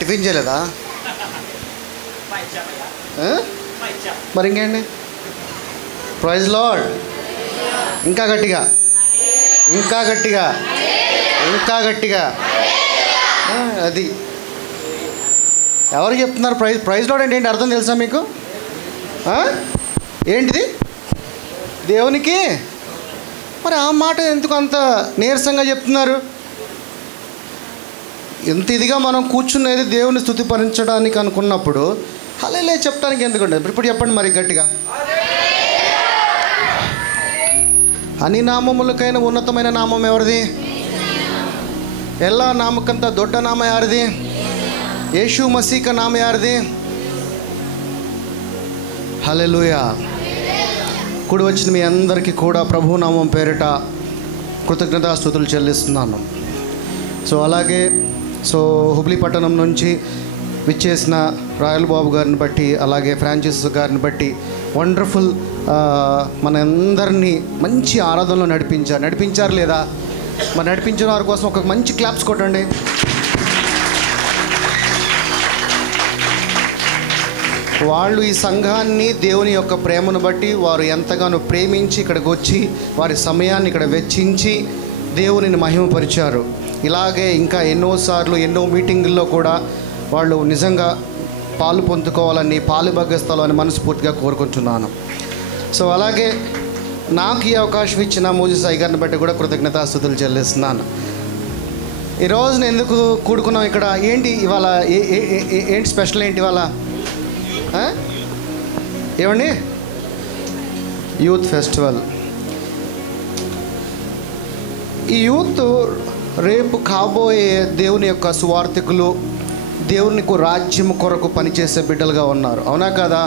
Tiffin చేయలేదా? మరి ఇంకేంటి? Praise lord. ఇంకా గట్టిగా, ఇంకా గట్టిగా, ఇంకా గట్టిగా. అది ఎవరు చెప్తున్నారు? ప్రైజ్ లార్డ్ అంటే ఏంటి అర్థం తెలుసా మీకు? ఏంటిది? దేవునికి. మరి ఆ మాట ఎందుకు అంత నీరసంగా చెప్తున్నారు? ఎంత ఇదిగా మనం కూర్చునేది దేవుని స్తుతిపరించడానికి అనుకున్నప్పుడు హల్లెలూయా చెప్పడానికి ఎందుకంటే ఇప్పుడు చెప్పండి మరి గట్టిగా. అన్ని నామములకైనా ఉన్నతమైన నామం ఎవరిది? ಎಲ್ಲಾ ನಾಮಕ್ಕಂತ ದೊಡ್ಡ ನಾಮ ಯಾರಿది? ಯೇಸು ಮಸೀಕ ನಾಮ ಯಾರಿది? హల్లెలూయా. కూడి వచ్చిన మీ అందరికీ కూడా ప్రభు నామం పేరిట కృతజ్ఞతాస్తుతులు చెల్లిస్తున్నాను. అలాగే హుబ్లీ పట్టణం నుంచి విచ్చేసిన రాయల్ బాబు గారిని బట్టి, అలాగే ఫ్రాన్సిస్ గారిని బట్టి వండర్ఫుల్ మనందరినీ మంచి ఆరాధనలో నడిపించారు లేదా? మరి నడిపించిన వారి కోసం ఒక మంచి క్లాప్స్ కొట్టండి. వాళ్ళు ఈ సంఘాన్ని దేవుని యొక్క ప్రేమను బట్టి వారు ఎంతగానో ప్రేమించి ఇక్కడికి వచ్చి వారి సమయాన్ని ఇక్కడ వెచ్చించి దేవునిని మహిమపరిచారు. ఇలాగే ఇంకా ఎన్నోసార్లు ఎన్నో మీటింగుల్లో కూడా వాళ్ళు నిజంగా పాలు పొందుకోవాలని, పాలు భాగస్థాలని మనస్ఫూర్తిగా కోరుకుంటున్నాను. అలాగే నాకు ఈ అవకాశం ఇచ్చిన మోజెస్ అయ్య గారిని బట్టి కూడా కృతజ్ఞతాస్తుతులు చెల్లిస్తున్నాను. ఈరోజు ఎందుకు కూడుకున్నాం ఇక్కడ? ఏంటి ఇవాళ? ఏంటి స్పెషల్? ఏంటి ఇవాళ? ఏమండి? Youth festival. ఈ యూత్ రేపు కాబోయే దేవుని యొక్క సువార్థికులు, దేవునికి రాజ్యం కొరకు పనిచేసే బిడ్డలుగా ఉన్నారు. అవునా కదా?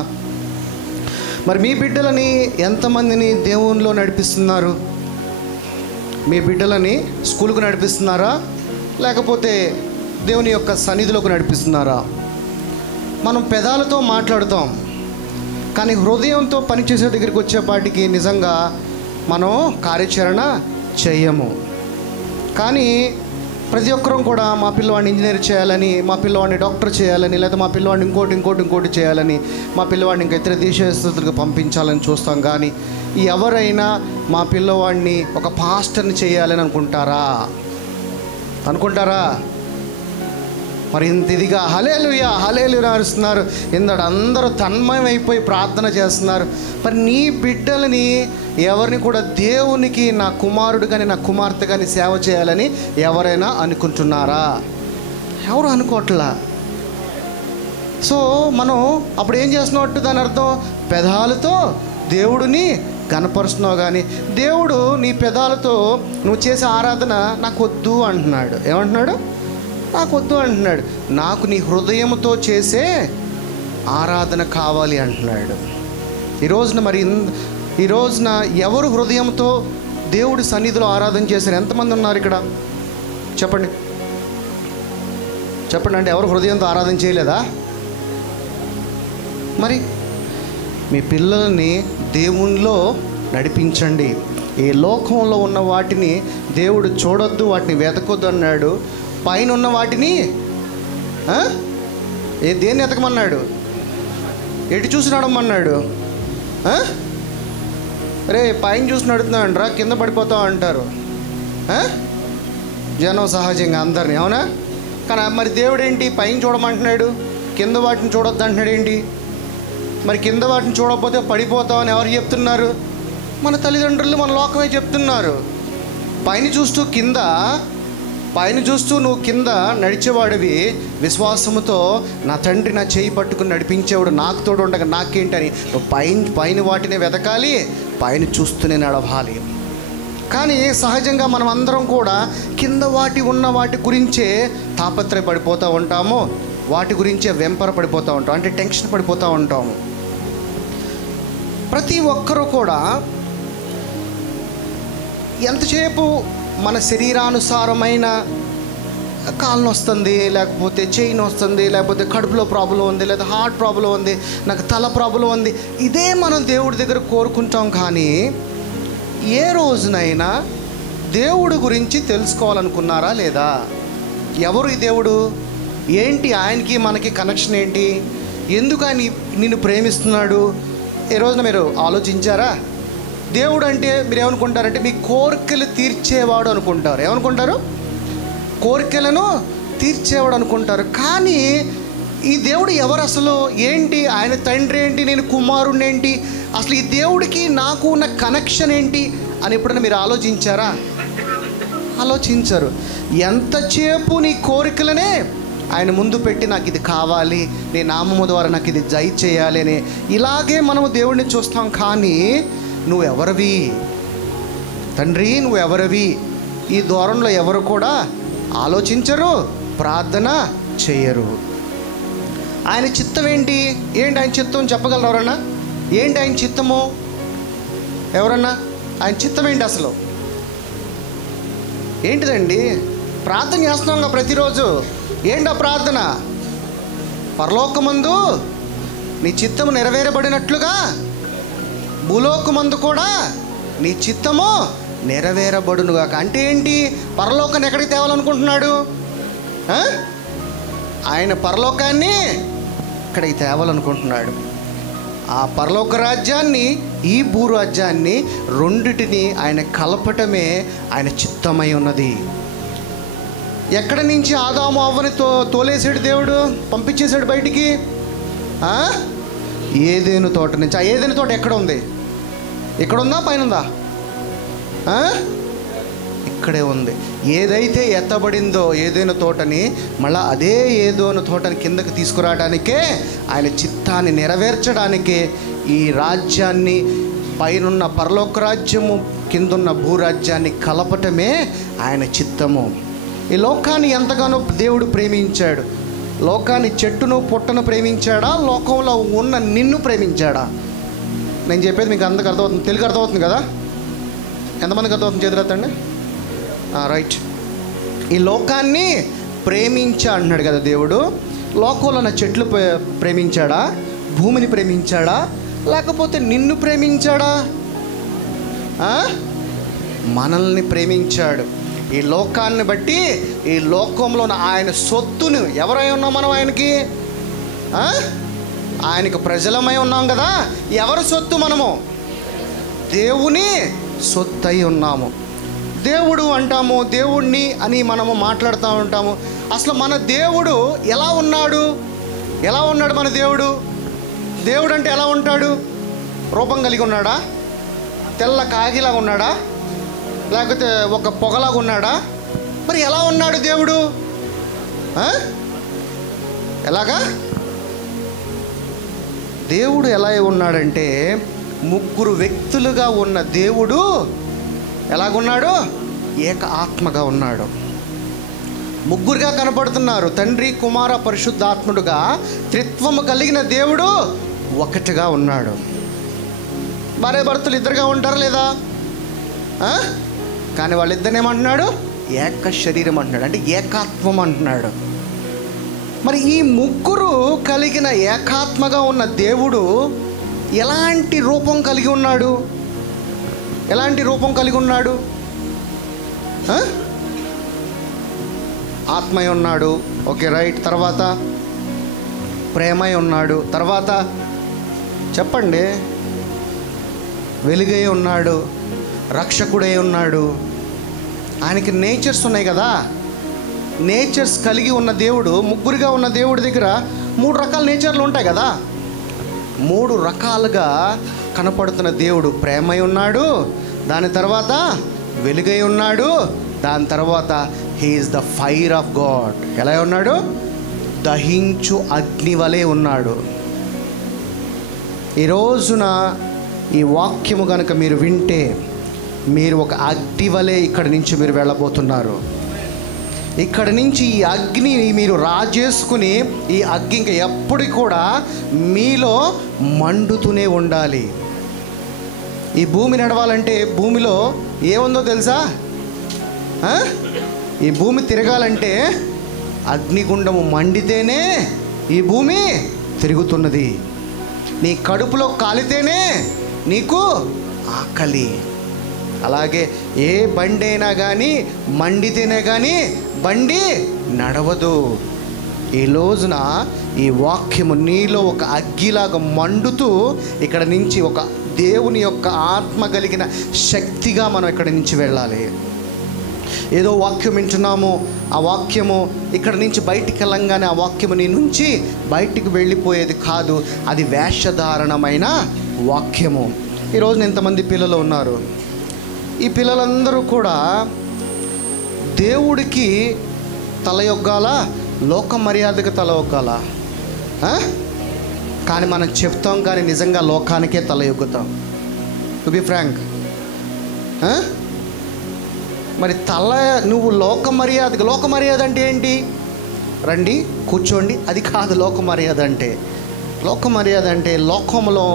మరి మీ బిడ్డలని ఎంతమందిని దేవునిలో నడిపిస్తున్నారు? మీ బిడ్డలని స్కూల్కు నడిపిస్తున్నారా, లేకపోతే దేవుని యొక్క సన్నిధిలోకి నడిపిస్తున్నారా? మనం పెదాలతో మాట్లాడుతాం, కానీ హృదయంతో పనిచేసే దగ్గరికి వచ్చేపాటికి నిజంగా మనం కార్యాచరణ చేయము. కానీ ప్రతి ఒక్కరం కూడా మా పిల్లవాడిని ఇంజనీర్ చేయాలని, మా పిల్లవాడిని డాక్టర్ చేయాలని, లేదా మా పిల్లవాడిని ఇంకోటి చేయాలని, మా పిల్లవాడిని ఇంకా ఇతర దేశస్తులకు పంపించాలని చూస్తాం. కానీ ఎవరైనా మా పిల్లవాడిని ఒక పాస్టర్ని చేయాలని అనుకుంటారా? మరి ఇంత ఇదిగా హల్లెలూయా హల్లెలూయా అరుస్తున్నారు. ఇందడు అందరూ తన్మయమైపోయి ప్రార్థన చేస్తున్నారు. మరి నీ బిడ్డలని ఎవరిని కూడా దేవునికి నా కుమారుడు కానీ నా కుమార్తె కానీ సేవ చేయాలని ఎవరైనా అనుకుంటున్నారా? ఎవరు అనుకోవట్లా. మనం అప్పుడు ఏం చేస్తున్నట్టు దాని అర్థం? పెదాలతో దేవుడిని కనపరుస్తున్నావు, కానీ దేవుడు నీ పెదాలతో నువ్వు చేసే ఆరాధన నాకు వద్దు అంటున్నాడు. ఏమంటున్నాడు? నాకు వద్దు అంటున్నాడు. నాకు నీ హృదయంతో చేసే ఆరాధన కావాలి అంటున్నాడు. ఈ రోజున ఎవరు హృదయంతో దేవుడి సన్నిధిలో ఆరాధన చేశారు? ఎంతమంది ఉన్నారు ఇక్కడ? చెప్పండి అంటే ఎవరు హృదయంతో ఆరాధన చేయలేదా? మరి మీ పిల్లల్ని దేవునిలో నడిపించండి. ఈ లోకంలో ఉన్న వాటిని దేవుడు చూడొద్దు, వాటిని వెతకొద్దు అన్నాడు. పైన ఉన్న వాటిని దేన్ని ఎతకమన్నాడు? ఎటు చూసి నడమన్నాడు? రే పైన చూసి నడుతున్నాడు రా, కింద పడిపోతావు అంటారు జనం సహజంగా అందరినీ. అవునా? కానీ మరి దేవుడు ఏంటి? పైన చూడమంటున్నాడు, కింద వాటిని చూడొద్దు అంటున్నాడు. ఏంటి మరి? కింద వాటిని చూడకపోతే పడిపోతావు అని ఎవరు చెప్తున్నారు? మన తల్లిదండ్రులు, మన లోకమే చెప్తున్నారు. పైన చూస్తూ నువ్వు కింద నడిచేవాడివి విశ్వాసముతో, నా తండ్రి నా చేయి పట్టుకుని నడిపించేవాడు నాకు తోడు ఉండగా నాకేంటని నువ్వు పైన వాటినే వెతకాలి, పైన చూస్తూనే నడవాలి. కానీ సహజంగా మనం అందరం కూడా కింద ఉన్న వాటి గురించే తాపత్రయపడిపోతూ ఉంటాము, వాటి గురించే వెంపర పడిపోతూ ఉంటాం, అంటే టెన్షన్ పడిపోతూ ఉంటాము. ప్రతి ఒక్కరూ కూడా ఎంతసేపు మన శరీరానుసారమైన కాలు వస్తుంది, లేకపోతే చెయ్యి వస్తుంది, లేకపోతే కడుపులో ప్రాబ్లం ఉంది, లేదా హార్ట్ ప్రాబ్లం ఉంది, నాకు తల ప్రాబ్లం ఉంది, ఇదే మనం దేవుడి దగ్గర కోరుకుంటాం. కానీ ఏ రోజునైనా దేవుడి గురించి తెలుసుకోవాలనుకున్నారా లేదా? ఎవరు ఈ దేవుడు? ఏంటి ఆయనకి మనకి కనెక్షన్ ఏంటి? ఎందుకు ఆయన నిన్ను ప్రేమిస్తున్నాడు? ఈ రోజున మీరు ఆలోచించారా? దేవుడు అంటే మీరు ఏమనుకుంటారంటే మీ కోరికలు తీర్చేవాడు అనుకుంటారు. ఏమనుకుంటారు? కోరికలను తీర్చేవాడు అనుకుంటారు. కానీ ఈ దేవుడు ఎవరు అసలు? ఏంటి ఆయన తండ్రి ఏంటి, నేను కుమారుణ్ణి ఏంటి, అసలు ఈ దేవుడికి నాకు ఉన్న కనెక్షన్ ఏంటి అని ఎప్పుడైనా మీరు ఆలోచించారా? ఆలోచించరు. ఎంతసేపు నీ కోరికలనే ఆయన ముందు పెట్టి నాకు ఇది కావాలి, నీ నామము ద్వారా నాకు ఇది జై చేయాలి అని ఇలాగే మనము దేవుడిని చూస్తాం. కానీ నువ్వెవరివి తండ్రి, నువ్వెవరివి ఈ దూరంలో ఎవరు కూడా ఆలోచించరు, ప్రార్థన చేయరు. ఆయన చిత్తం ఏంటి? ఆయన చిత్తం చెప్పగలరు ఎవరన్నా? ఏంటి ఆయన చిత్తము? ఎవరన్నా ఆయన చిత్తం ఏంటి అసలు? ఏంటిదండి? ప్రార్థన చేస్తున్నాం ప్రతిరోజు. ఏంటా ప్రార్థన? పరలోకమందు నీ చిత్తము నెరవేరబడినట్లుగా భూలోకమందు కూడా నీ చిత్తము నెరవేరబడునుగాక. అంటే ఏంటి? పరలోకాన్ని ఎక్కడికి తేవాలనుకుంటున్నాడు? ఆయన పరలోకాన్ని ఇక్కడికి తేవాలనుకుంటున్నాడు. ఆ పరలోక రాజ్యాన్ని, ఈ భూరాజ్యాన్ని, రెండిటిని ఆయన కలపటమే ఆయన చిత్తమై ఉన్నది. ఎక్కడి నుంచి ఆదాము అవ్వని తోలేసాడు దేవుడు, పంపించేశాడు బయటికి? ఏదెను తోట నుంచి. ఆ ఏదెను తోట ఎక్కడ ఉంది? ఇక్కడ ఉందా, పైన ఉందా? ఇక్కడే ఉంది. ఏదైతే ఎత్తబడిందో ఏదైనా తోటని, మళ్ళీ అదే ఏదోను తోటని కిందకి తీసుకురావడానికే, ఆయన చిత్తాన్ని నెరవేర్చడానికే ఈ రాజ్యాన్ని, పైనున్న పరలోక రాజ్యము కిందున్న భూరాజ్యాన్ని కలపటమే ఆయన చిత్తము. ఈ లోకాన్ని ఎంతగానో దేవుడు ప్రేమించాడు. లోకాన్ని చెట్టును పుట్టను ప్రేమించాడా? లోకంలో ఉన్న నిన్ను ప్రేమించాడా? నేను చెప్పేది మీకు అందరికి అర్థమవుతుంది, తెలుగు అర్థమవుతుంది కదా? ఎంతమందికి అర్థమవుతుంది? చేతులెత్తండి. రైట్. ఈ లోకాన్ని ప్రేమించా అంటున్నాడు కదా దేవుడు. లోకంలో ఉన్న చెట్లు ప్రేమించాడా? భూమిని ప్రేమించాడా? లేకపోతే నిన్ను ప్రేమించాడా? మనల్ని ప్రేమించాడు. ఈ లోకాన్ని బట్టి, ఈ లోకంలో ఆయన సొత్తును, ఎవరై ఉన్నాం మనం? ఆయనకు ప్రజలమై ఉన్నాం కదా. ఎవరి సొత్తు మనము? దేవుని సొత్తు అయి ఉన్నాము. దేవుడు అంటాము, దేవుణ్ణి అని మనము మాట్లాడుతూ ఉంటాము. అసలు మన దేవుడు ఎలా ఉన్నాడు? ఎలా ఉన్నాడు మన దేవుడు? దేవుడు అంటే ఎలా ఉంటాడు? రూపం కలిగి ఉన్నాడా? తెల్ల కాగిలాగా ఉన్నాడా? లేకపోతే ఒక పొగలాగా ఉన్నాడా? మరి ఎలా ఉన్నాడు దేవుడు? ఎలాగా? దేవుడు ఎలా ఉన్నాడంటే, ముగ్గురు వ్యక్తులుగా ఉన్న దేవుడు ఎలాగున్నాడు? ఏక ఆత్మగా ఉన్నాడు. ముగ్గురుగా కనపడుతున్నారు. తండ్రి, కుమార, పరిశుద్ధాత్ముడుగా త్రిత్వము కలిగిన దేవుడు ఒకటిగా ఉన్నాడు. భార్య భర్తలు ఇద్దరుగా ఉంటారా లేదా? కానీ వాళ్ళిద్దరిని ఏమంటున్నాడు? ఏక శరీరం అంటున్నాడు, అంటే ఏకాత్మం అంటున్నాడు. మరి ఈ ముగ్గురు కలిగిన ఏకాత్మగా ఉన్న దేవుడు ఎలాంటి రూపం కలిగి ఉన్నాడు? ఎలాంటి రూపం కలిగి ఉన్నాడు? ఆత్మై ఉన్నాడు. Okay, right. తర్వాత ప్రేమై ఉన్నాడు. తర్వాత చెప్పండి. వెలుగై ఉన్నాడు. రక్షకుడై ఉన్నాడు. ఆయనకి నేచర్స్ ఉన్నాయి కదా. నేచర్స్ కలిగి ఉన్న దేవుడు, ముగ్గురుగా ఉన్న దేవుడి దగ్గర 3 రకాల నేచర్లు ఉంటాయి కదా. 3 రకాలుగా కనపడుతున్న దేవుడు ప్రేమై ఉన్నాడు, దాని తర్వాత వెలుగై ఉన్నాడు, దాని తర్వాత he is the fire of God. ఎలా ఉన్నాడు? దహించు అగ్ని వలె ఉన్నాడు. ఈ రోజున ఈ వాక్యము కనుక మీరు వింటే, మీరు ఒక అగ్ని వలె ఇక్కడి నుంచి మీరు వెళ్ళబోతున్నారు. ఇక్కడి నుంచి ఈ అగ్ని మీరు రాజేసుకుని, ఈ అగ్ని ఇంకా ఎప్పటికి కూడా మీలో మండుతూనే ఉండాలి. ఈ భూమి నడవాలంటే భూమిలో ఏముందో తెలుసా? ఈ భూమి తిరగాలంటే అగ్నిగుండము మండితేనే ఈ భూమి తిరుగుతున్నది. నీ కడుపులో కాలితేనే నీకు ఆకలి. అలాగే ఏ బండి అయినా కానీ మండితేనే కానీ బండి నడవదు. ఈ రోజున ఈ వాక్యము నీలో ఒక అగ్గిలాగా మండుతూ ఇక్కడ నుంచి ఒక దేవుని యొక్క ఆత్మ కలిగిన శక్తిగా మనం ఇక్కడి నుంచి వెళ్ళాలి. ఏదో వాక్యం వింటున్నాము, ఆ వాక్యము ఇక్కడ నుంచి బయటికి వెళ్ళంగానే ఆ వాక్యము నీ నుంచి బయటికి వెళ్ళిపోయేది కాదు, అది వేషధారణమైన వాక్యము. ఈరోజున ఎంతమంది పిల్లలు ఉన్నారు, ఈ పిల్లలందరూ కూడా దేవుడికి తలయొగ్గాలా, లోక మర్యాదకు తలయొగ్గాలా? కానీ మనం చెప్తాం, కానీ నిజంగా లోకానికే తలయొగ్గుతాం. To be frank. మరి నువ్వు లోక మర్యాద అంటే ఏంటి? రండి కూర్చోండి, అది కాదు లోక మర్యాద అంటే. లోక మర్యాద అంటే లోకంలో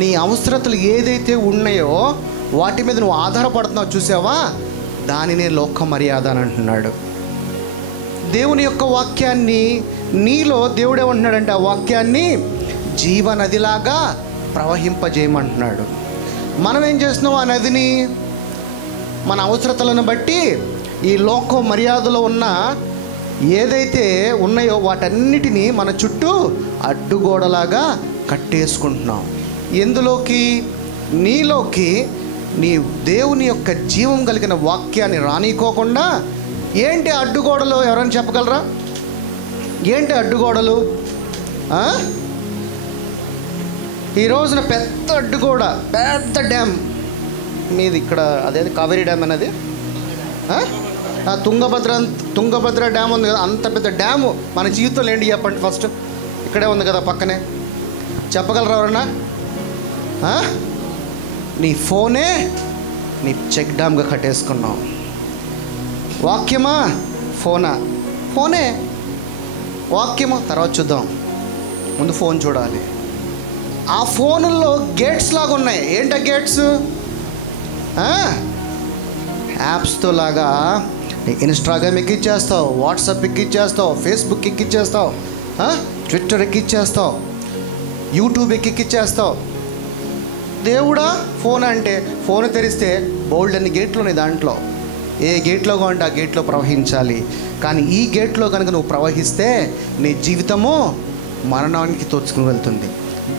నీ అవసరతలు ఏదైతే ఉన్నాయో వాటి మీద నువ్వు ఆధారపడుతున్నావు చూసావా, దానినే లోక మర్యాద అని అంటున్నాడు. దేవుని యొక్క వాక్యాన్ని నీలో దేవుడు ఏమంటున్నాడంటే, ఆ వాక్యాన్ని జీవనదిలాగా ప్రవహింపజేయమంటున్నాడు. మనం ఏం చేస్తున్నాం? ఆ నదిని మన అవసరతలను బట్టి ఈ లోక మర్యాదలో ఉన్న ఏదైతే ఉన్నాయో వాటన్నిటినీ మన చుట్టూ అడ్డుగోడలాగా కట్టేసుకుంటున్నాం. ఎందులోకి? నీలోకి నీ దేవుని యొక్క జీవం కలిగిన వాక్యాన్ని రానికోకుండా. ఏంటి అడ్డుగోడలు? ఎవరైనా చెప్పగలరా? ఏంటి అడ్డుగోడలు? ఈ రోజున పెద్ద అడ్డుగోడ, పెద్ద డ్యామ్ మీది ఇక్కడ, అదేది కావేరీ డ్యామ్ అనేది, తుంగభద్ర డ్యామ్ ఉంది కదా, అంత పెద్ద డ్యాము మన జీవితంలో ఏంటి చెప్పండి? ఫస్ట్ ఇక్కడే ఉంది కదా పక్కనే. చెప్పగలరా ఎవరన్నా? నీ ఫోనే నీ చెక్ డ్యామ్గా కట్టేసుకున్నావు. వాక్యమా? ఫోనే. వాక్యమా తర్వాత చూద్దాం, ముందు ఫోన్ చూడాలి. ఆ ఫోనుల్లో గేట్స్ లాగా ఉన్నాయి. ఏంటా గేట్స్? యాప్స్తో లాగా ఇన్స్టాగ్రామ్ ఎక్కిచ్చేస్తావు, వాట్సాప్ ఎక్కిచ్చేస్తావు, ఫేస్బుక్ ఎక్కిచ్చేస్తావు, ట్విట్టర్ ఎక్కిచ్చేస్తావు, యూట్యూబ్ ఎక్కిచ్చేస్తావు. దేవుడా ఫోన్ అంటే ఫోన్ తెరిస్తే బోల్డ్ అన్ని గేట్లు ఉన్నాయి. దాంట్లో ఏ గేట్లో అంటే ఆ గేట్లో ప్రవహించాలి. కానీ ఈ గేట్లో కనుక నువ్వు ప్రవహిస్తే నీ జీవితము మరణానికి తోచుకుని వెళ్తుంది.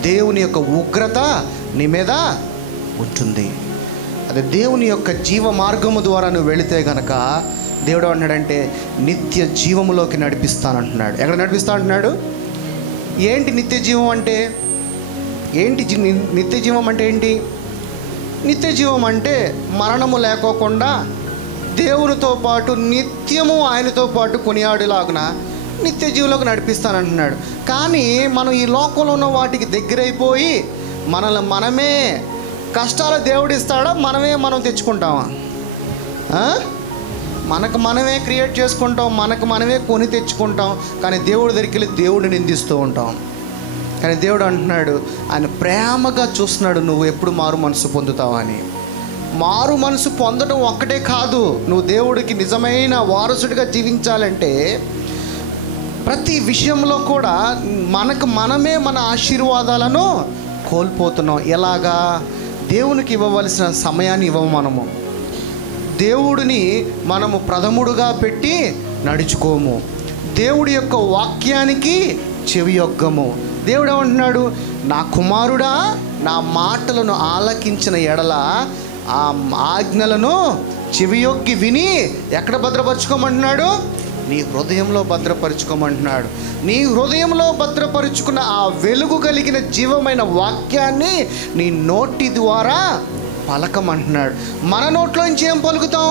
దేవుని యొక్క ఉగ్రత నీ మీద ఉంటుంది. అదే దేవుని యొక్క జీవ మార్గము ద్వారా నువ్వు వెళితే కనుక దేవుడు అన్నాడంటే నిత్య జీవములోకి నడిపిస్తానంటున్నాడు. ఎక్కడ నడిపిస్తా అంటున్నాడు? ఏంటి నిత్య జీవం అంటే? నిత్య జీవం అంటే ఏంటి? నిత్య జీవం అంటే మరణము లేకోకుండా దేవునితో పాటు నిత్యము ఆయనతో పాటు కొనియాడేలాగున నిత్య జీవులోకి నడిపిస్తానంటున్నాడు. కానీ మనం ఈ లోకంలో ఉన్న వాటికి దగ్గరైపోయి మనమే కష్టాలు దేవుడు ఇస్తాడా, మనం తెచ్చుకుంటామా? మనకు మనమే క్రియేట్ చేసుకుంటాం, మనకు మనమే కొని తెచ్చుకుంటాం. కానీ దేవుడి దగ్గరికి వెళ్ళి దేవుడిని నిందిస్తూ ఉంటాం. కానీ దేవుడు అంటున్నాడు, ఆయన ప్రేమగా చూస్తున్నాడు నువ్వు ఎప్పుడు మారు మనసు పొందుతావా అని. మారు మనసు పొందడం ఒక్కటే కాదు, నువ్వు దేవుడికి నిజమైన వారసుడిగా జీవించాలంటే ప్రతి విషయంలో కూడా మనకు మనమే మన ఆశీర్వాదాలను కోల్పోతున్నాం. ఎలాగా? దేవునికి ఇవ్వవలసిన సమయాన్ని ఇవ్వము. మనము దేవుడిని మనము ప్రథముడుగా పెట్టి నడుచుకోము. దేవుడి యొక్క వాక్యానికి చెవియొగ్గము. దేవుడు ఏమంటున్నాడు? నా కుమారుడా, నా మాటలను ఆలకించిన ఎడల ఆ ఆజ్ఞలను చెవియొగ్గి విని ఎక్కడ భద్రపరచుకోమంటున్నాడు? నీ హృదయంలో భద్రపరుచుకోమంటున్నాడు. నీ హృదయంలో భద్రపరుచుకున్న ఆ వెలుగు కలిగిన జీవమైన వాక్యాన్ని నీ నోటి ద్వారా పలకమంటున్నాడు. మన నోట్లోంచి ఏం పలుకుతాం?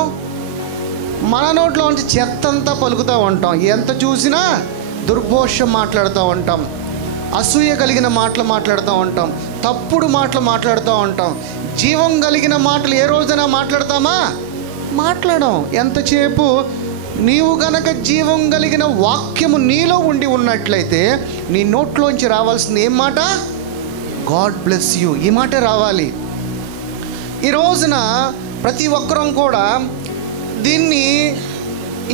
మన నోట్లోంచి చెత్తంతా పలుకుతూ ఉంటాం. ఎంత చూసినా దుర్భోషం మాట్లాడుతూ ఉంటాం, అసూయ కలిగిన మాటలు మాట్లాడుతూ ఉంటాం, తప్పుడు మాటలు మాట్లాడుతూ ఉంటాం. జీవం కలిగిన మాటలు ఏ రోజైనా మాట్లాడతామా? మాట్లాడం. ఎంతసేపు నీవు గనక జీవం కలిగిన వాక్యము నీలో ఉండి ఉన్నట్లయితే నీ నోట్లోంచి రావాల్సింది ఏం మాట? గాడ్ బ్లెస్ యూ, ఈ మాట రావాలి. ఈ రోజున ప్రతి ఒక్కరం కూడా దీన్ని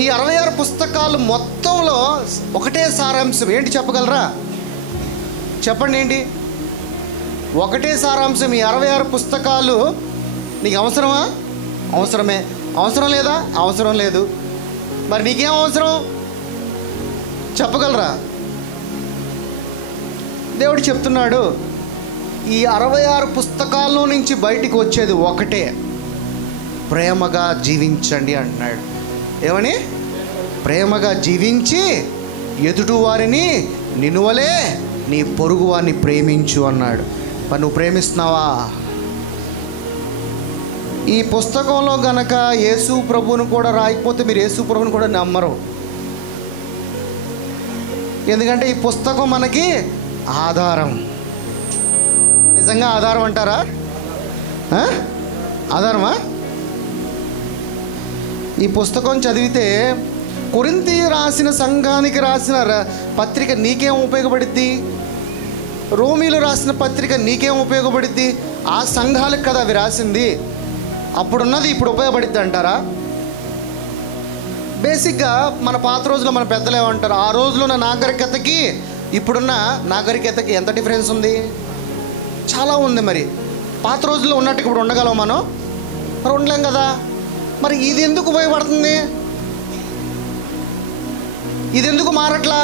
ఈ 66 పుస్తకాలు మొత్తంలో ఒకటే సారాంశం ఏంటి చెప్పగలరా? చెప్పండి ఏంటి? ఒకటే సారాంశం. ఈ 66 పుస్తకాలు నీకు అవసరమా? అవసరమే. అవసరం లేదా? అవసరం లేదు. మరి నీకేం అవసరం చెప్పగలరా? దేవుడు చెప్తున్నాడు, ఈ 66 పుస్తకాల్లో నుంచి బయటికి వచ్చేది ఒకటే, ప్రేమగా జీవించండి అంటున్నాడు. ఏమని? ప్రేమగా జీవించి ఎదుటి వారిని నిన్నువలే నీ పొరుగు వారిని ప్రేమించు అన్నాడు. మరి నువ్వు ప్రేమిస్తున్నావా? ఈ పుస్తకంలో గనక యేసు ప్రభువును కూడా రాయకపోతే మీరు యేసు ప్రభువును కూడా నమ్మరు. ఎందుకంటే ఈ పుస్తకం మనకి ఆధారం. నిజంగా ఆధారం అంటారా? ఆధారమా? ఈ పుస్తకం చదివితే కొరింథీ రాసిన సంఘానికి రాసిన పత్రిక నీకేం ఉపయోగపడుద్ది? రోమీలు రాసిన పత్రిక నీకేం ఉపయోగపడుద్ది? ఆ సంఘాలకు కదా అవి రాసింది. అప్పుడున్నది ఇప్పుడు ఉపయోగపడుద్ది అంటారా? బేసిక్గా మన పాత రోజుల్లో మన పెద్దలు ఏమంటారు, ఆ రోజులో ఉన్న నాగరికతకి ఇప్పుడున్న నాగరికతకి ఎంత డిఫరెన్స్ ఉంది? చాలా ఉంది. మరి పాత రోజుల్లో ఉన్నట్టు ఇప్పుడు ఉండగలం మనం? మరి ఉండలేం కదా. మరి ఇది ఎందుకు ఉపయోగపడుతుంది? ఇది ఎందుకు మారట్లా?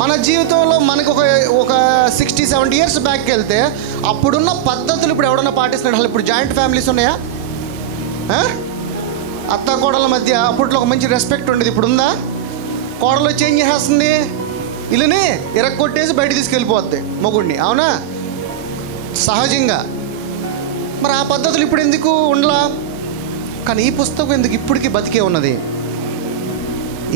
మన జీవితంలో మనకు ఒక 60-70 ఇయర్స్ బ్యాక్కి వెళ్తే అప్పుడున్న పద్ధతులు ఇప్పుడు ఎవడన్నా పాటిస్తున్నాడు? అసలు ఇప్పుడు జాయింట్ ఫ్యామిలీస్ ఉన్నాయా? అత్త కోడల మధ్య అప్పట్లో ఒక మంచి రెస్పెక్ట్ ఉండేది. ఇప్పుడు ఉందా? కోడలు చేంజ్ చేసేస్తుంది, ఇల్లుని ఇరక్కొట్టేసి బయట తీసుకెళ్ళిపోద్ది మొగుడిని. అవునా? సహజంగా. మరి ఆ పద్ధతులు ఇప్పుడు ఎందుకు ఉండలా? కానీ ఈ పుస్తకం ఎందుకు ఇప్పటికీ బతికే ఉన్నది?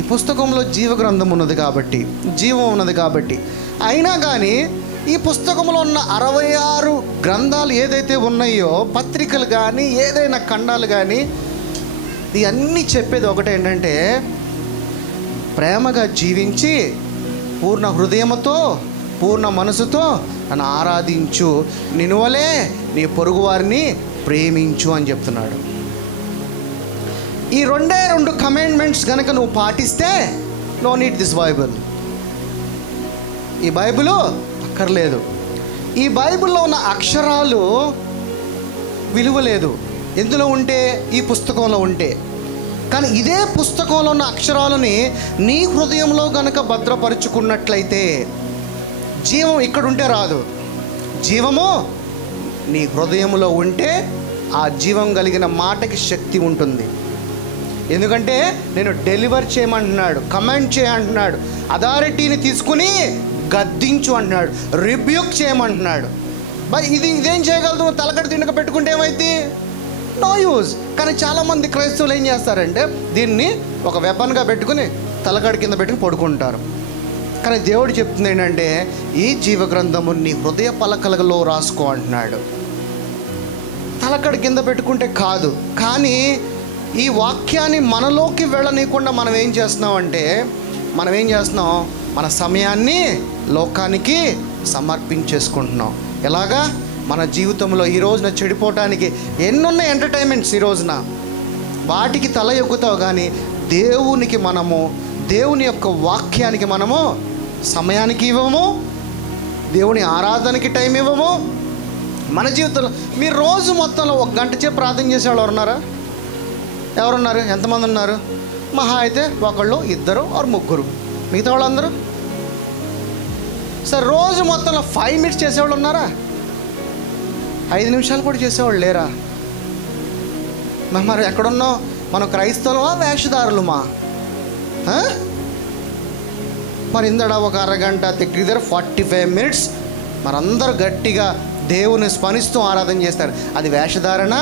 ఈ పుస్తకంలో జీవగ్రంథం ఉన్నది కాబట్టి, జీవం ఉన్నది కాబట్టి. అయినా కానీ ఈ పుస్తకంలో ఉన్న 66 గ్రంథాలు ఏదైతే ఉన్నాయో, పత్రికలు కానీ ఏదైనా ఖండాలు కానీ, ఇవన్నీ చెప్పేది ఒకటే, ఏంటంటే ప్రేమగా జీవించి పూర్ణ హృదయముతో పూర్ణ మనసుతో నన్ను ఆరాధించు, నిన్నువలే నీ పొరుగు వారిని ప్రేమించు అని చెప్తున్నాడు. ఈ 2 కమాండ్మెంట్స్ కనుక నువ్వు పాటిస్తే నో నీడ్ దిస్ బైబుల్. ఈ బైబిల్ అక్కర్లేదు. ఈ బైబిల్లో ఉన్న అక్షరాలు విలువ లేదు ఎందులో ఉంటే? ఈ పుస్తకంలో ఉంటే. కానీ ఇదే పుస్తకంలో ఉన్న అక్షరాలని నీ హృదయంలో గనక భద్రపరుచుకున్నట్లయితే జీవం ఇక్కడుంటే రాదు. జీవము నీ హృదయంలో ఉంటే ఆ జీవం కలిగిన మాటకి శక్తి ఉంటుంది. ఎందుకంటే నేను డెలివర్ చేయమంటున్నాడు, కమాండ్ చేయంటున్నాడు, అథారిటీని తీసుకుని గద్దించు అంటున్నాడు, రిబ్యూక్ చేయమంటున్నాడు. ఇదేం చేయగలదు? తలకడ తిండక పెట్టుకుంటే ఏమైంది? No use. కానీ చాలామంది క్రైస్తవులు ఏం చేస్తారంటే దీన్ని ఒక వెపన్గా పెట్టుకుని తలకడ కింద పెట్టుకుని పడుకుంటారు. కానీ దేవుడు చెప్తుంది ఏంటంటే ఈ జీవగ్రంథము నీ హృదయ పలకలలో రాసుకో అంటున్నాడు. తలకడ కింద పెట్టుకుంటే కాదు. కానీ ఈ వాక్యాన్ని మనలోకి వెళ్ళనీయకుండా మనం ఏం చేస్తున్నాం? మన సమయాన్ని లోకానికి సమర్పించేసుకుంటున్నాం. ఎలాగా? మన జీవితంలో ఈ రోజున చెడిపోవటానికి ఎన్నున్నాయి ఎంటర్టైన్మెంట్స్. ఈ రోజున వాటికి తల ఎగ్గుతావు, కానీ దేవుని యొక్క వాక్యానికి మనము సమయానికి ఇవ్వము, దేవుని ఆరాధనకి టైం ఇవ్వము. మన జీవితంలో మీరు రోజు మొత్తంలో 1 గంట సేపు ప్రార్థన చేసేవాళ్ళు ఎవరున్నారు? ఎంతమంది ఉన్నారు? మహా అయితే 1, 2 ఆర్ 3. మిగతా వాళ్ళందరూ సార్ రోజు మొత్తంలో 5 మినిట్స్ చేసేవాళ్ళు ఉన్నారా? 5 నిమిషాలు కూడా చేసేవాళ్ళు లేరా? మరి ఎక్కడున్నాం మనం? క్రైస్తవులమా వేషధారులమా? మరి ఇందడ ఒక అరగంట దగ్గర 45 మినిట్స్ మరందరూ గట్టిగా దేవుని స్మరిస్తూ ఆరాధన చేస్తారు. అది వేషధారణ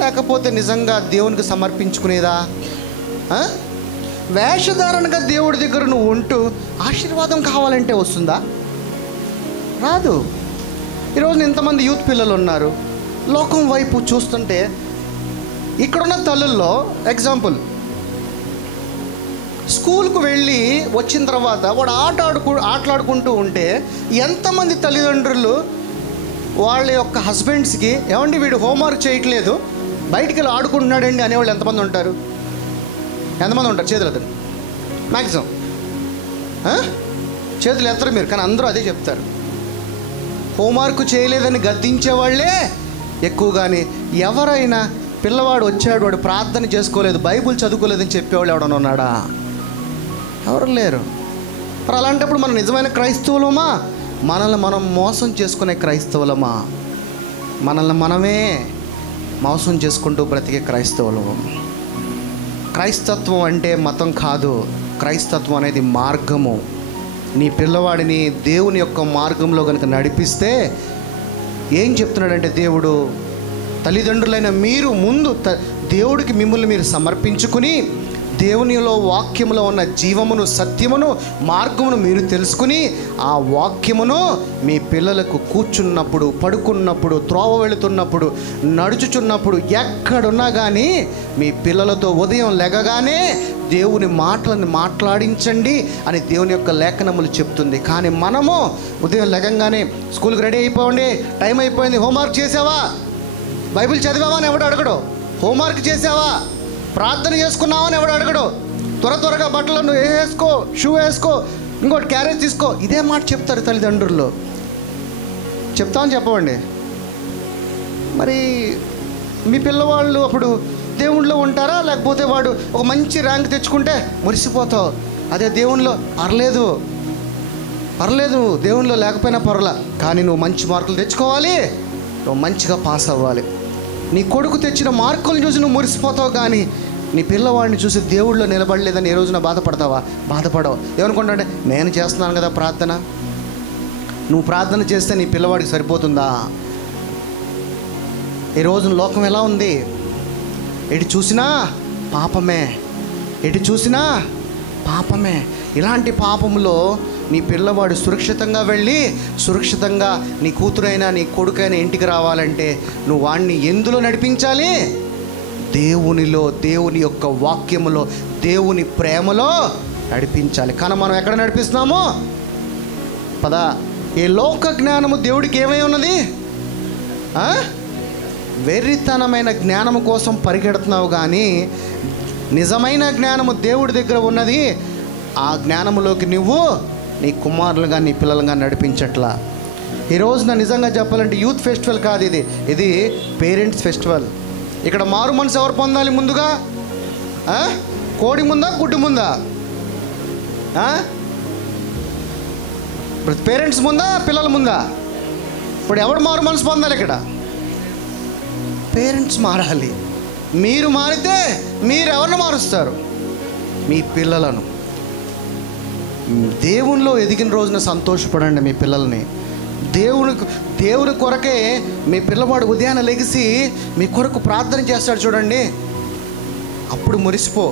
లేకపోతే నిజంగా దేవునికి సమర్పించుకునేదా? వేషధారణగా దేవుడి దగ్గర నువ్వు ఉంటూ ఆశీర్వాదం కావాలంటే వస్తుందా? రాదు. ఈరోజు ఇంతమంది యూత్ పిల్లలు ఉన్నారు. లోకం వైపు చూస్తుంటే ఇక్కడున్న తల్లుల్లో ఎగ్జాంపుల్, స్కూల్కు వెళ్ళి వచ్చిన తర్వాత వాడు ఆటలాడుకుంటూ ఉంటే ఎంతమంది తల్లిదండ్రులు వాళ్ళ యొక్క హస్బెండ్స్కి ఏమండి వీడు హోంవర్క్ చేయట్లేదు బయటికి వెళ్ళి ఆడుకుంటున్నాడండి అనేవాళ్ళు ఎంతమంది ఉంటారు? చేతులు ఎత్తరు. మ్యాక్సిమం చేతులు ఎత్తరు మీరు, కానీ అందరూ అదే చెప్తారు. హోంవర్క్ చేయలేదని గద్దించేవాళ్ళే ఎక్కువగానే. ఎవరైనా పిల్లవాడు వచ్చాడు, వాడు ప్రార్థన చేసుకోలేదు, బైబుల్ చదువుకోలేదని చెప్పేవాళ్ళు ఎవడన్నా ఉన్నాడా? ఎవరు లేరు. మరి అలాంటప్పుడు మనం నిజమైన క్రైస్తవులమా, మనల్ని మనం మోసం చేసుకునే క్రైస్తవులమా? మనల్ని మనమే మోసం చేసుకుంటూ బ్రతికే క్రైస్తవులము. క్రైస్తత్వం అంటే మతం కాదు, క్రైస్తత్వం అనేది మార్గము. నీ పిల్లవాడిని దేవుని యొక్క మార్గంలో కనుక నడిపిస్తే ఏం చెప్తున్నాడంటే దేవుడు, తల్లిదండ్రులైన మీరు ముందు దేవుడికి మిమ్మల్ని మీరు సమర్పించుకుని దేవునిలో వాక్యములో ఉన్న జీవమును, సత్యమును, మార్గమును మీరు తెలుసుకుని ఆ వాక్యమును మీ పిల్లలకు కూర్చున్నప్పుడు, పడుకున్నప్పుడు, త్రోవ వెళుతున్నప్పుడు, నడుచుచున్నప్పుడు, ఎక్కడున్నా కానీ మీ పిల్లలతో ఉదయం లెగగానే దేవుని మాటలను మాట్లాడించండి అని దేవుని యొక్క లేఖనములు చెప్తుంది. కానీ మనము ఉదయం లెగంగానే స్కూల్కి రెడీ అయిపోండి, టైం అయిపోయింది, హోంవర్క్ చేసావా, బైబిల్ చదివావా అని ఎవడు అడగడు, హోంవర్క్ చేసావా, ప్రార్థన చేసుకున్నావా అని ఎవడు అడగడు, త్వరగా బట్టలను వేసుకో, షూ వేసుకో, ఇంకోటి క్యారేజ్ తీసుకో, ఇదే మాట చెప్తారు తల్లిదండ్రులు. చెప్తామని చెప్పవండి. మరి మీ పిల్లవాళ్ళు అప్పుడు దేవుణ్ణిలో ఉంటారా, లేకపోతే వాడు ఒక మంచి ర్యాంక్ తెచ్చుకుంటే మురిసిపోతావు, అదే దేవుణ్ణిలో పర్లేదు దేవుణ్ణిలో లేకపోయినా పర్వాలా, కానీ నువ్వు మంచి మార్కులు తెచ్చుకోవాలి, నువ్వు మంచిగా పాస్ అవ్వాలి. నీ కొడుకు తెచ్చిన మార్కులను చూసి నువ్వు మురిసిపోతావు, కానీ నీ పిల్లవాడిని చూసి దేవుళ్ళో నిలబడలేదని ఏ రోజున బాధపడతావా? బాధపడవు. ఏమనుకుంటావంటే నేను చేస్తున్నాను కదా ప్రార్థన. నువ్వు ప్రార్థన చేస్తే నీ పిల్లవాడికి సరిపోతుందా? ఈ రోజున లోకం ఎలా ఉంది? ఎటు చూసినా పాపమే, ఎటు చూసినా పాపమే. ఇలాంటి పాపంలో నీ పిల్లవాడు సురక్షితంగా వెళ్ళి సురక్షితంగా నీ కూతురైనా నీ కొడుకైనా ఇంటికి రావాలంటే నువ్వు వాడిని ఎందులో నడిపించాలి? దేవునిలో, దేవుని యొక్క వాక్యములో, దేవుని ప్రేమలో నడిపించాలి. కానీ మనం ఎక్కడ నడిపిస్తున్నాము? పదా, ఈ లోక జ్ఞానము దేవుడికి ఏమై ఉన్నది? వెర్రితనమైన జ్ఞానము కోసం పరిగెడుతున్నావు, కానీ నిజమైన జ్ఞానము దేవుడి దగ్గర ఉన్నది. ఆ జ్ఞానములోకి నువ్వు నీ కుమారులుగా, నీ పిల్లలుగా నడిపించట్లా. ఈ రోజున నిజంగా చెప్పాలంటే యూత్ ఫెస్టివల్ కాదు ఇది, ఇది పేరెంట్స్ ఫెస్టివల్. ఇక్కడ మారు మనసు ఎవరు పొందాలి ముందుగా? కోడి ముందా, గుడ్డు ముందా? ఇప్పుడు పేరెంట్స్ ముందా, పిల్లల ముందా? ఇప్పుడు ఎవడు మారు మనసు పొందాలి? ఇక్కడ పేరెంట్స్ మారాలి. మీరు మారితే మీరు ఎవరిని మారుస్తారు? మీ పిల్లలను. దేవునిలో ఎదిగిన రోజున సంతోషపడండి మీ పిల్లల్ని. దేవుని కొరకే మీ పిల్లవాడు ఉదయాన్నే లెగిసి మీ కొరకు ప్రార్థన చేస్తాడు చూడండి, అప్పుడు మురిసిపో.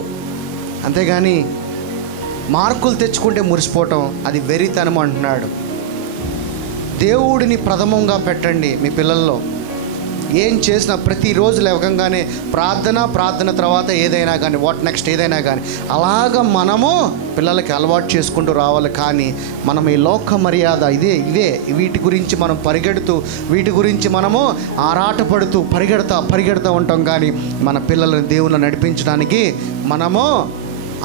అంతేగాని మార్కులు తెచ్చుకుంటే మురిసిపోవటం అది వెర్రితనం అంటున్నాడు. దేవుడిని ప్రథమంగా పెట్టండి మీ పిల్లల్లో. ఏం చేసినా ప్రతిరోజు లేవకంగానే ప్రార్థన తర్వాత ఏదైనా కానీ, వాట్ నెక్స్ట్ ఏదైనా కానీ, అలాగ మనము పిల్లలకి అలవాటు చేసుకుంటూ రావాలి. కానీ మనం ఈ లోక మర్యాద ఇవే వీటి గురించి మనం పరిగెడుతూ, వీటి గురించి మనము ఆరాటపడుతూ పరిగెడతా ఉంటాం. కానీ మన పిల్లలను దేవుని నడిపించడానికి మనము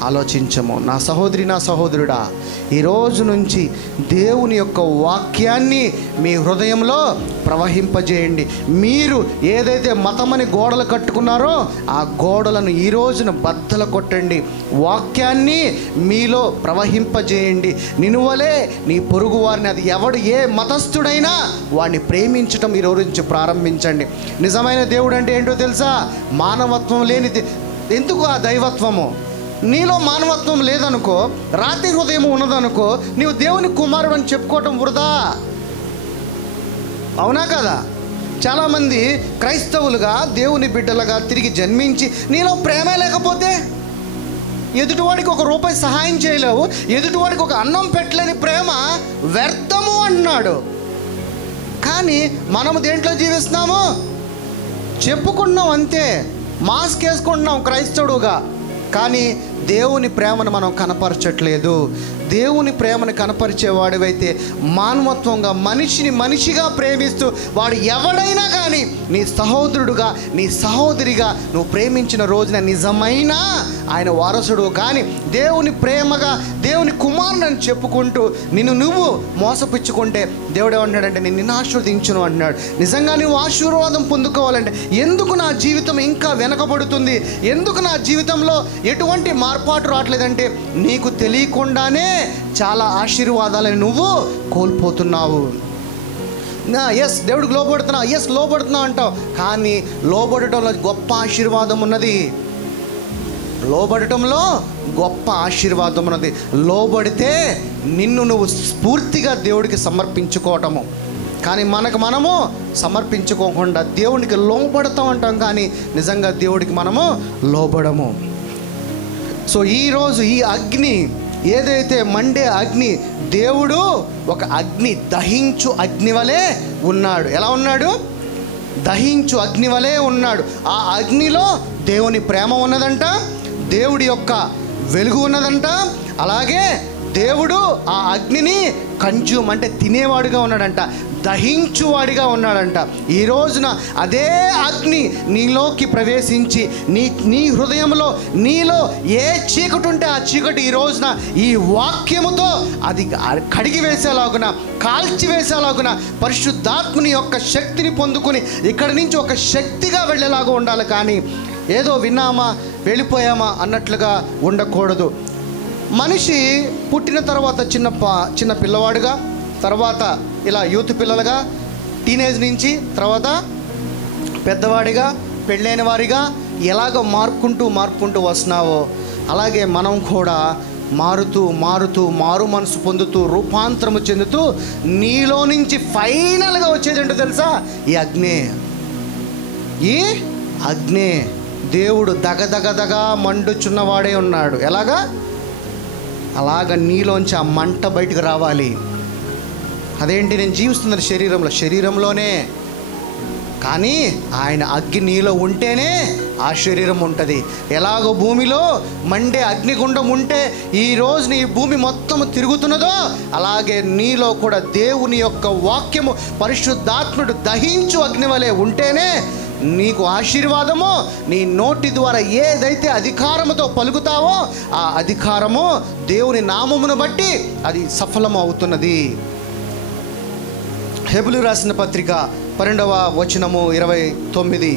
ఆలోచించము. నా సహోదరి, నా సహోదరుడా, ఈరోజు నుంచి దేవుని యొక్క వాక్యాన్ని మీ హృదయంలో ప్రవహింపజేయండి. మీరు ఏదైతే మతమని గోడలు కట్టుకున్నారో ఆ గోడలను ఈ రోజున బద్దలు కొట్టండి. వాక్యాన్ని మీలో ప్రవహింపజేయండి. నినువలే నీ పొరుగు వారిని, అది ఎవడు ఏ మతస్థుడైనా వాడిని ప్రేమించటం ఈ రోజు నుంచి ప్రారంభించండి. నిజమైన దేవుడు అంటే ఏంటో తెలుసా? మానవత్వం లేనిది. ఎందుకు ఆ దైవత్వము? నీలో మానవత్వం లేదనుకో, రాతి హృదయం ఉన్నదనుకో, నీవు దేవుని కుమారుడు అని చెప్పుకోవటం వృధా. అవునా కదా? చాలామంది క్రైస్తవులుగా, దేవుని బిడ్డలుగా తిరిగి జన్మించి నీలో ప్రేమే లేకపోతే, ఎదుటివాడికి ఒక రూపాయి సహాయం చేయలేవు, ఎదుటివాడికి ఒక అన్నం పెట్టలేని ప్రేమ వ్యర్థము అన్నాడు. కానీ మనము దేంట్లో జీవిస్తున్నాము? చెప్పుకున్నాం అంతే, మాస్క్ వేసుకుంటున్నాం క్రైస్తవుడుగా, కానీ దేవుని ప్రేమను మనం కనపరచట్లేదు. దేవుని ప్రేమను కనపరిచేవాడివైతే మానవత్వంగా మనిషిని మనిషిగా ప్రేమిస్తూ, వాడు ఎవడైనా కానీ నీ సహోదరుడుగా, నీ సహోదరిగా నువ్వు ప్రేమించిన రోజున నిజమైన ఆయన వారసుడు. కానీ దేవుని ప్రేమగా, దేవుని కుమారుని చెప్పుకుంటూ నువ్వు మోసపుచ్చుకుంటే దేవుడు ఏమంటున్నాడంటే నేను నిన్ను ఆశీర్వదించును అంటున్నాడు. నిజంగా నువ్వు ఆశీర్వాదం పొందుకోవాలంటే ఎందుకు నా జీవితం ఇంకా వెనకబడుతుంది, ఎందుకు నా జీవితంలో ఎటువంటి మార్పాటు రావట్లేదంటే నీకు తెలియకుండానే చాలా ఆశీర్వాదాలని నువ్వు కోల్పోతున్నావు. ఎస్ దేవుడికి లోబడుతున్నావు, ఎస్ లోబడుతున్నావు అంటావు, కానీ లోబడటంలో గొప్ప ఆశీర్వాదం ఉన్నది. లోబడటంలో గొప్ప ఆశీర్వాదం ఉన్నది. లోబడితే నిన్ను నువ్వు స్ఫూర్తిగా దేవుడికి సమర్పించుకోవటము. కానీ మనము సమర్పించుకోకుండా దేవునికి లోబడతాం అంటాం, కానీ నిజంగా దేవుడికి మనము లోబడము. సో ఈరోజు ఈ అగ్ని ఏదైతే మండే అగ్ని, దేవుడు ఒక అగ్ని, దహించు అగ్ని వలె ఉన్నాడు. ఎలా ఉన్నాడు? దహించు అగ్ని వలె ఉన్నాడు. ఆ అగ్నిలో దేవుని ప్రేమ ఉన్నదంట, దేవుడి యొక్క వెలుగు ఉన్నదంట. అలాగే దేవుడు ఆ అగ్నిని కన్జ్యూమ్ అంటే తినేవాడుగా ఉన్నాడంట, దహించువాడిగా ఉన్నాడంట. ఈ రోజున అదే అగ్ని నీలోకి ప్రవేశించి నీ హృదయంలో నీలో ఏ చీకటి ఉంటే ఆ చీకటి ఈ రోజున ఈ వాక్యముతో అది కడిగి వేసేలాగున, కాల్చి వేసేలాగున, పరిశుద్ధాత్మని యొక్క శక్తిని పొందుకుని ఇక్కడి నుంచి ఒక శక్తిగా వెళ్ళేలాగా ఉండాలి. కానీ ఏదో విన్నామా వెళ్ళిపోయామా అన్నట్లుగా ఉండకూడదు. మనిషి పుట్టిన తర్వాత చిన్న పిల్లవాడుగా, తర్వాత ఇలా యూత్ పిల్లలుగా, టీనేజ్ నుంచి తర్వాత పెద్దవాడిగా, పెళ్ళైన వారిగా ఎలాగ మార్పుకుంటూ వస్తున్నావో అలాగే మనం కూడా మారుతూ మారు మనసు పొందుతూ రూపాంతరము చెందుతూ నీలో నుంచి ఫైనల్గా వచ్చేది ఏంటో తెలుసా? ఈ అగ్నే. దేవుడు దగదగదగా మండుచున్నవాడే ఉన్నాడు. అలాగా నీలోంచి ఆ మంట బయటకు రావాలి. అదేంటి? నేను జీవిస్తున్న శరీరంలోనే, కానీ ఆయన అగ్ని నీలో ఉంటేనే ఆ శరీరం ఉంటుంది. ఎలాగో భూమిలో మండే అగ్నిగుండం ఉంటే ఈ రోజు నీ భూమి మొత్తం తిరుగుతున్నదో, అలాగే నీలో కూడా దేవుని యొక్క వాక్యము, పరిశుద్ధాత్ముడు దహించు అగ్ని వలె ఉంటేనే నీకు ఆశీర్వాదము. నీ నోటి ద్వారా ఏదైతే అధికారముతో పలుకుతావో ఆ అధికారము దేవుని నామమును బట్టి అది సఫలం అవుతున్నది. హెబ్రీయులకు రాసిన పత్రిక 12వ వచనము 29.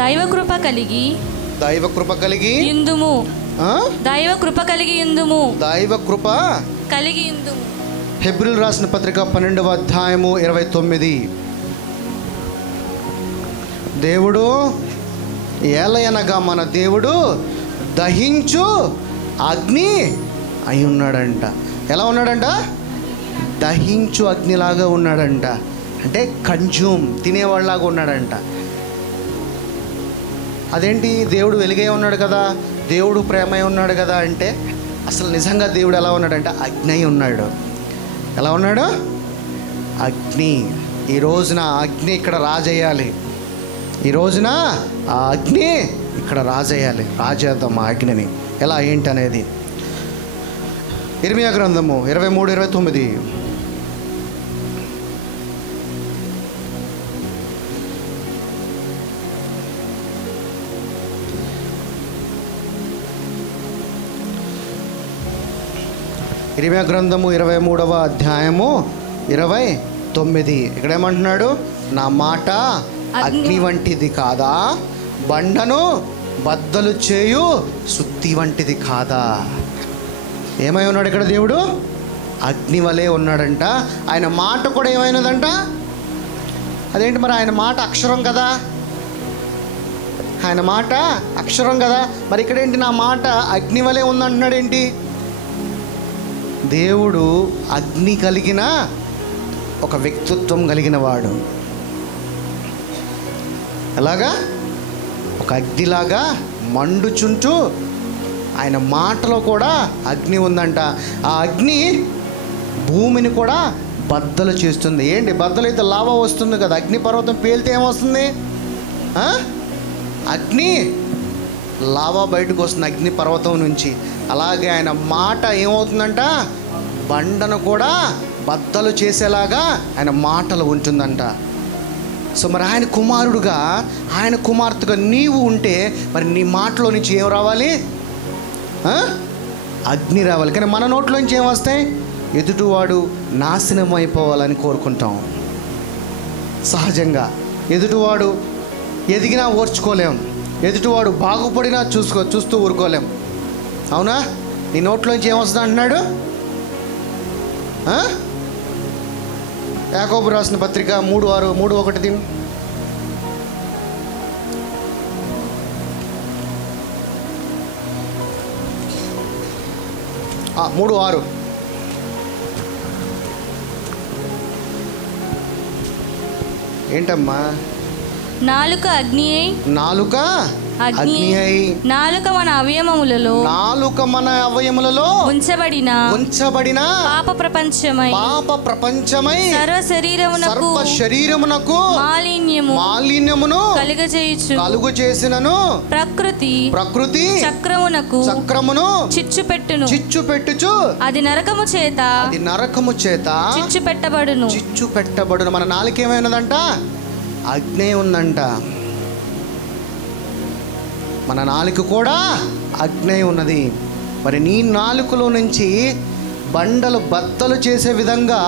దైవ కృప కలిగి ఇందుము. దైవ కృప కలిగి ఇందుము. హెబ్రీయులకు రాసిన పత్రిక 12వ అధ్యాయము 29. దేవుడు ఏలయనగా మన దేవుడు దహించు అగ్ని అయి ఉన్నాడంట. ఎలా ఉన్నాడంట? దహించు అగ్నిలాగా ఉన్నాడంట. అంటే కన్జ్యూమ్, తినేవాళ్ళలాగా ఉన్నాడంట. అదేంటి? దేవుడు వెలుగే ఉన్నాడు కదా, దేవుడు ప్రేమై ఉన్నాడు కదా అంటే అసలు నిజంగా దేవుడు ఎలా ఉన్నాడంటే అగ్ని అయి ఉన్నాడు. ఎలా ఉన్నాడు? అగ్ని. ఈ రోజున అగ్ని ఇక్కడ రాజేయాలి. ఈ రోజున ఆ అగ్ని ఇక్కడ రాజేయాలి. రాజేద్దాం ఆ అగ్నిని. ఎలా ఏంటి అనేది ఇర్మియా గ్రంథము 23:29. ఇర్మియా గ్రంథము 23వ అధ్యాయము 29. ఇక్కడ ఏమంటున్నాడు? నా మాట అగ్ని వంటిది కాదా, బండను బద్దలు చేయు సుత్తి వంటిది కాదా? ఏమై ఉన్నాడు ఇక్కడ దేవుడు? అగ్ని వలె ఉన్నాడంట. ఆయన మాట కూడా ఏమైనదంట? అదేంటి మరి? ఆయన మాట అక్షరం కదా, ఆయన మాట అక్షరం కదా, మరి ఇక్కడేంటి నా మాట అగ్ని వలె ఉందంటున్నాడు ఏంటి? దేవుడు అగ్ని కలిగిన ఒక వ్యక్తిత్వం కలిగిన వాడు. ఎలాగా? ఒక అగ్నిలాగా మండుచుంటూ ఆయన మాటలో కూడా అగ్ని ఉందంట. ఆ అగ్ని భూమిని కూడా బద్దలు చేస్తుంది. ఏంటి? బద్దలైతే లావా వస్తుంది కదా, అగ్ని పర్వతం పేలితే ఏమొస్తుంది? అగ్ని లావా బయటకు వస్తుంది అగ్ని పర్వతం నుంచి. అలాగే ఆయన మాట ఏమవుతుందంట? బండను కూడా బద్దలు చేసేలాగా ఆయన మాటలు ఉంటుందంట. సో మరి ఆయన కుమారుడుగా, ఆయన కుమార్తెగా నీవు ఉంటే మరి నీ మాటలో నుంచి ఏం రావాలి? అగ్ని రావాలి. కానీ మన నోట్లో నుంచి ఏం వస్తాయి? ఎదుటివాడు నాశనం అయిపోవాలని కోరుకుంటాం. సహజంగా ఎదుటివాడు ఎదిగినా ఓర్చుకోలేం, ఎదుటివాడు బాగుపడినా చూస్తూ ఊరుకోలేం. అవునా? నీ నోట్లోంచి ఏమొస్తుంది అంటున్నాడు? యాకోబు రాసిన పత్రిక 3:6, 3:1 తిను. 3:6. ఏంటమ్మా? నాలుక అగ్ని అయి నాలుక మన అవయవములలో ఉంచబడిన పాప ప్రపంచమై సర్వ శరీరమునకు మాలిన్యమును కలుగు చేసినను ప్రకృతి చక్రమును చిచ్చుపెట్టుచు అది నరకము చేత చిచ్చు పెట్టబడును. మన నాలుక ఏమైనదంట? అగ్ని ఉందంట. మన నాలుక కూడా అగ్ని ఉన్నది. మరి నీ నాలుకలో నుంచి బండలు బద్దలు చేసే విధంగా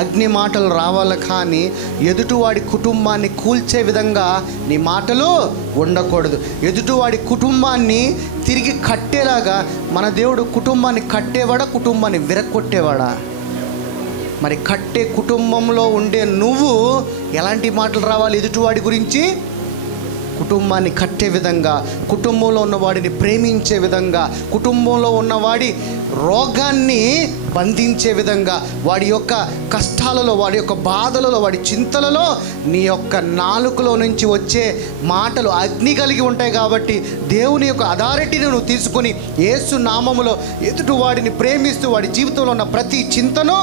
అగ్ని మాటలు రావాలి, కానీ ఎదుటివాడి కుటుంబాన్ని కూల్చే విధంగా నీ మాటలు ఉండకూడదు. ఎదుటివాడి కుటుంబాన్ని తిరిగి కట్టేలాగా మన దేవుడు కుటుంబాన్ని కట్టేవాడా, కుటుంబాన్ని విరగొట్టేవాడా? మరి కట్టే కుటుంబంలో ఉండే నువ్వు ఎలాంటి మాటలు రావాలి ఎదుటివాడి గురించి? కుటుంబాన్ని కట్టే విధంగా, కుటుంబంలో ఉన్నవాడిని ప్రేమించే విధంగా, కుటుంబంలో ఉన్నవాడి రోగాన్ని బంధించే విధంగా, వాడి యొక్క కష్టాలలో, వాడి యొక్క బాధలలో, వాడి చింతలలో నీ యొక్క నాలుకలో నుంచి వచ్చే మాటలు అగ్ని కలిగి ఉంటాయి. కాబట్టి దేవుని యొక్క అథారిటీని నువ్వు తీసుకొని యేసు నామములో ఎదుటి వాడిని ప్రేమిస్తూ వాడి జీవితంలో ఉన్న ప్రతి చింతను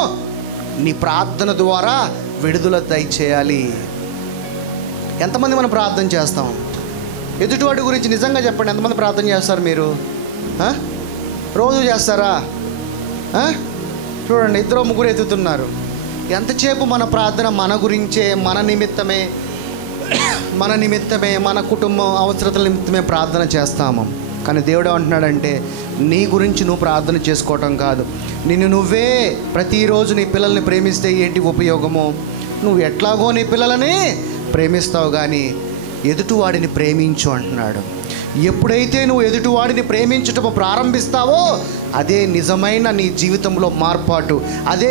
నీ ప్రార్థన ద్వారా విడుదల దయచేయాలి. ఎంతమంది మనం ప్రార్థన చేస్తాం? ఎదుటివాడి గురించి నిజంగా చెప్పండి, ఎంతమంది ప్రార్థన చేస్తారు మీరు? రోజు చేస్తారా? చూడండి, 2-3 ఎత్తుతున్నారు. ఎంతసేపు మన ప్రార్థన మన గురించే, మన నిమిత్తమే, మన కుటుంబం అవసరతల నిమిత్తమే ప్రార్థన చేస్తాము. కానీ దేవుడు ఏమంటున్నాడంటే, నీ గురించి నువ్వు ప్రార్థన చేసుకోవటం కాదు, నిన్ను నువ్వే ప్రతిరోజు నీ పిల్లల్ని ప్రేమిస్తే ఏంటి ఉపయోగము? నువ్వు ఎట్లాగో నీ పిల్లలని ప్రేమిస్తావు, కానీ ఎదుటివాడిని ప్రేమించు అంటున్నాడు. ఎప్పుడైతే నువ్వు ఎదుటివాడిని ప్రేమించటం ప్రారంభిస్తావో అదే నిజమైన నీ జీవితంలో మార్పాటు, అదే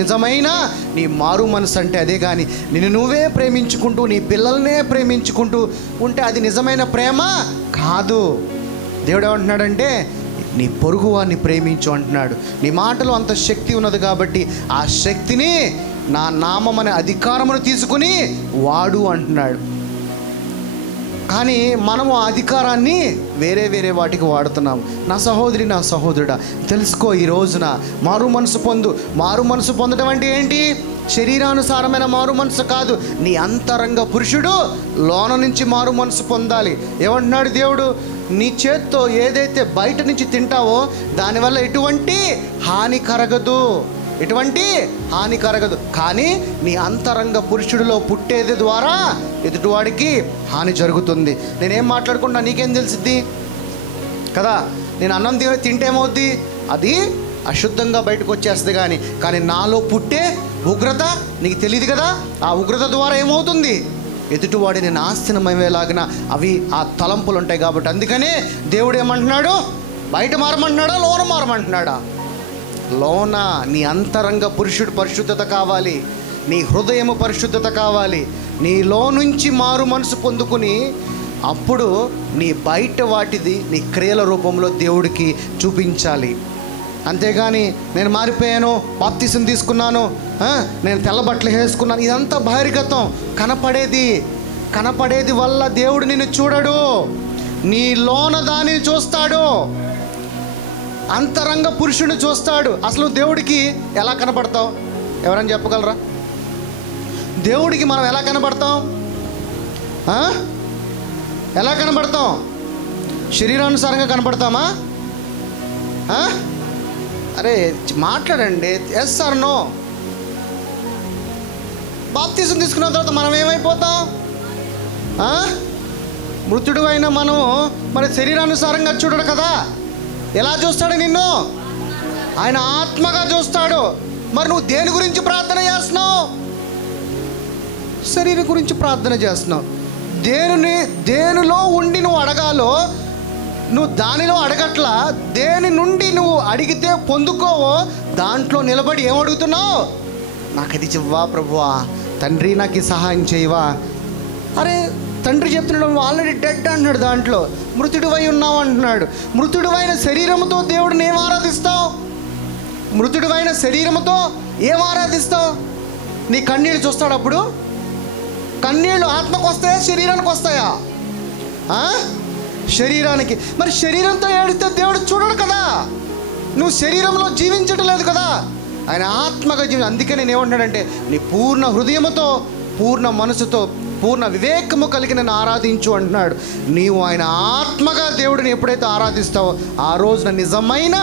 నిజమైన నీ మారు మనసు అంటే అదే. కానీ నిన్ను నువ్వే ప్రేమించుకుంటూ నీ పిల్లల్నే ప్రేమించుకుంటూ ఉంటే అది నిజమైన ప్రేమ కాదు. దేవుడు ఏమంటున్నాడంటే, నీ పొరుగువాన్ని ప్రేమించు అంటున్నాడు. నీ మాటలో అంత శక్తి ఉన్నది కాబట్టి ఆ శక్తిని నా నామం అనే అధికారమును తీసుకుని వాడు అంటున్నాడు. కానీ మనము ఆ అధికారాన్ని వేరే వాటికి వాడుతున్నాం. నా సహోదరి, నా సహోదరుడా, తెలుసుకో, ఈ రోజున మారు మనసు పొందడం అంటే ఏంటి? శరీరానుసారమైన మారు మనసు కాదు, నీ అంతరంగ పురుషుడు లోన నుంచి మారు మనసు పొందాలి. ఏమంటున్నాడు దేవుడు? నీ చేత్తో ఏదైతే బయట నుంచి తింటావో దానివల్ల ఎటువంటి హాని కరగదు, కానీ నీ అంతరంగ పురుషుడిలో పుట్టేది ద్వారా ఎదుటివాడికి హాని జరుగుతుంది. నేనేం మాట్లాడుకుంటా నీకేం తెలిసిద్ది కదా? నేను అన్నం తింటే ఏమవుద్ది? అది అశుద్ధంగా బయటకు వచ్చేస్తుంది. కానీ నాలో పుట్టే ఉగ్రత నీకు తెలియదు కదా. ఆ ఉగ్రత ద్వారా ఏమవుతుంది? ఎదుటివాడిని నాశనం అయ్యేలాగిన అవి ఆ తలంపులు ఉంటాయి. కాబట్టి అందుకనే దేవుడు ఏమంటున్నాడు? బయట మారమంటున్నాడా, లోన మారమంటున్నాడా? లోన నీ అంతరంగ పురుషుడు పరిశుద్ధత కావాలి, నీ హృదయము పరిశుద్ధత కావాలి. నీలో నుంచి మారు మనసు పొందుకుని అప్పుడు నీ బయట వాటిది నీ క్రియల రూపంలో దేవుడికి చూపించాలి. అంతేగాని నేను మారిపోయాను, బాప్తిసం తీసుకున్నాను, నేను తెల్ల బట్టలు వేసుకున్నాను, ఇదంతా బహిర్గతం. కనపడేది వల్ల దేవుడు నిన్ను చూడడు, నీ లోన దానిని చూస్తాడు, అంతరంగ పురుషుని చూస్తాడు. అసలు దేవుడికి ఎలా కనపడతావు? ఎవరైనా చెప్పగలరా? దేవుడికి మనం ఎలా కనపడతాం? ఎలా కనపడతాం? శరీరానుసారంగా కనపడతామా? అరే మాట్లాడండి, ఎస్ ఆర్ నో. బాప్తిసం తీసుకున్న తర్వాత మనం ఏమైపోతాం? మృతుడు అయిన మనము మన శరీరానుసారంగా చూడడు కదా. ఎలా చూస్తాడు నిన్ను? ఆయన ఆత్మగా చూస్తాడు. మరి నువ్వు దేని గురించి ప్రార్థన చేస్తున్నావు? శరీరం గురించి ప్రార్థన చేస్తున్నావు. దేనిలో ఉండి నువ్వు అడగాలో నువ్వు దానిలో అడగట్లా. దేని నుండి నువ్వు అడిగితే పొందుకోవో దాంట్లో నిలబడి ఏమడుగుతున్నావు? నాకు అది చెవ్వా ప్రభువా, తండ్రి నాకు ఈ సహాయం చేయవా. అరే తండ్రి చెప్తున్నాడు, నువ్వు ఆల్రెడీ డెడ్ అంటున్నాడు. దాంట్లో మృతుడివై ఉన్నావు అంటున్నాడు. మృతుడివైన శరీరంతో దేవుడిని ఏం ఆరాధిస్తావు? మృతుడివైన శరీరంతో ఏం ఆరాధిస్తావు? నీ కన్నీళ్ళు చూస్తాడు. అప్పుడు కన్నీళ్ళు ఆత్మకు వస్తాయా శరీరానికి వస్తాయా? శరీరానికి. మరి శరీరంతో ఏడిస్తే దేవుడు చూడడు కదా. నువ్వు శరీరంలో జీవించడం లేదు కదా, ఆయన ఆత్మగా అందుకే నేను ఏమంటున్నాడంటే, నీ పూర్ణ హృదయముతో, పూర్ణ మనసుతో, పూర్ణ వివేకము కలిగి నన్ను ఆరాధించు అంటున్నాడు. నీవు ఆయన ఆత్మగా దేవుడిని ఎప్పుడైతే ఆరాధిస్తావో ఆ రోజున నిజమైన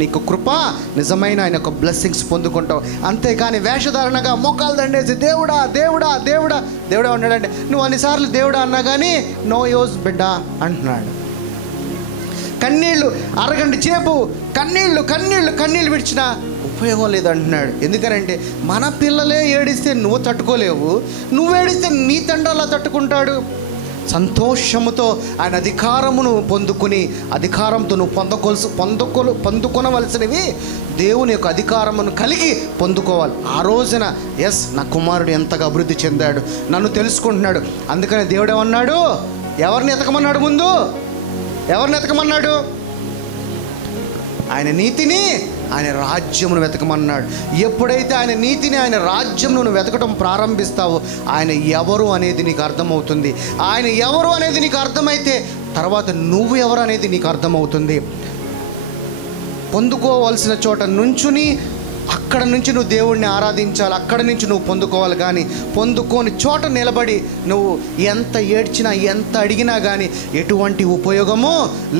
నీకు కృప, నిజమైన ఆయన యొక్క బ్లెస్సింగ్స్ పొందుకుంటావు. అంతేకాని వేషధారణగా మోకాలు దండేసి దేవుడా దేవుడా దేవుడా దేవుడా ఉన్నాడంటే, నువ్వు అన్నిసార్లు దేవుడా అన్నా కానీ నో యూజ్ బిడ్డ అంటున్నాడు. కన్నీళ్ళు అరగంట చేపు కన్నీళ్ళు కన్నీళ్ళు కన్నీళ్ళు విడిచినా ఉపయోగం లేదంటున్నాడు. ఎందుకనంటే మన పిల్లలే ఏడిస్తే నువ్వు తట్టుకోలేవు, నువ్వు ఏడిస్తే నీ తండ్రి అలా తట్టుకుంటాడు. సంతోషముతో ఆయన అధికారమును పొందుకుని, అధికారంతో నువ్వు పొందుకొనవలసినవి దేవుని యొక్క అధికారమును కలిగి పొందుకోవాలి. ఆ రోజున ఎస్ నా కుమారుడు ఎంతగా అభివృద్ధి చెందాడు, నన్ను తెలుసుకుంటున్నాడు. అందుకని దేవుడు ఏమన్నాడు? ఎవరిని ఎతకమన్నాడు? ముందు ఎవరిని ఎతకమన్నాడు? ఆయన నీతిని, ఆయన రాజ్యమును వెతకమన్నాడు. ఎప్పుడైతే ఆయన నీతిని, ఆయన రాజ్యమును నువ్వు వెతకడం ప్రారంభిస్తావో ఆయన ఎవరు అనేది నీకు అర్థమవుతుంది. ఆయన ఎవరు అనేది నీకు అర్థమైతే తర్వాత నువ్వు ఎవరు అనేది నీకు అర్థమవుతుంది. పొందుకోవాల్సిన చోట నుంచుని అక్కడ నుంచి నువ్వు దేవుణ్ణి ఆరాధించాలి, అక్కడ నుంచి నువ్వు పొందుకోవాలి. కానీ పొందుకోని చోట నిలబడి నువ్వు ఎంత ఏడ్చినా ఎంత అడిగినా కానీ ఎటువంటి ఉపయోగము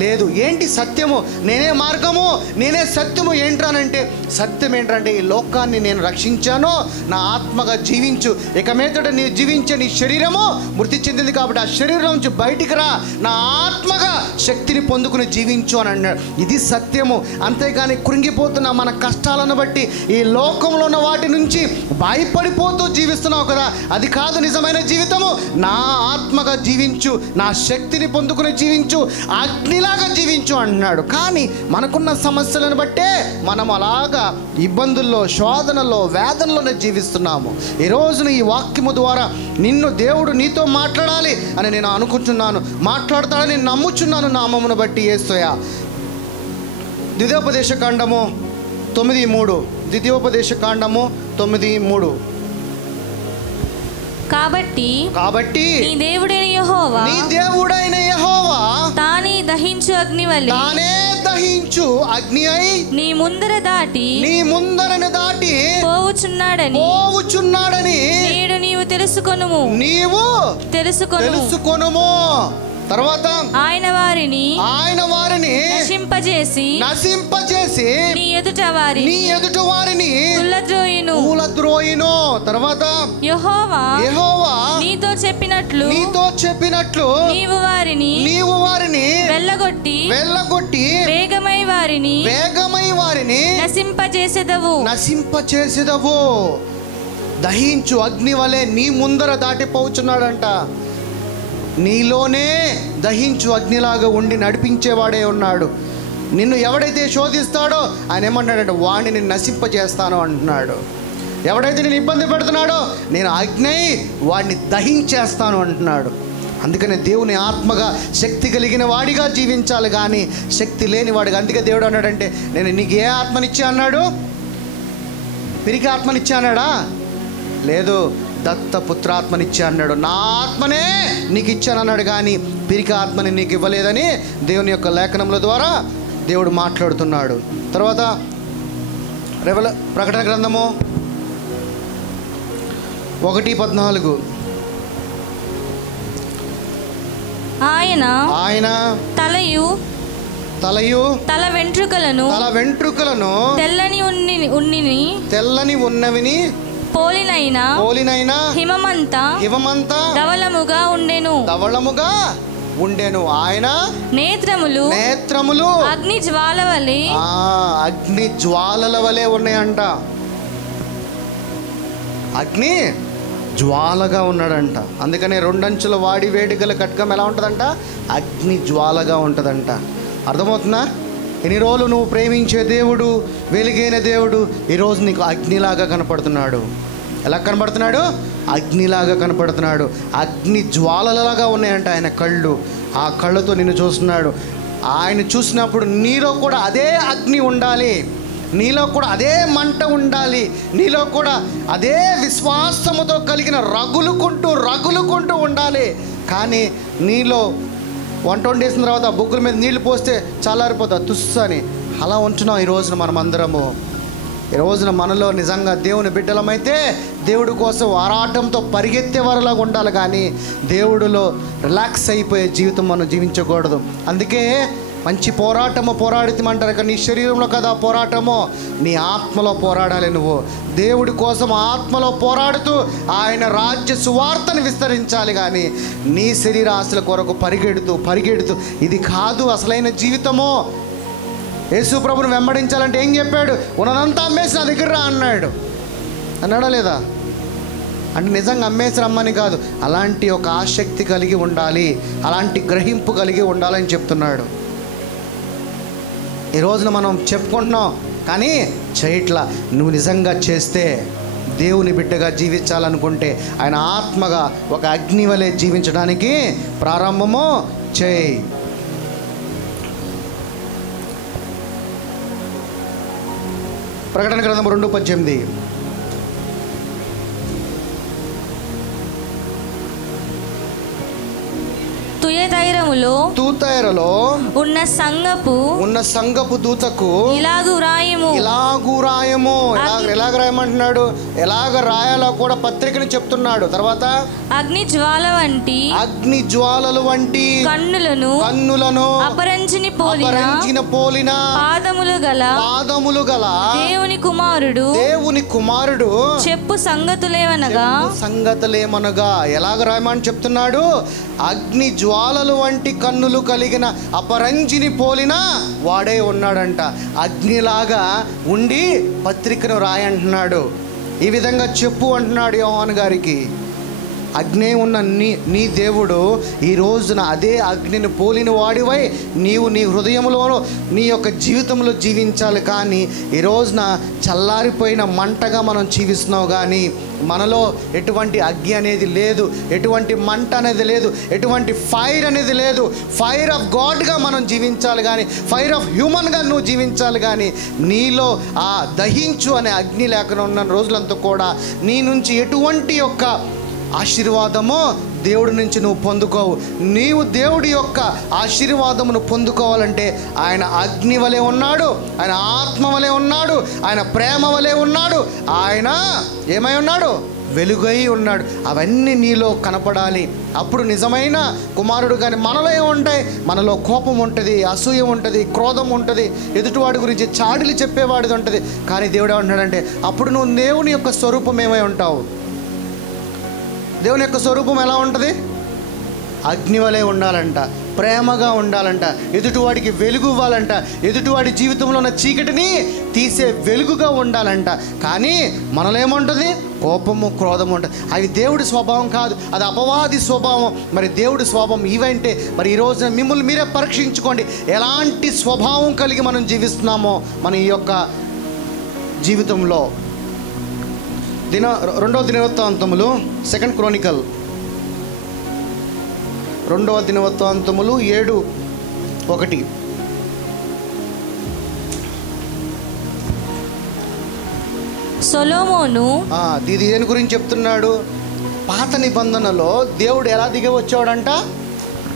లేదు. ఏంటి సత్యము? నేనే మార్గము, నేనే సత్యము. ఏంట్రానంటే సత్యం ఏంటంటే ఈ లోకాన్ని నేను రక్షించాను, నా ఆత్మగా జీవించు. ఇక మీదట నీ జీవించే నీ శరీరము మృతి చెందింది కాబట్టి ఆ శరీరం నుంచి బయటికి రా, నా ఆత్మగా శక్తిని పొందుకుని జీవించు అని అన్నాడు. ఇది సత్యము. అంతేగాని కృంగిపోతున్న మన కష్టాలను బట్టి, ఈ లోకంలో ఉన్న వాటి నుంచి భయపడిపోతూ జీవిస్తున్నావు కదా, అది కాదు నిజమైన జీవితము. నా ఆత్మగా జీవించు, నా శక్తిని పొందుకుని జీవించు, అగ్నిలాగా జీవించు అంటున్నాడు. కానీ మనకున్న సమస్యలను బట్టే మనం అలాగా ఇబ్బందుల్లో, శోధనలో, వేదనలోనే జీవిస్తున్నాము. ఈ రోజున ఈ వాక్యము ద్వారా నిన్ను దేవుడు నీతో మాట్లాడాలి అని నేను అనుకుంటున్నాను. మాట్లాడతాడని నమ్ముచున్నాను నామమును బట్టి. యేసయ్య ద్వితీయోపదేశ కాండము 9:3. ద్వితీయోపదేశ కాండము 9:3. కాబట్టి నీ దేవుడైన యెహోవా తానే దహించు అగ్ని వలె, తానే దహించు అగ్ని అయి నీ ముందరను దాటి పోవుచున్నాడని నేడు నీవు తెలుసుకొనుము. తర్వాత ఆయన వారిని నశింపజేసి నీ ఎదుట వారిని కూలద్రోయును. తర్వాత యెహోవా నీతో చెప్పినట్లు నీవు వారిని వెళ్ళగొట్టి వేగమై వారిని నశింపచేసెదవు. దహించు అగ్ని వలె నీ ముందర దాటిపోచున్నాడంట. నీలోనే దహించు అగ్నిలాగా ఉండి నడిపించేవాడే ఉన్నాడు. నిన్ను ఎవడైతే శోధిస్తాడో ఆయన ఏమంటాడంటే వాడిని నేను నశింపజేస్తాను అంటున్నాడు. ఎవడైతే నేను ఇబ్బంది పెడుతున్నాడో నేను అగ్ని వాడిని దహించేస్తాను అంటున్నాడు. అందుకనే దేవుని ఆత్మగా శక్తి కలిగిన వాడిగా జీవించాలి, కానీ శక్తి లేని వాడిగా. అందుకే దేవుడు అన్నాడంటే నేను నీకు ఏ ఆత్మనిచ్చా అన్నాడు? పిరికి ఆత్మనిచ్చా అన్నాడా? లేదు, దత్తపుత్రాత్మనిచ్చా అన్నాడు. నా ఆత్మనే నీకు ఇచ్చానన్నాడు, కానీ పిరికి ఆత్మని నీకు ఇవ్వలేదని దేవుని యొక్క లేఖనముల ద్వారా దేవుడు మాట్లాడుతున్నాడు. తర్వాత ప్రకటన గ్రంథము 1:14. ఆయన తలయు తల వెంట్రుకలను తెల్లని ఉన్నవిని పోలినైన హిమమంతా ధవళముగా ఉండెను. ఆయన నేత్రములు అగ్ని జ్వాల వలె అగ్ని జ్వాలల వలె ఉన్నాయంట. అగ్ని జ్వాలగా ఉన్నాడంట. అందుకనే రెండంచుల వాడి వేడికల ఖడ్గం ఎలా ఉంటుందంట? అగ్ని జ్వాలగా ఉంటుందంట. అర్థమవుతుందా? ఎన్ని రోజులు నువ్వు ప్రేమించే దేవుడు, వెలుగైన దేవుడు ఈరోజు నీకు అగ్నిలాగా కనపడుతున్నాడు. ఎలా కనపడుతున్నాడు? అగ్నిలాగా కనపడుతున్నాడు. అగ్ని జ్వాలలాగా ఉన్నాయంట ఆయన కళ్ళు. ఆ కళ్ళతో నిన్ను చూస్తున్నాడు. ఆయన చూసినప్పుడు నీలో కూడా అదే అగ్ని ఉండాలి, నీలో కూడా అదే మంట ఉండాలి, నీలో కూడా అదే విశ్వాసముతో కలిగిన రగులుకుంటూ ఉండాలి. కానీ నీలో 120 డేస్ తర్వాత బొగ్గుల మీద నీళ్లు పోస్తే చల్లారిపోతా తుస్సు అని అలా ఉంటున్నాం. ఈ రోజున మనం అందరము, ఈ రోజున మనలో నిజంగా దేవుని బిడ్డలమైతే దేవుడి కోసం ఆరాటంతో పరిగెత్తే వారిలాగా ఉండాలి, కానీ దేవుడిలో రిలాక్స్ అయిపోయే జీవితం మనం జీవించకూడదు. అందుకే మంచి పోరాడితమంటారు. కానీ నీ శరీరంలో కదా పోరాటమో, నీ ఆత్మలో పోరాడాలి. నువ్వు దేవుడి కోసం ఆత్మలో పోరాడుతూ ఆయన రాజ్య సువార్తను విస్తరించాలి, కానీ నీ శరీర ఆశల కొరకు పరిగెడుతూ ఇది కాదు అసలైన జీవితమో. యేసు ప్రభుని వెంబడించాలంటే ఏం చెప్పాడు? ఉన్నదంతా అమ్మేసి నా దగ్గర రా అన్నాడా లేదా? అంటే నిజంగా అమ్మేసి రమ్మని కాదు, అలాంటి ఒక ఆసక్తి కలిగి ఉండాలి, అలాంటి గ్రహింపు కలిగి ఉండాలని చెప్తున్నాడు. ఈ రోజున మనం చెప్పుకుంటున్నాం కానీ చేయట్లా. నువ్వు నిజంగా చేస్తే, దేవుని బిడ్డగా జీవించాలనుకుంటే, ఆయన ఆత్మగా ఒక అగ్ని వలె జీవించడానికి ప్రారంభము చేయి. ప్రకటన గ్రంథం 2:18. తూతైరలో ఉన్న సంగపు దూతకు ఇలాగు రాయము. ఎలాగ రాయమంటున్నాడు? ఎలాగ రాయాలో కూడా పత్రికను చెప్తున్నాడు. తర్వాత అగ్ని జ్వాలలు వంటి కన్నులను అపరంజిని పోలిన పాదములు గల దేవుని కుమారుడు చెప్పు సంగతులేమనగా ఎలాగ రాయమని చెప్తున్నాడు? అగ్ని జ్వాలలు వంటి కన్నులు కలిగిన అపరంజిని పోలిన వాడే ఉన్నాడంట. అగ్నిలాగా ఉండి పత్రికను రాయంటున్నాడు. ఈ విధంగా చెప్పు అంటున్నాడు యోహాను గారికి. అగ్నే ఉన్న నీ దేవుడు ఈ రోజున అదే అగ్నిని పోలిన వాడివై నీవు నీ హృదయంలో నీ యొక్క జీవితంలో జీవించాలి. కానీ ఈ రోజున చల్లారిపోయిన మంటగా మనం జీవిస్తున్నావు, కానీ మనలో ఎటువంటి అగ్ని అనేది లేదు, ఎటువంటి మంట అనేది లేదు, ఎటువంటి ఫైర్ అనేది లేదు. ఫైర్ ఆఫ్ గాడ్గా మనం జీవించాలి, కానీ ఫైర్ ఆఫ్ హ్యూమన్గా నువ్వు జీవించాలి. కానీ నీలో ఆ దహించు అనే అగ్ని లేకుండా ఉన్న రోజులంతా కూడా నీ నుంచి ఎటువంటి యొక్క ఆశీర్వాదము దేవుడి నుంచి నువ్వు పొందుకోవు. నీవు దేవుడి యొక్క ఆశీర్వాదమును పొందుకోవాలంటే ఆయన అగ్ని వలె ఉన్నాడు, ఆయన ఆత్మ వలె ఉన్నాడు, ఆయన ప్రేమ వలె ఉన్నాడు, ఆయన ఏమై ఉన్నాడు? వెలుగై ఉన్నాడు. అవన్నీ నీలో కనపడాలి. అప్పుడు నిజమైన కుమారుడు. కానీ మనలో ఏముంటాయి? మనలో కోపం ఉంటుంది, అసూయ ఉంటుంది, క్రోధం ఉంటుంది, ఎదుటివాడి గురించి చాడీలు చెప్పేవాడిది ఉంటుంది. కానీ దేవుడు ఏమంటాడంటే అప్పుడు నువ్వు దేవుని యొక్క స్వరూపం ఏమై ఉంటావు? దేవుని యొక్క స్వరూపం ఎలా ఉంటుంది? అగ్ని వలె ఉండాలంట, ప్రేమగా ఉండాలంట, ఎదుటివాడికి వెలుగు ఇవ్వాలంట, ఎదుటివాడి జీవితంలో ఉన్న చీకటిని తీసే వెలుగుగా ఉండాలంట. కానీ మనలో ఏముంటుంది? కోపము, క్రోధము ఉంటుంది. అవి దేవుడి స్వభావం కాదు, అది అపవాది స్వభావం. మరి దేవుడి స్వభావం ఇవంటే మరి ఈ రోజున మిమ్మల్ని మీరే పరీక్షించుకోండి. ఎలాంటి స్వభావం కలిగి మనం జీవిస్తున్నామో మన ఈ యొక్క జీవితంలో. 2వ దినవృత్తాంతములు 2 క్రోనికల్ 2వ దినవృత్తాంతములు 7:1. సొలొమోను ఇది దేని గురించి చెప్తున్నాడు? పాత నిబంధనలో దేవుడు ఎలా దిగి వచ్చేవాడంట?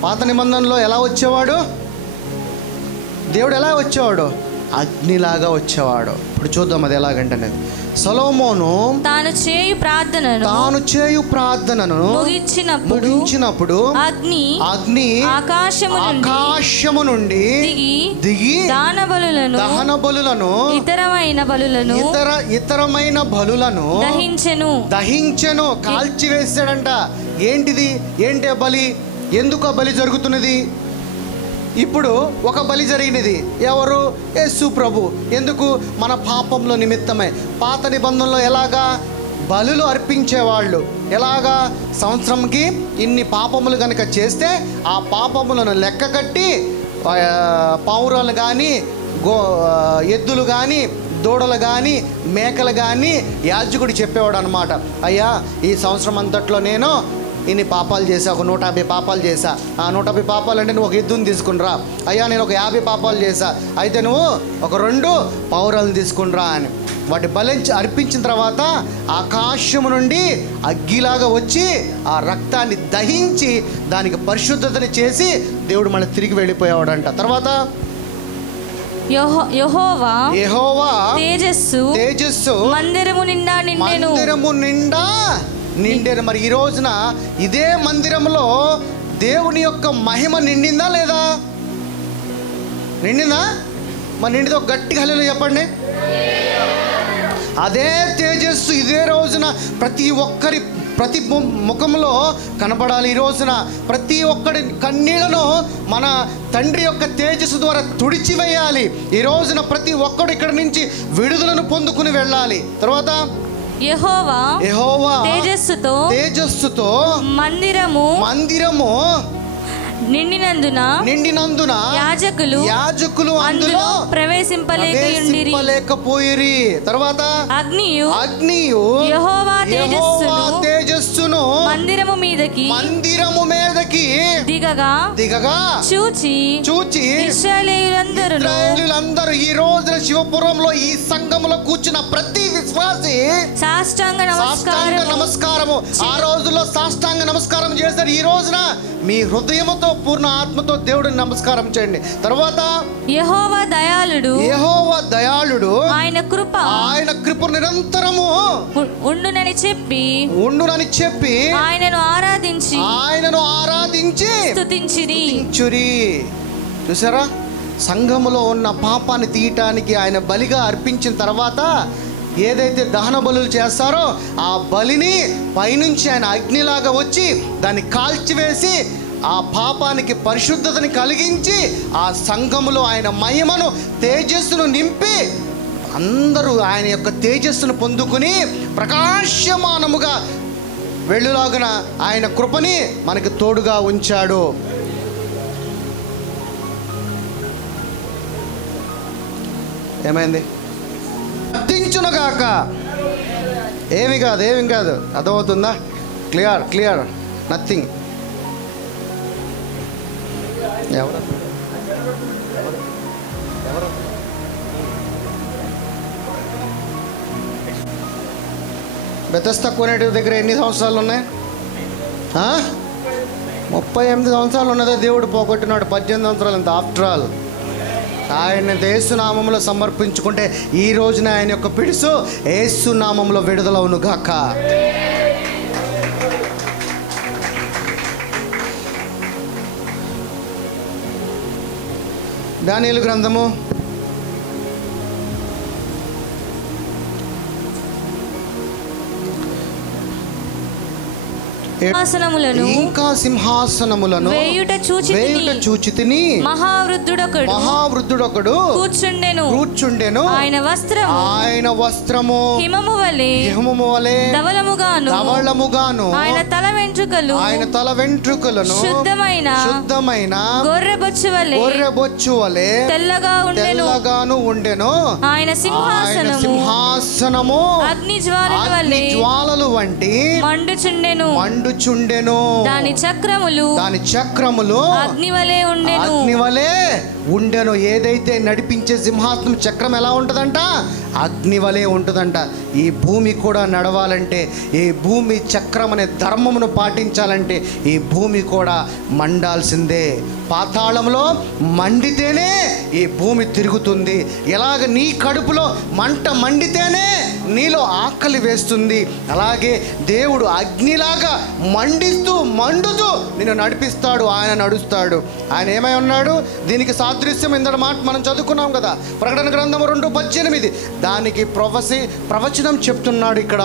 పాత నిబంధనలో ఎలా వచ్చేవాడు? దేవుడు ఎలా వచ్చేవాడు? అగ్నిలాగా వచ్చేవాడు. ఇప్పుడు చూద్దాం అది ఎలాగంటే, సొలొమోను తాను చేయు ప్రార్థనను ముగించినప్పుడు అగ్ని ఆకాశము నుండి దిగి దహన బలులను ఇతరమైన బలులను దహించెను, కాల్చివేశాడంట. ఏంటి బలి? ఎందుకు ఆ బలి జరుగుతున్నది? ఇప్పుడు ఒక బలి జరిగినది, ఎవరు? యేసు ప్రభు. ఎందుకు? మన పాపంలో నిమిత్తమై. పాత నిబంధనలో ఎలాగా బలులు అర్పించేవాళ్ళు, ఎలాగా సంవత్సరంకి ఇన్ని పాపములు కనుక చేస్తే ఆ పాపములను లెక్క కట్టి పావురాలు కానీ ఎద్దులు కానీ దూడలు కానీ మేకలు కానీ యాజకుడు చెప్పేవాడు అనమాట. అయ్యా ఈ సంవత్సరం అంతట్లో నేను ఇన్ని పాపాలు చేశా, ఒక 150 పాపాలు చేశా. ఆ 150 పాపాలు అంటే నువ్వు ఒక ఎద్దుని తీసుకునిరా. అయ్యా నేను ఒక 50 పాపాలు చేశా, అయితే నువ్వు ఒక 2 పావురాలను తీసుకునిరా అని. వాటి బలించి అర్పించిన తర్వాత ఆకాశము నుండి అగ్గిలాగా వచ్చి ఆ రక్తాన్ని దహించి దానికి పరిశుద్ధతని చేసి దేవుడు మళ్ళీ తిరిగి వెళ్ళిపోయేవాడంట. తర్వాత యెహోవా తేజస్సు మందిరము నిండా నిండెను. మరి ఈ రోజున ఇదే మందిరంలో దేవుని యొక్క మహిమ నిండిందా లేదా? నిండిందా? మరి నిండితో గట్టిగా హల్లెలూయా చెప్పండి. అదే తేజస్సు ఇదే రోజున ప్రతి ముఖంలో కనపడాలి. ఈ రోజున ప్రతి ఒక్కడి కన్నీళ్లను మన తండ్రి యొక్క తేజస్సు ద్వారా తుడిచివేయాలి. ఈ రోజున ప్రతి ఒక్కడు ఇక్కడ నుంచి విడుదలను పొందుకుని వెళ్ళాలి. తర్వాత యెహోవా తేజస్సుతో మందిరము నిండినందున యాజకులు అందులో ప్రవేశింపలేకపోయిరి. తర్వాత అగ్నియు యెహోవా తేజస్సును మందిరము మీదకి దిగగా చూచి ఇశ్రాయేలీయులందరూ ఈ రోజున శివపురంలో ఈ సంఘములో కూర్చున్న ప్రతి విశ్వాసి సాష్టాంగ నమస్కారము ఆ రోజుల్లో సాష్టాంగ నమస్కారం చేస్తారు. ఈ రోజున మీ హృదయముతో పూర్ణ ఆత్మతో దేవుడిని నమస్కారం చేయండి. తర్వాత యెహోవా దయాళుడు ఆయన కృప నిరంతరము ఉండునని చెప్పి ఆయనను ఆరాధించి స్తుతించిరి. చూసారా, సంఘములో ఉన్న పాపాన్ని తీయటానికి ఆయన బలిగా అర్పించిన తర్వాత ఏదైతే దహన బలులు చేస్తారో ఆ బలిని పైనుంచి ఆయన అగ్నిలాగా వచ్చి దాన్ని కాల్చివేసి ఆ పాపానికి పరిశుద్ధతని కలిగించి ఆ సంఘములో ఆయన మహిమను తేజస్సును నింపి అందరూ ఆయన యొక్క తేజస్సును పొందుకుని ప్రకాశమానముగా వెళ్ళులాగున ఆయన కృపని మనకి తోడుగా ఉంచాడు. ఏమైంది? వర్ధించునుగాక. ఏమి కాదు. అర్థమవుతుందా? Clear nothing. ఎవరు బెతస్తా కోనేటివ్ దగ్గర ఎన్ని సంవత్సరాలు ఉన్నాయి? 38 సంవత్సరాలు ఉన్నదే. దేవుడు పోగొట్టినాడు 18 సంవత్సరాలు అంత. ఆఫ్టర్ ఆల్ ఆయన యేసునామంలో సమర్పించుకుంటే ఈ రోజున ఆయన యొక్క పిడుసు యేసునామంలో విడుదలవును గాక. దానియేలు గ్రంథము ఇంకా సింహాసనములను వేయుట చూచితిని. మహావృద్ధుడొకడు కూర్చుండెను. ఆయన వస్త్రము హిమము వలె ధవళముగాను ఆయన తల వెంట్రుకలను శుద్ధమైన గొర్రెబొచ్చు వలె తెల్లగాను ఉండెను. ఆయన సింహాసనము అగ్ని జ్వాలలు వంటి మండుచుండెను. దాని చక్రములు అగ్ని వలె ఉండెను. ఏదైతే నడిపించే సింహాసనం చక్రం ఎలా ఉంటుందంట? అగ్ని వలె ఉంటుందంట. ఈ భూమి కూడా నడవాలంటే, ఈ భూమి చక్రం అనే ధర్మమును పాటించాలంటే ఈ భూమి కూడా మండాల్సిందే. పాతాళంలో మండితేనే ఈ భూమి తిరుగుతుంది. ఎలాగ నీ కడుపులో మంట మండితేనే నీలో ఆకలి వేస్తుంది, అలాగే దేవుడు అగ్నిలాగా మండుతూ నిన్ను నడిపిస్తాడు. ఆయన నడుస్తాడు. ఆయన ఏమై ఉన్నాడు? దీనికి సాదృశ్యం ఇందటి మాట మనం చదువుకున్నాం కదా, ప్రకటన గ్రంథము 2:18. దానికి ప్రవచనం చెప్తున్నాడు ఇక్కడ.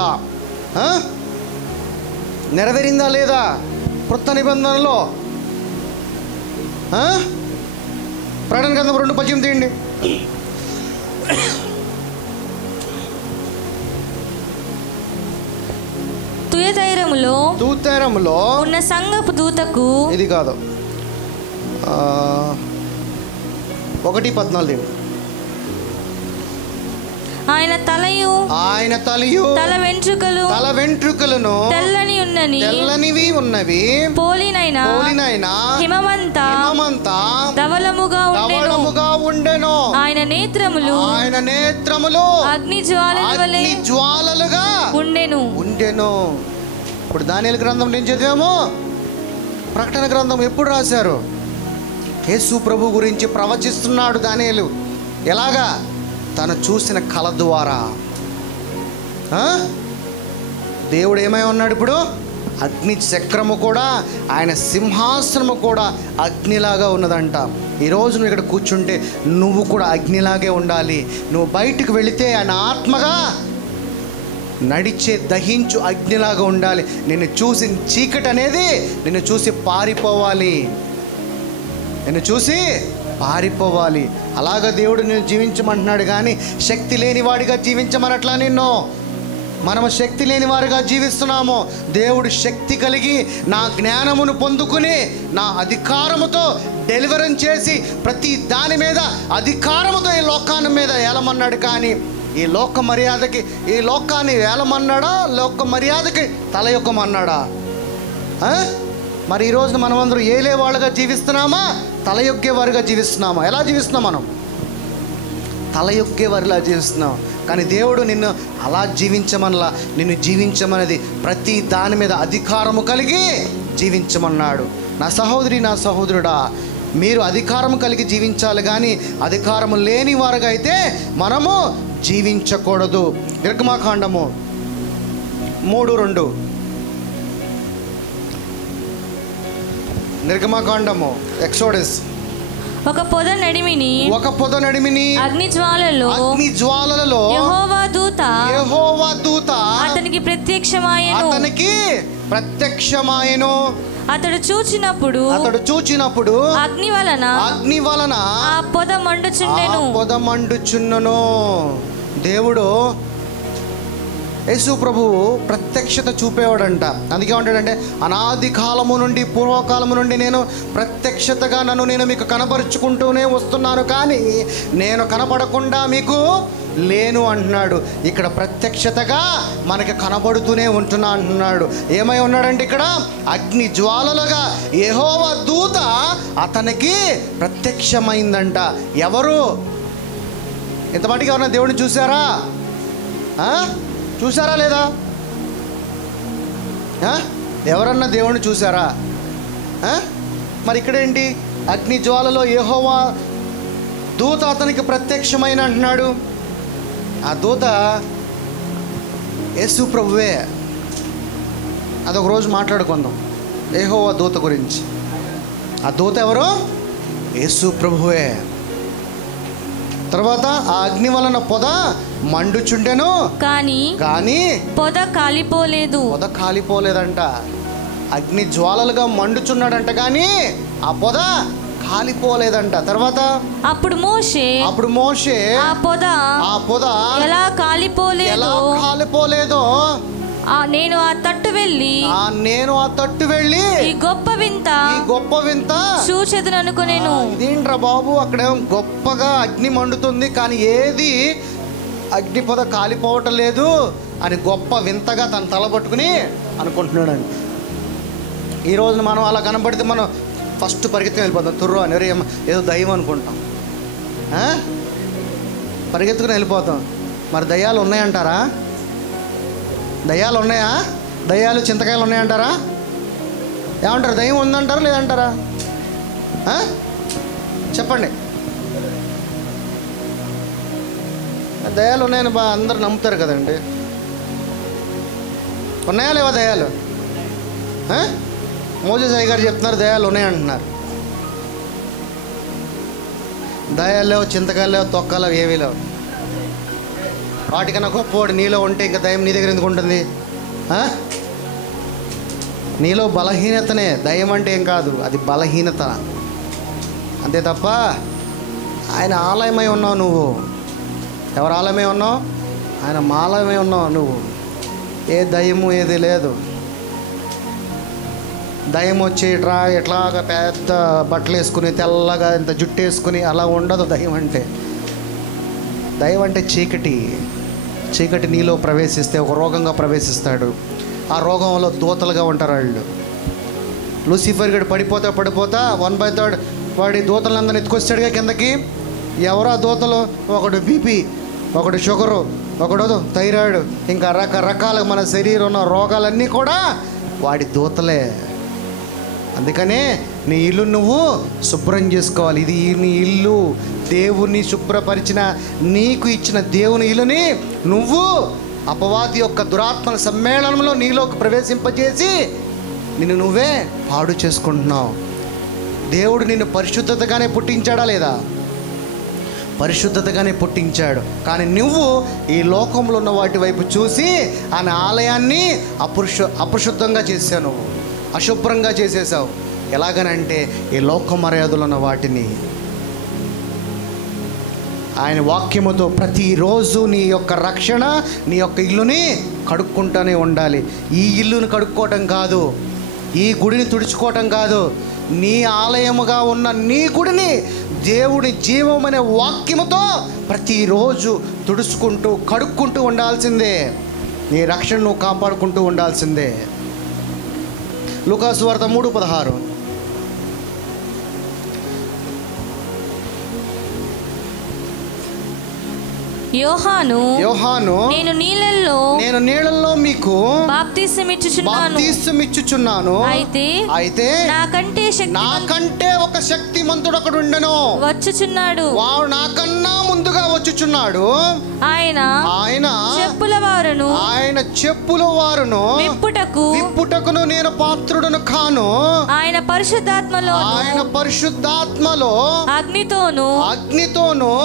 నెరవేరిందా లేదా? క్రొత్త నిబంధనలో ప్రకటన గ్రంథం 2:18 తీయండి. తుయతైరములో ఉన్న సంఘపు దూతకు, ఇది కాదు, 1:14 తీయండి. ఆయన తలయు తల వెంట్రుకలను తెల్లనివి ఉన్నవి పోలినైన హిమమంత ధవళముగా ఉండెను. ఆయన నేత్రములు అగ్ని జ్వాలలుగా ఉండెను. ఇప్పుడు దానియేలు గ్రంథం నేను చదివాము. ప్రకటన గ్రంథం ఎప్పుడు రాశారు? యేసు ప్రభు గురించి ప్రవచిస్తున్నాడు దానియేలు. ఎలాగా? తను చూసిన కళ ద్వారా. దేవుడు ఏమై ఉన్నాడు ఇప్పుడు? అగ్ని చక్రము కూడా, ఆయన సింహాసనము కూడా అగ్నిలాగా ఉన్నదంట. ఈరోజు నువ్వు ఇక్కడ కూర్చుంటే నువ్వు కూడా అగ్నిలాగే ఉండాలి. నువ్వు బయటికి వెళితే ఆయన ఆత్మగా నడిచే దహించు అగ్నిలాగా ఉండాలి. నిన్ను చూసి చీకటి అనేది నిన్ను చూసి పారిపోవాలి. అలాగా దేవుడు నిన్ను జీవించమంటున్నాడు. కానీ శక్తి లేనివాడిగా జీవించమనట్లా నిన్ను. మనము శక్తి లేని వారిగా జీవిస్తున్నాము. దేవుడు శక్తి కలిగి నా జ్ఞానమును పొందుకుని నా అధికారముతో డెలివరెన్స్ చేసి ప్రతి దాని మీద అధికారముతో ఈ లోకాన్ని మీద ఏలమన్నాడు. కానీ ఈ లోక మర్యాదకి, ఈ లోకాన్ని ఏలమన్నాడా? లోక మర్యాదకి తల యొక్కమన్నాడా? మరి ఈరోజు మనమందరం ఏలే వాళ్ళగా జీవిస్తున్నామా, తల యొక్కేవారిగా జీవిస్తున్నామా? ఎలా జీవిస్తున్నాం? మనం తల యొక్కేవారిలా జీవిస్తున్నాం. కానీ దేవుడు నిన్ను అలా జీవించమనలా. నిన్ను జీవించమన్నది ప్రతి దాని మీద అధికారము కలిగి జీవించమన్నాడు. నా సహోదరి, నా సహోదరుడా, మీరు అధికారం కలిగి జీవించాలి. కానీ అధికారము లేని వారుగా అయితే మనము జీవించకూడదు. నిర్గమాకాండము 3:2. నిర్గమాకాండము, ఎక్సోడస్. ఒక పొద నడిమిని అగ్ని జ్వాలలలో యెహోవా దూత అతనికి ప్రత్యక్షమాయెను. అతడు చూచినప్పుడు అగ్ని వలన ఆ పొద మండుచుండెను. దేవుడు యేసు ప్రభువు ప్రత్యక్షత చూపేవాడంట. అందుకే ఉంటాడంటే, అనాది కాలము నుండి, పూర్వకాలము నుండి నేను ప్రత్యక్షతగా నేను మీకు కనపరుచుకుంటూనే వస్తున్నాను, కానీ నేను కనపడకుండా మీకు లేను అంటున్నాడు. ఇక్కడ ప్రత్యక్షతగా మనకి కనబడుతూనే ఉంటున్నా అంటున్నాడు. ఏమై ఉన్నాడంటే ఇక్కడ అగ్ని జ్వాలలుగా యెహోవా దూత అతనికి ప్రత్యక్షమైందంట. ఎవరు? ఇంతమటికి ఎవరన్నా దేవుడిని చూసారా? చూసారా లేదా? ఎవరన్నా దేవుడిని చూసారా? మరి ఇక్కడేంటి? అగ్ని జ్వాలలో యెహోవా దూత అతనికి ప్రత్యక్షమైన అంటున్నాడు. ఆ దూత యేసు ప్రభువే. అదొక రోజు మాట్లాడుకుందాం యెహోవా దూత గురించి. ఆ దూత ఎవరు? యేసు ప్రభువే. తర్వాత ఆ అగ్ని వలన పొద మండుచుండెను, కానీ పొద కాలిపోలేదంట. అగ్ని జ్వాలలుగా మండుచున్నాడంట, కానీ ఆ పొద కాలిపోలేదంట. తర్వాత అప్పుడు మోషే ఆ పొద ఎలా కాలిపోలేదో నేను ఆ తట్టు వెళ్ళి ఈ గొప్ప వింత చూచెదను అనుకునేను. ఇదేంట్రా బాబు, అక్కడేమో గొప్పగా అగ్ని మండుతుంది, కానీ ఏది అగ్ని పొద కాలిపోవటం లేదు అని గొప్ప వింతగా తను తలబట్టుకుని అనుకుంటున్నాడు. ఈ రోజున మనం అలా కనబడితే మనం ఫస్ట్ పరిగెత్తుకుని వెళ్ళిపోతాం. తుర్రు అని ఏదో దయ్యం అనుకుంటాం, పరిగెత్తుకుని వెళ్ళిపోతాం. మరి దయ్యాలు ఉన్నాయంటారా? దయ్యాలు ఉన్నాయా? దయ్యాలు చింతకాయలు ఉన్నాయంటారా? ఏమంటారు? దయ్యం ఉందంటారా లేదంటారా? చెప్పండి. దయ్యాలు ఉన్నాయని అందరు నమ్ముతారు కదండి. ఉన్నాయా లేవా దయ్యాలు? మోజేస్ అయ్య గారు చెప్తున్నారు దయ్యాలు ఉన్నాయంటున్నారు. దయ్యాలు లేవు, చింతకాయలు లేవు, తొక్కలు ఏమీ లేవు. వాటికన్నా గొప్పవాడు నీలో ఉంటే ఇంకా దయ్యం నీ దగ్గర ఎందుకు ఉంటుంది? నీలో బలహీనతనే. దయ్యం అంటే ఏం కాదు, అది బలహీనత. అంతే తప్ప ఆయన ఆలయమై ఉన్నావు నువ్వు. ఎవరు ఆలయమై ఉన్నావు? ఆయన మాలయమై ఉన్నావు నువ్వు. ఏ దయ్యము ఏది లేదు. దయ్యం వచ్చి ఎట్లాగా పెద్ద బట్టలు వేసుకుని తెల్లగా ఇంత జుట్టు వేసుకుని అలా ఉండదు దయ్యం అంటే. దయ్యం అంటే చీకటి. చీకటి నీలో ప్రవేశిస్తే ఒక రోగంగా ప్రవేశిస్తాడు. ఆ రోగంలో దూతలుగా ఉంటారు వాళ్ళు. లూసిఫర్ గడు పడిపోతా 1/3 వాడి దూతలందరిని ఎత్తుకొస్తాడుగా కిందకి. ఎవరో ఆ దూతలు? ఒకడు బీపీ, ఒకడు షుగరు, ఒకడు థైరాయిడ్, ఇంకా రకరకాల మన శరీరంలో రోగాలన్నీ కూడా వాడి దూతలే. అందుకనే నీ ఇల్లు నువ్వు శుభ్రం చేసుకోవాలి. ఇది నీ ఇల్లు, దేవుని శుభ్రపరిచిన నీకు ఇచ్చిన దేవుని ఇల్లుని నువ్వు అపవాది యొక్క దురాత్మల సమ్మేళనంలో నీలోకి ప్రవేశింపజేసి నిన్ను నువ్వే పాడు చేసుకుంటున్నావు. దేవుడు నిన్ను పరిశుద్ధతగానే పుట్టించాడా లేదా? పరిశుద్ధతగానే పుట్టించాడు. కానీ నువ్వు ఈ లోకంలో ఉన్న వాటి వైపు చూసి ఆయన ఆలయాన్ని అపరిశుద్ధంగా చేసావు, నువ్వు అశుభ్రంగా చేసేసావు. ఎలాగనంటే ఈ లోక మర్యాదలు ఉన్న వాటిని ఆయన వాక్యముతో ప్రతిరోజు నీ యొక్క రక్షణ, నీ యొక్క ఇల్లుని కడుక్కుంటూనే ఉండాలి. ఈ ఇల్లుని కడుక్కోవటం కాదు, ఈ గుడిని తుడుచుకోవటం కాదు, నీ ఆలయముగా ఉన్న నీ గుడిని దేవుడి జీవమనే వాక్యముతో ప్రతిరోజు తుడుచుకుంటూ కడుక్కుంటూ ఉండాల్సిందే. నీ రక్షణ నువ్వు కాపాడుకుంటూ ఉండాల్సిందే. లూకా సువార్త 3:16. యోహాను నేను నీళ్ళల్లో మీకు బాప్తిసమిచ్చుచున్నాను. అయితే నాకంటే ఒక శక్తిమంతుడు ఒకడు ఉండెను, వచ్చుచున్నాడు. వాడు నాకన్నా ముందుగా వచ్చుచున్నాడు. ఆయన చెప్పుల వారును విప్పుటకును నేను పాత్రుడను కాను. ఆయన పరిశుద్ధాత్మలో అగ్నితోను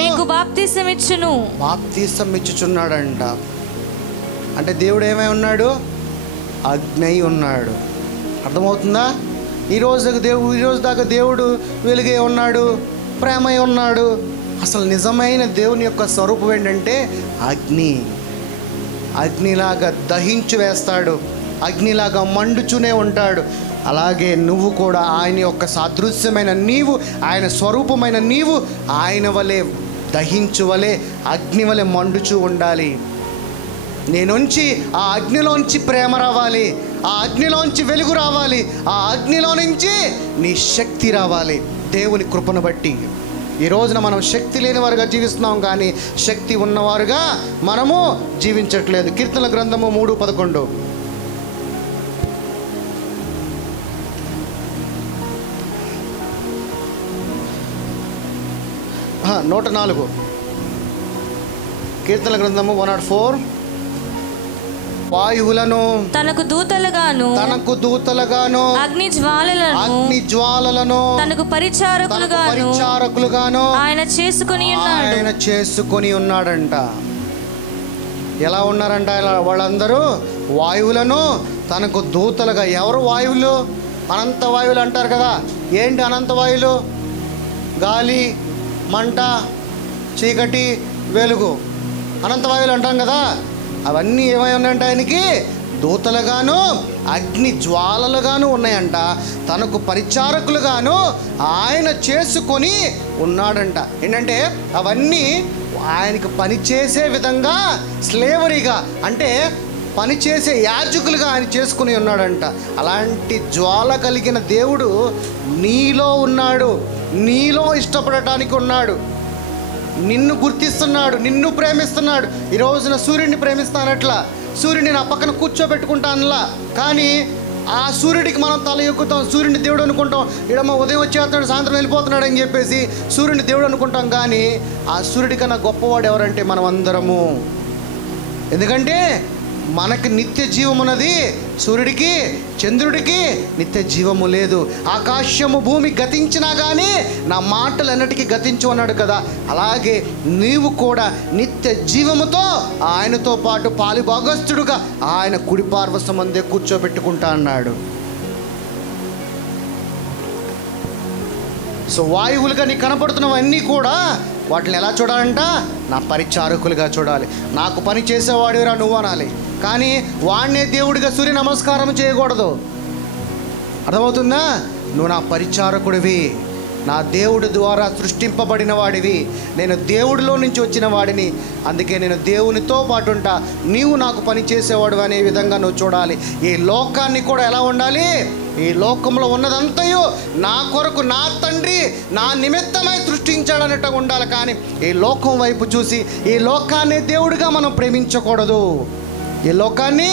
మీకు బాప్తిసమిచ్చును. బాప్తిసం ఇచ్చుచున్నాడంట. అంటే దేవుడు ఏమై ఉన్నాడు? అగ్ని ఉన్నాడు. అర్థమవుతుందా? ఈరోజు దాకా దేవుడు వెలుగే ఉన్నాడు, ప్రేమై ఉన్నాడు. అసలు నిజమైన దేవుని యొక్క స్వరూపం ఏంటంటే అగ్ని. అగ్నిలాగా దహించి వేస్తాడు, అగ్నిలాగా మండుచునే ఉంటాడు. అలాగే నువ్వు కూడా ఆయన యొక్క సాదృశ్యమైన నీవు, ఆయన స్వరూపమైన నీవు ఆయన వలె దహించు వలె అగ్ని వలె మండుచూ ఉండాలి. నేనుంచి ఆ అగ్నిలోంచి ప్రేమ రావాలి, ఆ అగ్నిలోంచి వెలుగు రావాలి, ఆ అగ్నిలో నుంచి నీ శక్తి రావాలి దేవుని కృపను బట్టి. ఈ రోజున మనం శక్తి లేని వారుగా జీవిస్తున్నాం, కానీ శక్తి ఉన్నవారుగా మనము జీవించట్లేదు. కీర్తనల గ్రంథము 3:11. 104. కీర్తనల గ్రంథము 104. వాయువులను తనకు దూతలుగాను అగ్ని జ్వాలలను తనకు పరిచారకులుగాను ఆయన చేసుకొని ఉన్నాడంట. ఎలా ఉన్నారంట వాళ్ళందరూ? వాయువులను తనకు దూతలుగా. ఎవరు వాయువులు? అనంత వాయువులు అంటారు కదా. ఏంటి అనంత వాయువులు? గాలి, మంట, చీకటి, వెలుగు, అనంత వాయువులు అంటాం కదా. అవన్నీ ఏమై ఉన్నాయంట? ఆయనకి దూతలుగాను అగ్ని జ్వాలలుగాను ఉన్నాయంట. తనకు పరిచారకులుగాను ఆయన చేసుకొని ఉన్నాడంట. ఏంటంటే అవన్నీ ఆయనకు పనిచేసే విధంగా, స్లేవరీగా, అంటే పనిచేసే యాజకులుగా ఆయన చేసుకుని ఉన్నాడంట. అలాంటి జ్వాల కలిగిన దేవుడు నీలో ఉన్నాడు, నీలో ఇష్టపడటానికి ఉన్నాడు, నిన్ను గుర్తిస్తున్నాడు, నిన్ను ప్రేమిస్తున్నాడు. ఈ రోజున సూర్యుడిని ప్రేమిస్తానట్లా, సూర్యుడిని నా పక్కన కూర్చోబెట్టుకుంటానులా, కానీ ఆ సూర్యుడికి మనం తల ఎక్కుతాం, సూర్యుడిని దేవుడు అనుకుంటాం. ఇడమ ఉదయం వచ్చేస్తున్నాడు, సాయంత్రం వెళ్ళిపోతున్నాడు అని చెప్పేసి సూర్యుడిని దేవుడు అనుకుంటాం. కానీ ఆ సూర్యుడి కన్నా గొప్పవాడు ఎవరంటే మనం అందరము. ఎందుకంటే మనకి నిత్య జీవం ఉన్నది, సూర్యుడికి చంద్రుడికి నిత్య జీవము లేదు. ఆకాశము భూమి గతించినా కానీ నా మాటలు అన్నిటికీ గతించు అన్నాడు కదా. అలాగే నీవు కూడా నిత్య జీవముతో ఆయనతో పాటు పాలుభాగస్తుడుగా ఆయన కుడి పార్శ్వమందే కూర్చోబెట్టుకుంటా అన్నాడు. సో వాయువులుగా నీకు కనపడుతున్నవన్నీ కూడా వాటిని ఎలా చూడాలంట? నా పరిచారకులుగా చూడాలి. నాకు పని చేసేవాడిరా నువ్వు అనాలి. కానీ వాడినే దేవుడిగా సూర్య నమస్కారం చేయకూడదు. అర్థమవుతుందా? నువ్వు నా పరిచారకుడివి, నా దేవుడి ద్వారా సృష్టింపబడిన వాడివి, నేను దేవుడిలో నుంచి వచ్చిన వాడిని, అందుకే నేను దేవునితో పాటు ఉంటా, నీవు నాకు పని చేసేవాడు అనే విధంగా నువ్వు చూడాలి. ఈ లోకాన్ని కూడా ఎలా ఉండాలి? ఈ లోకంలో ఉన్నదంతయు నా కొరకు నా తండ్రి నా నిమిత్తమై సృష్టించాడన్నట్టుగా ఉండాలి. కానీ ఈ లోకం వైపు చూసి ఈ లోకాన్ని దేవుడిగా మనం ప్రేమించకూడదు. ఈ లోకాన్ని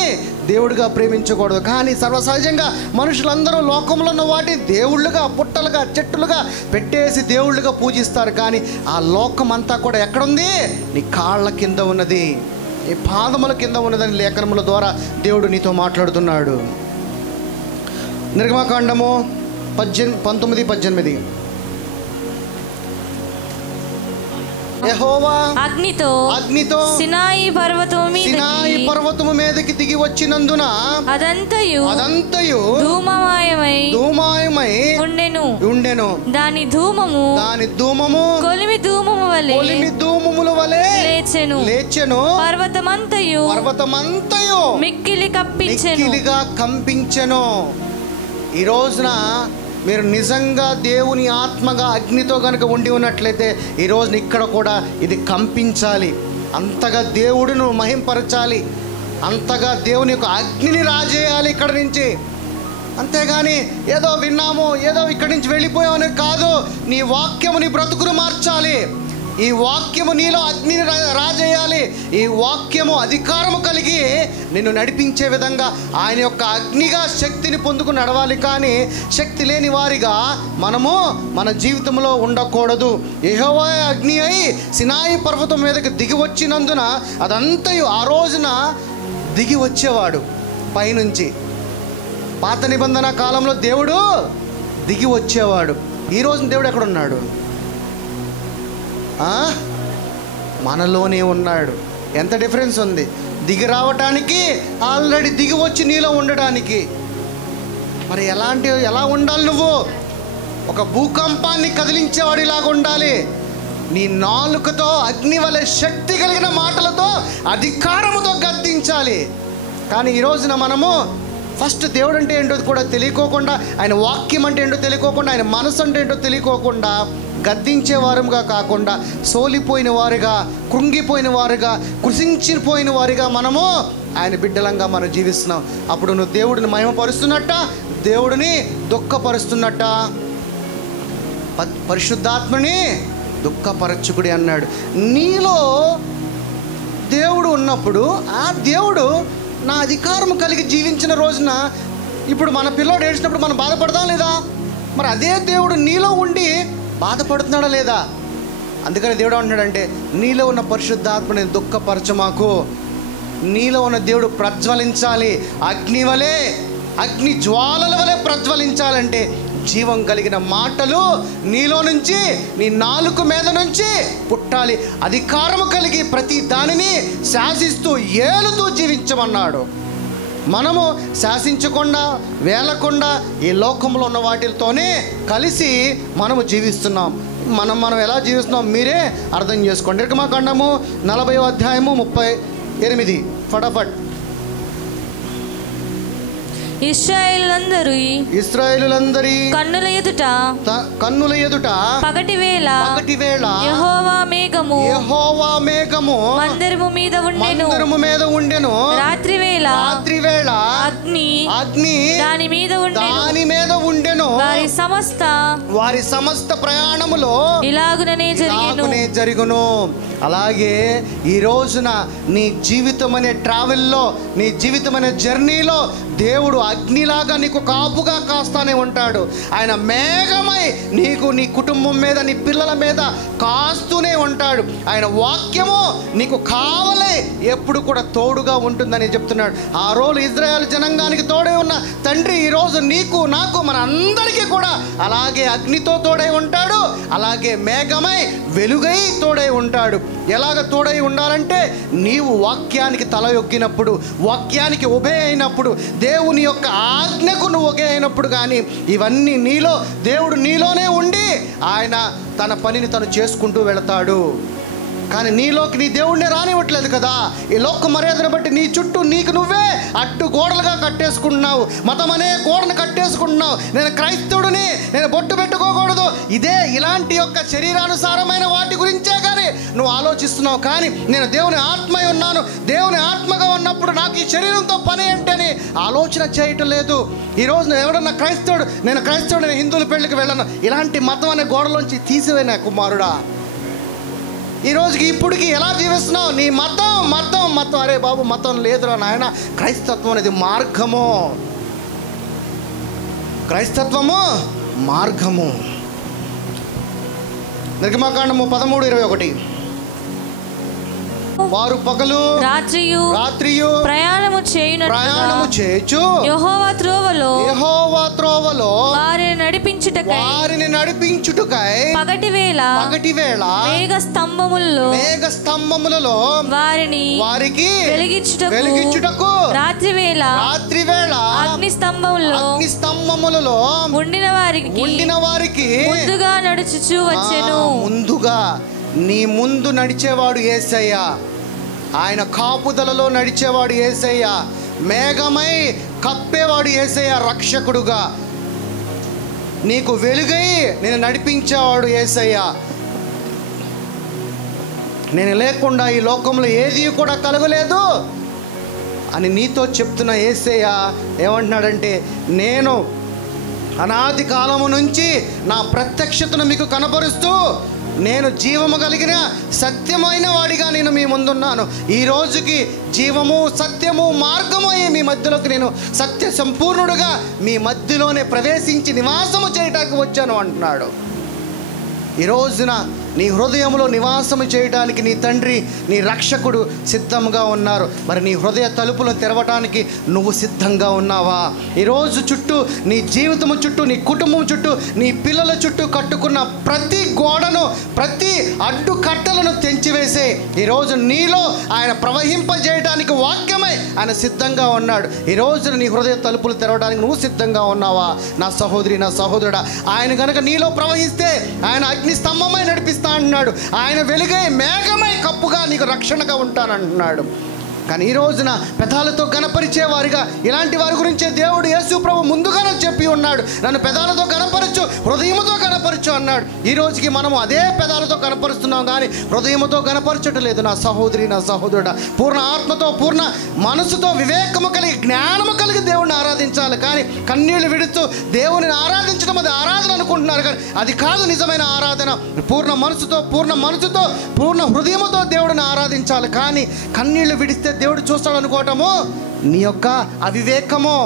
దేవుడిగా ప్రేమించకూడదు. కానీ సర్వసహజంగా మనుషులందరూ లోకంలో ఉన్న వాటిని దేవుళ్ళుగా, పుట్టలుగా, చెట్టులుగా పెట్టేసి దేవుళ్ళుగా పూజిస్తారు. కానీ ఆ లోకం అంతా కూడా ఎక్కడుంది? నీ కాళ్ళ కింద ఉన్నది, నీ పాదముల కింద ఉన్నదని లేఖనముల ద్వారా దేవుడు నీతో మాట్లాడుతున్నాడు. నిర్గమకాండము 19:18 యెహోవా అగ్నితో సినాయి పర్వతము మీదకి దిగి వచ్చినందున అదంతయు ధూమమయమై ఉండెను. దాని ధూమము కొలిమి ధూమముల వలె లేచెను. పర్వతమంతయు మిక్కిలిగా కంపించెను. ఈ రోజున మీరు నిజంగా దేవుని ఆత్మగా అగ్నితో కనుక ఉండి ఉన్నట్లయితే ఈ రోజున ఇక్కడ కూడా ఇది కంపించాలి. అంతగా దేవుడిని మహింపరచాలి, అంతగా దేవుని యొక్క అగ్నిని రాజేయాలి ఇక్కడ నుంచి. అంతేగాని ఏదో విన్నాము, ఏదో ఇక్కడి నుంచి వెళ్ళిపోయామని కాదు. నీ వాక్యము నీ బ్రతుకును మార్చాలి. ఈ వాక్యము నీలో అగ్నిని రాజేయాలి. ఈ వాక్యము అధికారము కలిగి నిన్ను నడిపించే విధంగా ఆయన యొక్క అగ్నిగా శక్తిని పొందుకుని నడవాలి. కానీ శక్తి లేని వారిగా మనము మన జీవితంలో ఉండకూడదు. యెహోవా అగ్ని అయి సినాయి పర్వతం మీదకి దిగి వచ్చినందున అదంతయు ఆ రోజున దిగి వచ్చేవాడు పైనుంచి. పాత నిబంధన కాలంలో దేవుడు దిగి వచ్చేవాడు. ఈ రోజున దేవుడు ఎక్కడున్నాడు? మనలోనే ఉన్నాడు. ఎంత డిఫరెన్స్ ఉంది! దిగి రావటానికి, ఆల్రెడీ దిగి వచ్చి నీలో ఉండడానికి. మరి ఎలా ఉండాలి? నువ్వు ఒక భూకంపాన్ని కదిలించేవాడిలాగా ఉండాలి. నీ నాలుకతో అగ్ని వలె శక్తి కలిగిన మాటలతో అధికారముతో గద్దించాలి. కానీ ఈ రోజున మనము ఫస్ట్ దేవుడు అంటే ఏంటో కూడా తెలియకోకుండా, ఆయన వాక్యం అంటే ఏంటో తెలియకోకుండా, ఆయన మనసు అంటే ఏంటో తెలియకోకుండా గద్దించే వారుగా కాకుండా సోలిపోయిన వారుగా, కృంగిపోయిన వారుగా, కృషించిపోయిన వారుగా మనము ఆయన బిడ్డలంగా మనం జీవిస్తున్నాం. అప్పుడు నువ్వు దేవుడిని మహిమపరుస్తున్నట్ట, దేవుడిని దుఃఖపరుస్తున్నట్ట. పరిశుద్ధాత్మని దుఃఖపరచుకుడి అన్నాడు. నీలో దేవుడు ఉన్నప్పుడు ఆ దేవుడు నా అధికారం కలిగి జీవించిన రోజున ఇప్పుడు మన పిల్లోడు ఏడ్చినప్పుడు మనం బాధపడదాం లేదా? మరి అదే దేవుడు నీలో ఉండి బాధపడుతున్నాడా లేదా? అందుకని దేవుడు అంటున్నాడంటే, నీలో ఉన్న పరిశుద్ధాత్మని దుఃఖపరచమాకు. నీలో ఉన్న దేవుడు ప్రజ్వలించాలి. అగ్ని జ్వాలల వలె ప్రజ్వలించాలంటే జీవం కలిగిన మాటలు నీలో నుంచి, నీ నాలుక మీద నుంచి పుట్టాలి. అధికారము కలిగి ప్రతి దానిని శాసిస్తూ ఏలుతూ జీవించమన్నాడు. మనము శాసించకుండా, వేలకుండా ఈ లోకంలో ఉన్న వాటితోనే కలిసి మనము జీవిస్తున్నాం. మనం ఎలా జీవిస్తున్నాం మీరే అర్థం చేసుకోండి. నిర్గమకాండము 40:38 ఫటాఫట్. ఇశ్రాయేలులందరి కన్నుల ఎదుట పగటి వేళ యెహోవా మేఘము మందిరము మీద ఉండెను. రాత్రి వేళ అగ్ని దాని మీద ఉండెను. వారి సమస్త ప్రయాణములో ఇలాగునే జరుగును. అలాగే ఈ రోజున నీ జీవితం అనే ట్రావెల్లో, నీ జీవితం అనే జర్నీలో దేవుడు అగ్నిలాగా నీకు కాపుగా కాస్తానే ఉంటాడు. ఆయన మేఘమై నీకు, నీ కుటుంబం మీద, నీ పిల్లల మీద కాస్తూనే ఉంటాడు. ఆయన వాక్యము నీకు కావలే ఎప్పుడు కూడా తోడుగా ఉంటుందని చెప్తున్నాడు. ఆ రోజు ఇజ్రాయేల్ జనాంగానికి తోడై ఉన్న తండ్రి ఈరోజు నీకు, నాకు, మన అందరికీ కూడా అలాగే అగ్నితో తోడై ఉంటాడు. అలాగే మేఘమై వెలుగై తోడై ఉంటాడు. ఎలాగ తోడై ఉండాలంటే, నీవు వాక్యానికి తల యొగ్గినప్పుడు, వాక్యానికి ఉభయ అయినప్పుడు, దేవుని యొక్క ఆజ్ఞకు నువ్వు ఒకే అయినప్పుడు కానీ ఇవన్నీ నీలో, దేవుడు నీలోనే ఉండి ఆయన తన పనిని తను చేసుకుంటూ వెళతాడు. కానీ నీలోకి నీ దేవుడినే రానివ్వట్లేదు కదా. ఈ లోక మర్యాదను బట్టి నీ చుట్టూ నీకు నువ్వే అడ్డు గోడలుగా కట్టేసుకుంటున్నావు. మతం అనే గోడను కట్టేసుకుంటున్నావు. నేను క్రైస్తవుడిని, నేను బొట్టు పెట్టుకోకూడదు, ఇలాంటి యొక్క శరీరానుసారమైన వాటి గురించే కానీ నువ్వు ఆలోచిస్తున్నావు. కానీ నేను దేవుని ఆత్మ ఉన్నాను, దేవుని ఆత్మగా ఉన్నప్పుడు నాకు ఈ శరీరంతో పని ఏంటని ఆలోచన చేయటం లేదు. ఈరోజు నువ్వు ఎవడన్నా క్రైస్తవుడు, నేను క్రైస్తవుడు, నేను హిందువుల పెళ్ళికి వెళ్ళను, ఇలాంటి మతం అనే గోడలోంచి తీసివేనా కుమారుడా? ఈ రోజుకి ఇప్పటికి ఎలా జీవిస్తున్నావు? నీ మతం మతం మతం. అరే బాబు, మతం లేదురా నాయన. క్రైస్తత్వం అనేది మార్గము, క్రైస్తత్వము మార్గము. నిర్గమకాండము 13:21. వారు పగలు రాత్రియు ప్రయాణము చేయుచు యెహోవా త్రోవలో వారిని నడిపించుటకై పగటి వేళ మేఘ స్తంభములలో వారికి వెలిగించుటకు రాత్రి వేళ అగ్ని స్తంభములలో ఉండిన వారికి ముందుగా నడుచుచు వచ్చెను. ముందుగా నీ ముందు నడిచేవాడు యేసయ్య, ఆయన కాపుదలలో నడిచేవాడు యేసయ్య, మేఘమై కప్పేవాడు యేసయ్య, రక్షకుడుగా నీకు వెలుగై నేను నడిపించేవాడు యేసయ్య. నేను లేకుండా ఈ లోకంలో ఏది కూడా కలగలేదు అని నీతో చెప్తున్న యేసయ్య ఏమంటున్నాడంటే, నేను అనాది కాలము నుంచి నా ప్రత్యక్షతను మీకు కనపరుస్తూ నేను జీవము కలిగిన సత్యమైన వాడిగా నేను మీ ముందున్నాను. ఈ రోజుకి జీవము సత్యము మార్గము మీ మధ్యలోకి నేను సత్య సంపూర్ణుడుగా మీ మధ్యలోనే ప్రవేశించి నివాసము చేయటానికి వచ్చాను అంటున్నాడు. ఈ రోజున నీ హృదయంలో నివాసము చేయడానికి నీ తండ్రి, నీ రక్షకుడు సిద్ధంగా ఉన్నారు. మరి నీ హృదయ తలుపులను తెరవటానికి నువ్వు సిద్ధంగా ఉన్నావా? ఈరోజు చుట్టూ, నీ జీవితము చుట్టూ, నీ కుటుంబం చుట్టూ, నీ పిల్లల చుట్టూ కట్టుకున్న ప్రతి గోడను, ప్రతి అడ్డు కట్టలను తెంచివేసే ఈరోజు నీలో ఆయన ప్రవహింపజేయడానికి వాక్యమై ఆయన సిద్ధంగా ఉన్నాడు. ఈ రోజున నీ హృదయ తలుపులు తెరవడానికి నువ్వు సిద్ధంగా ఉన్నావా? నా సహోదరి, నా సహోదరుడా, ఆయన కనుక నీలో ప్రవహిస్తే ఆయన అగ్ని స్తంభమై నడిపిస్తాడు అంటున్నాడు. ఆయన వెలుగై మేఘమై కప్పుగా నీకు రక్షణగా ఉంటానంటున్నాడు. కానీ ఈ రోజున పెదాలతో గణపరిచే వారిగా ఇలాంటి వారి గురించే దేవుడు యేసు ప్రభు ముందుగానే చెప్పి ఉన్నాడు. నన్ను పెదాలతో గణపరచు, హృదయముతో గణపరచు అన్నాడు. ఈ రోజుకి మనము అదే పెదాలతో గణపరుస్తున్నాం కానీ హృదయముతో గణపరచటం లేదు. నా సహోదరి, నా సహోదరుడా, పూర్ణ ఆత్మతో, పూర్ణ మనసుతో, వివేకము కలిగి, జ్ఞానము కలిగి దేవుడిని ఆరాధించాలి. కానీ కన్నీళ్లు విడుతూ దేవుని ఆరాధించడం అది ఆరాధన అనుకుంటున్నారు, కానీ అది కాదు నిజమైన ఆరాధన. పూర్ణ మనసుతో, పూర్ణ హృదయముతో దేవుడిని ఆరాధించాలి. కానీ కన్నీళ్లు విడిస్తే దేవుడు చూస్తాడు అనుకోవటము నీ యొక్క అవివేకము.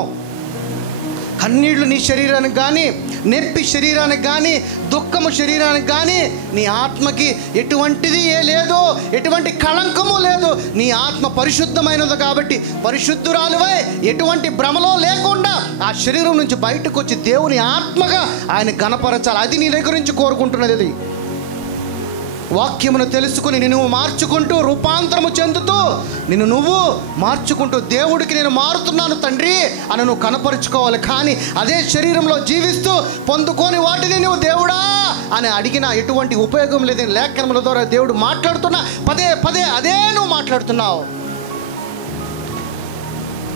కన్నీళ్లు నీ శరీరానికి కానీ, నొప్పి శరీరానికి కానీ, దుఃఖము శరీరానికి కానీ, నీ ఆత్మకి ఎటువంటిది లేదు, ఎటువంటి కళంకము లేదు. నీ ఆత్మ పరిశుద్ధమైనది కాబట్టి పరిశుద్ధురాలువై ఎటువంటి భ్రమలో లేకుండా ఆ శరీరం నుంచి బయటకు వచ్చి దేవుని ఆత్మగా ఆయన గణపరచాలి. అది నీ దగ్గర నుంచి కోరుకుంటున్నది. అది వాక్యమును తెలుసుకుని నిన్ను మార్చుకుంటూ, రూపాంతరము చెందుతూ, నువ్వు మార్చుకుంటూ దేవుడికి నేను మారుతున్నాను తండ్రి అని నువ్వు కనపరుచుకోవాలి. కానీ అదే శరీరంలో జీవిస్తూ పొందుకొని వాటిని నువ్వు దేవుడా అని అడిగినా ఎటువంటి ఉపయోగం లేదు. లేఖనముల ద్వారా దేవుడు మాట్లాడుతున్నా పదే పదే అదే నువ్వు మాట్లాడుతున్నావు.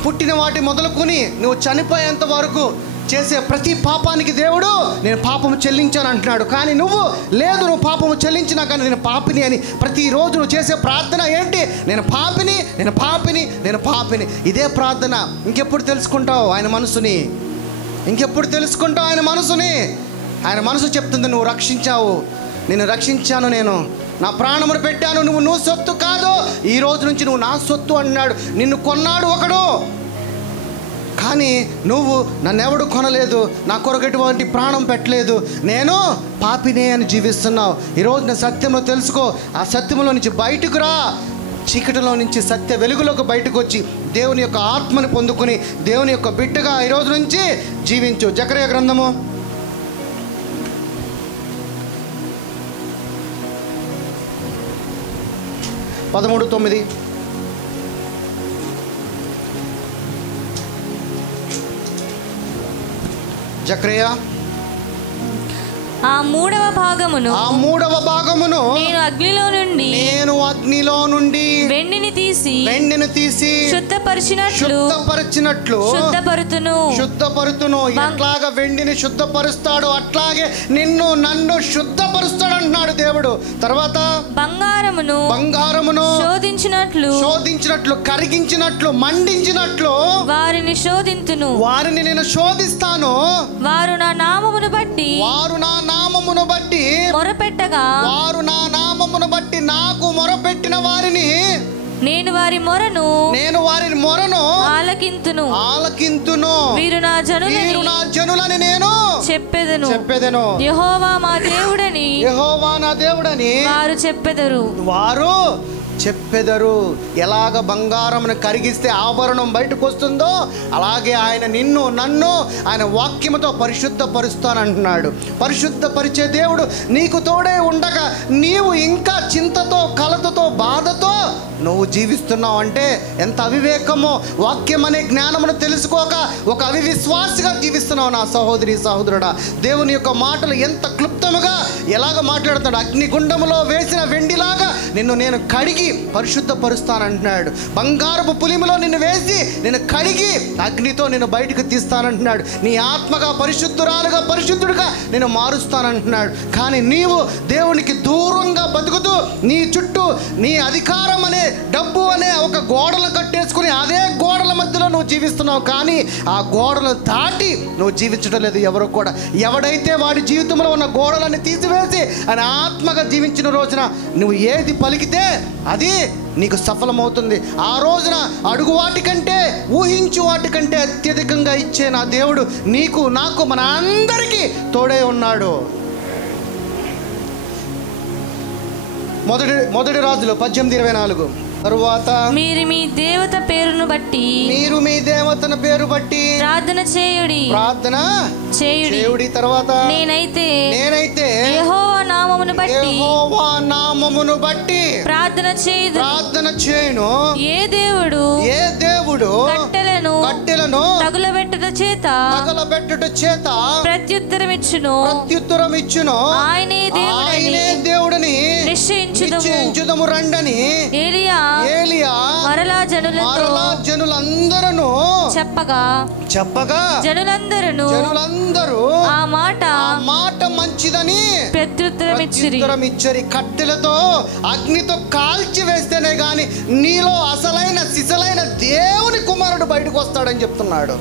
పుట్టిన వాటి మొదలుకొని నువ్వు చనిపోయేంత వరకు చేసే ప్రతి పాపానికి దేవుడు నేను పాపము చెల్లించాను అంటున్నాడు. కానీ నువ్వు లేదు, నువ్వు పాపము చెల్లించినా కానీ నేను పాపిని అని ప్రతిరోజు నువ్వు చేసే ప్రార్థన ఏంటి? నేను పాపిని, నేను పాపిని, నేను పాపిని. ఇదే ప్రార్థన. ఇంకెప్పుడు తెలుసుకుంటావు ఆయన మనసుని? ఇంకెప్పుడు తెలుసుకుంటావు ఆయన మనసుని? ఆయన మనసు చెప్తుంది, నువ్వు రక్షించావు, నేను రక్షించాను, నేను నా ప్రాణమును పెట్టాను, నువ్వు సొత్తు కాదు, ఈ రోజు నుంచి నువ్వు నా సొత్తు అన్నాడు. నిన్ను కొన్నాడు ఒకడు, కానీ నువ్వు నన్నెవడు కొనలేదు, నా కొరకు ఎటువంటి ప్రాణం పెట్టలేదు, నేను పాపినే అని జీవిస్తున్నావు. ఈరోజు నా సత్యము తెలుసుకో, ఆ సత్యములో నుంచి బయటకు రా. చీకటిలో నుంచి సత్య వెలుగులోకి బయటకు వచ్చి దేవుని యొక్క ఆత్మని పొందుకుని దేవుని యొక్క బిడ్డగా ఈరోజు నుంచి జీవించు. జకర్యా గ్రంథము 13:9. జకరియా ఆ మూడవ భాగమును నేను అగ్నిలో నుండి వెండిని తీసి శుద్ధపరిచినట్లు శుద్ధపరుతును. ఎట్లాగా వెండిని శుద్ధపరుస్తాడు అట్లాగే నన్ను శుద్ధపరుస్తాడు అంటున్నాడు దేవుడు. తర్వాత బంగారమును శోధించినట్లు కరిగించినట్లు మండించినట్లు వారిని నేను శోధిస్తాను. వారు నా నామమును బట్టి మొరపెట్టగా వారు నా నామమును బట్టి నాకు మొరపెట్టిన వారిని నేను వారి మొరను ఆలకింతును. వీరు నా జనులని నేను చెప్పెదను. యెహోవా నా దేవుడని వారు చెప్పెదరు. ఎలాగ బంగారమును కరిగిస్తే ఆభరణం బయటకు వస్తుందో అలాగే ఆయన నన్ను ఆయన వాక్యముతో పరిశుద్ధపరుస్తానంటున్నాడు. పరిశుద్ధపరిచే దేవుడు నీకు తోడే ఉండగా నీవు ఇంకా చింతతో కలతతో బాధతో నువ్వు జీవిస్తున్నావు అంటే ఎంత అవివేకమో. వాక్యం అనే జ్ఞానమును తెలుసుకోక ఒక అవివిశ్వాసిగా జీవిస్తున్నావు నా సహోదరి సహోదరుడా. దేవుని యొక్క మాటలు ఎంత క్లుప్తముగా ఎలాగ మాట్లాడుతాడు. అగ్నిగుండములో వేసిన వెండిలాగా నేను కడిగి పరిశుద్ధపరుస్తానంటున్నాడు. బంగారపు పులిములో నిన్ను వేసి నేను కడిగి అగ్నితో నేను బయటకు తీస్తానంటున్నాడు. నీ ఆత్మగా పరిశుద్ధుడుగా నేను మారుస్తానంటున్నాడు. కానీ నీవు దేవునికి దూరంగా బతుకుతూ నీ చుట్టూ నీ అధికారం అనే డబ్బు అనే ఒక గోడలు కట్టేసుకుని అదే గోడల మధ్యలో నువ్వు జీవిస్తున్నావు. కానీ ఆ గోడలు దాటి నువ్వు జీవించడం లేదు ఎవరు కూడా. ఎవడైతే వాడి జీవితంలో ఉన్న గోడలని తీసివేసి ఆయన ఆత్మగా జీవించిన రోజున నువ్వు ఏది పలికితే అది నీకు సఫలమవుతుంది. ఆ రోజున అడుగు వాటికంటే ఊహించు వాటికంటే అత్యధికంగా ఇచ్చే నా దేవుడు నీకు నాకు మన అందరికీ తోడే ఉన్నాడు. మొదటి రాజులు 18:24 తరువాత మీరు మీ దేవతను పేరు బట్టి ప్రార్థన చేయుడి. తర్వాత నేనైతే యెహోవా నామమును బట్టి ప్రార్థన చేయును. ఏ దేవుడు కట్టెలను తగులబెట్టుట చేత ప్రత్యుత్తరమిచ్చును. ఆయనే దేవుడని నిశ్చయించుదము రండని ఏలియా మరలా జనులందరూ చెప్పగా జనులందరూ ఆ మాట మంచిదని ప్రత్యుత్తరమిచ్చరి. కట్టెలతో అగ్నితో కాల్చి వేస్తేనే గాని నీలో అసలైన సిసలైన దేవుని కుమారుడు బయటకు వస్తాడని చెప్తున్నాడు.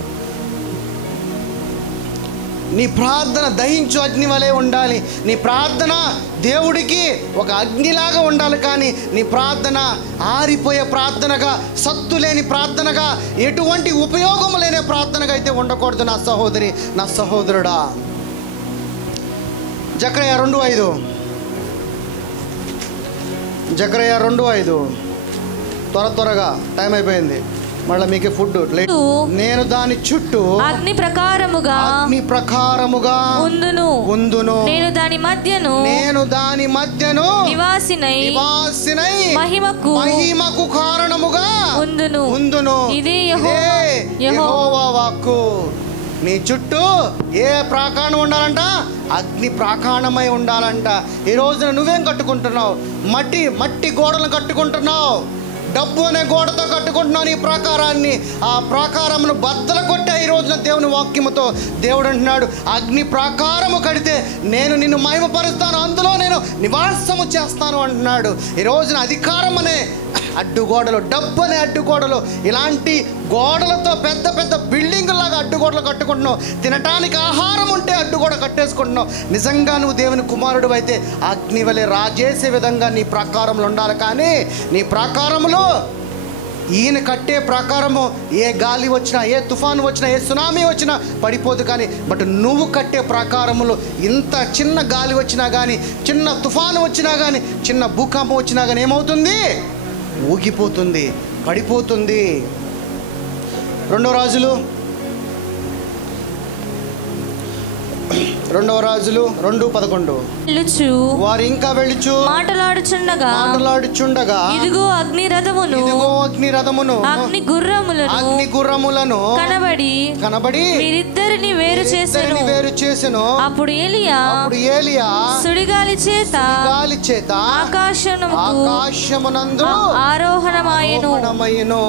నీ ప్రార్థన దహించు అగ్ని వలె ఉండాలి. నీ ప్రార్థన దేవుడికి ఒక అగ్నిలాగా ఉండాలి. కానీ నీ ప్రార్థన ఆరిపోయే ప్రార్థనగా, సత్తు లేని ప్రార్థనగా, ఎటువంటి ఉపయోగం లేని ప్రార్థనగా అయితే ఉండకూడదు నా సహోదరి నా సహోదరుడా. జకరియా 2:5 త్వరగా టైం అయిపోయింది. మళ్ళీ మీకు ఫుడ్ నేను దాని చుట్టూ అగ్ని ప్రకారముగా ఉందును. నేను దాని మధ్యను నివాసినై మహిమకు కారణముగా ఉందును. ఇదే యెహోవా వాక్కు. నీ చుట్టూ ఏ ప్రాకారం ఉండాలంట? అగ్ని ప్రాకారమై ఉండాలంట. ఈ రోజున నువ్వేం కట్టుకుంటున్నావు? మట్టి గోడలు కట్టుకుంటున్నావు. డబ్బు అనే గోడతో కట్టుకుంటున్నావు నీ ప్రాకారాన్ని. ఆ ప్రాకారమును బద్దలు కొట్టే ఈ రోజున దేవుని వాక్యముతో దేవుడు అంటున్నాడు, అగ్ని ప్రాకారము కడితే నేను నిన్ను మహిమపరుస్తాను, అందులో నేను నివాసము చేస్తాను అంటున్నాడు. ఈ రోజున అధికారం అనే అడ్డుగోడలు, డబ్బు అనే అడ్డుగోడలు, ఇలాంటి గోడలతో పెద్ద పెద్ద బిల్డింగులాగా అడ్డుగోడలు కట్టుకుంటున్నావు. తినటానికి ఆహారం ఉంటే అడ్డుగోడ కట్టేసుకుంటున్నావు. నిజంగా నువ్వు దేవుని కుమారుడు అయితే అగ్ని వలె రాజేసే విధంగా నీ ప్రాకారంలో ఉండాలి. కానీ నీ ప్రాకారములో ఈయన కట్టే ప్రాకారము ఏ గాలి వచ్చినా, ఏ తుఫాను వచ్చినా, ఏ సునామీ వచ్చినా పడిపోదు. కానీ బట్ నువ్వు కట్టే ప్రాకారములో ఇంత చిన్న గాలి వచ్చినా కానీ, చిన్న తుఫాను వచ్చినా కానీ, చిన్న భూకంపం వచ్చినా కానీ ఏమవుతుంది? ఊగిపోతుంది, పడిపోతుంది. 2 రెండవ రాజులు 2:11. వెళ్ళుచు వారు ఇంకా వెళ్ళుచు మాటలాడుచుండగా ఇదిగో అగ్ని రథమును అగ్ని గుర్రములను కనబడి వీరిద్దరిని వేరు చేసెను. అప్పుడు ఏలియా సుడిగాలి చేత ఆకాశమునందు ఆరోహణమాయెను.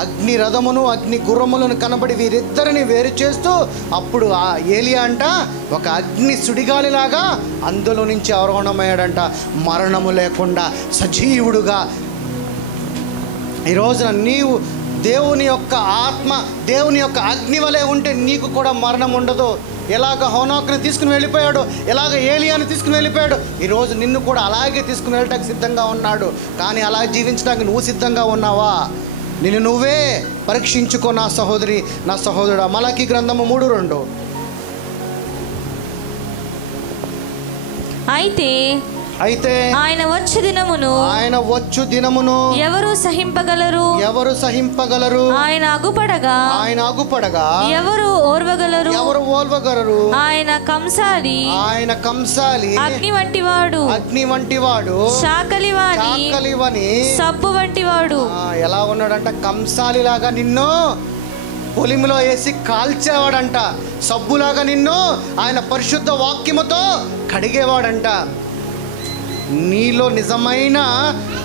అగ్ని రథమును అగ్ని గుర్రములను కనబడి వీరిద్దరిని వేరు చేస్తూ, అప్పుడు ఆ ఏలియా అంట ఒక అగ్ని సుడిగాలిలాగా అందులో నుంచి ఆరోహణమయ్యాడంట, మరణము లేకుండా సజీవుడుగా. ఈ రోజున నీవు దేవుని యొక్క ఆత్మ, దేవుని యొక్క అగ్ని వలె ఉంటే నీకు కూడా మరణం ఉండదు. ఎలాగ హోనాకుని తీసుకుని వెళ్ళిపోయాడు, ఎలాగ ఏలియాని తీసుకుని వెళ్ళిపోయాడు, ఈరోజు నిన్ను కూడా అలాగే తీసుకుని వెళ్ళటానికి సిద్ధంగా ఉన్నాడు. కానీ అలా జీవించడానికి నువ్వు సిద్ధంగా ఉన్నావా? నిన్ను నువ్వే పరీక్షించుకో నా సహోదరి, నా సహోదరుడా. మలాకీ గ్రంథము 3:2. అయితే ఆయన వచ్చు దినమును ఎవరు సహింపగలరు? ఆయన అగుపడగా ఎవరు ఓర్వగలరు? ఆయన కంసాలి అగ్ని వంటివాడు చాకలివాని సబ్బు వంటివాడు. ఎలా ఉన్నాడంట? కంసాలిలాగా నిన్ను పొలిమిలో వేసి కాల్చేవాడంట, సబ్బులాగా నిన్ను ఆయన పరిశుద్ధ వాక్యముతో కడిగేవాడంట. నీలో నిజమైన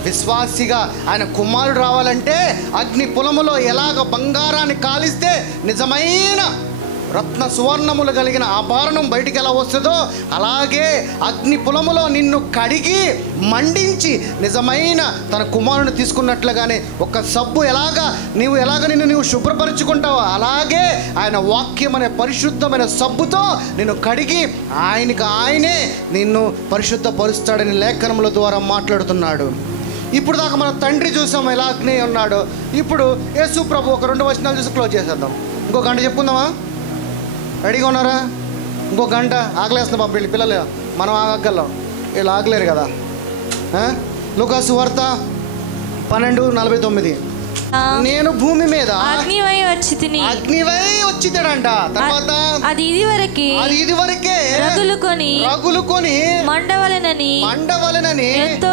విశ్వాసిగా ఆయన కుమారుడు రావాలంటే అగ్ని పొలములో ఎలాగ బంగారాన్ని కాలిస్తే నిజమైన రత్న సువర్ణములు కలిగిన ఆభరణం బయటికి ఎలా వస్తుందో, అలాగే అగ్ని పొలములో నిన్ను కడిగి మండించి నిజమైన తన కుమారుని తీసుకున్నట్లుగానే ఒక సబ్బు నిన్ను శుభ్రపరుచుకుంటావో, అలాగే ఆయన వాక్యం అనే పరిశుద్ధమైన సబ్బుతో నిన్ను కడిగి ఆయనే నిన్ను పరిశుద్ధపరుస్తాడని లేఖనముల ద్వారా మాట్లాడుతున్నాడు. ఇప్పుడు దాకా మన తండ్రి చూసాం ఎలా అగ్ని ఉన్నాడు. ఇప్పుడు యేసు ప్రభు ఒక 2 వచనాలు చూసి క్లోజ్ చేసేద్దాం. ఇంకో గంట చెప్పుకుందామా? రెడీగా ఉన్నారా? ఇంకో గంట ఆకలేస్తుంది పంపించి పిల్లలు, మనం ఆగగలం, వీళ్ళు ఆగలేరు కదా. లూకా సువార్త 12:49. నేను భూమి మీద అగ్నివై వచ్చితినంట. తర్వాత అది ఇదివరకే రగులుకొని మండవలెనని ఎంతో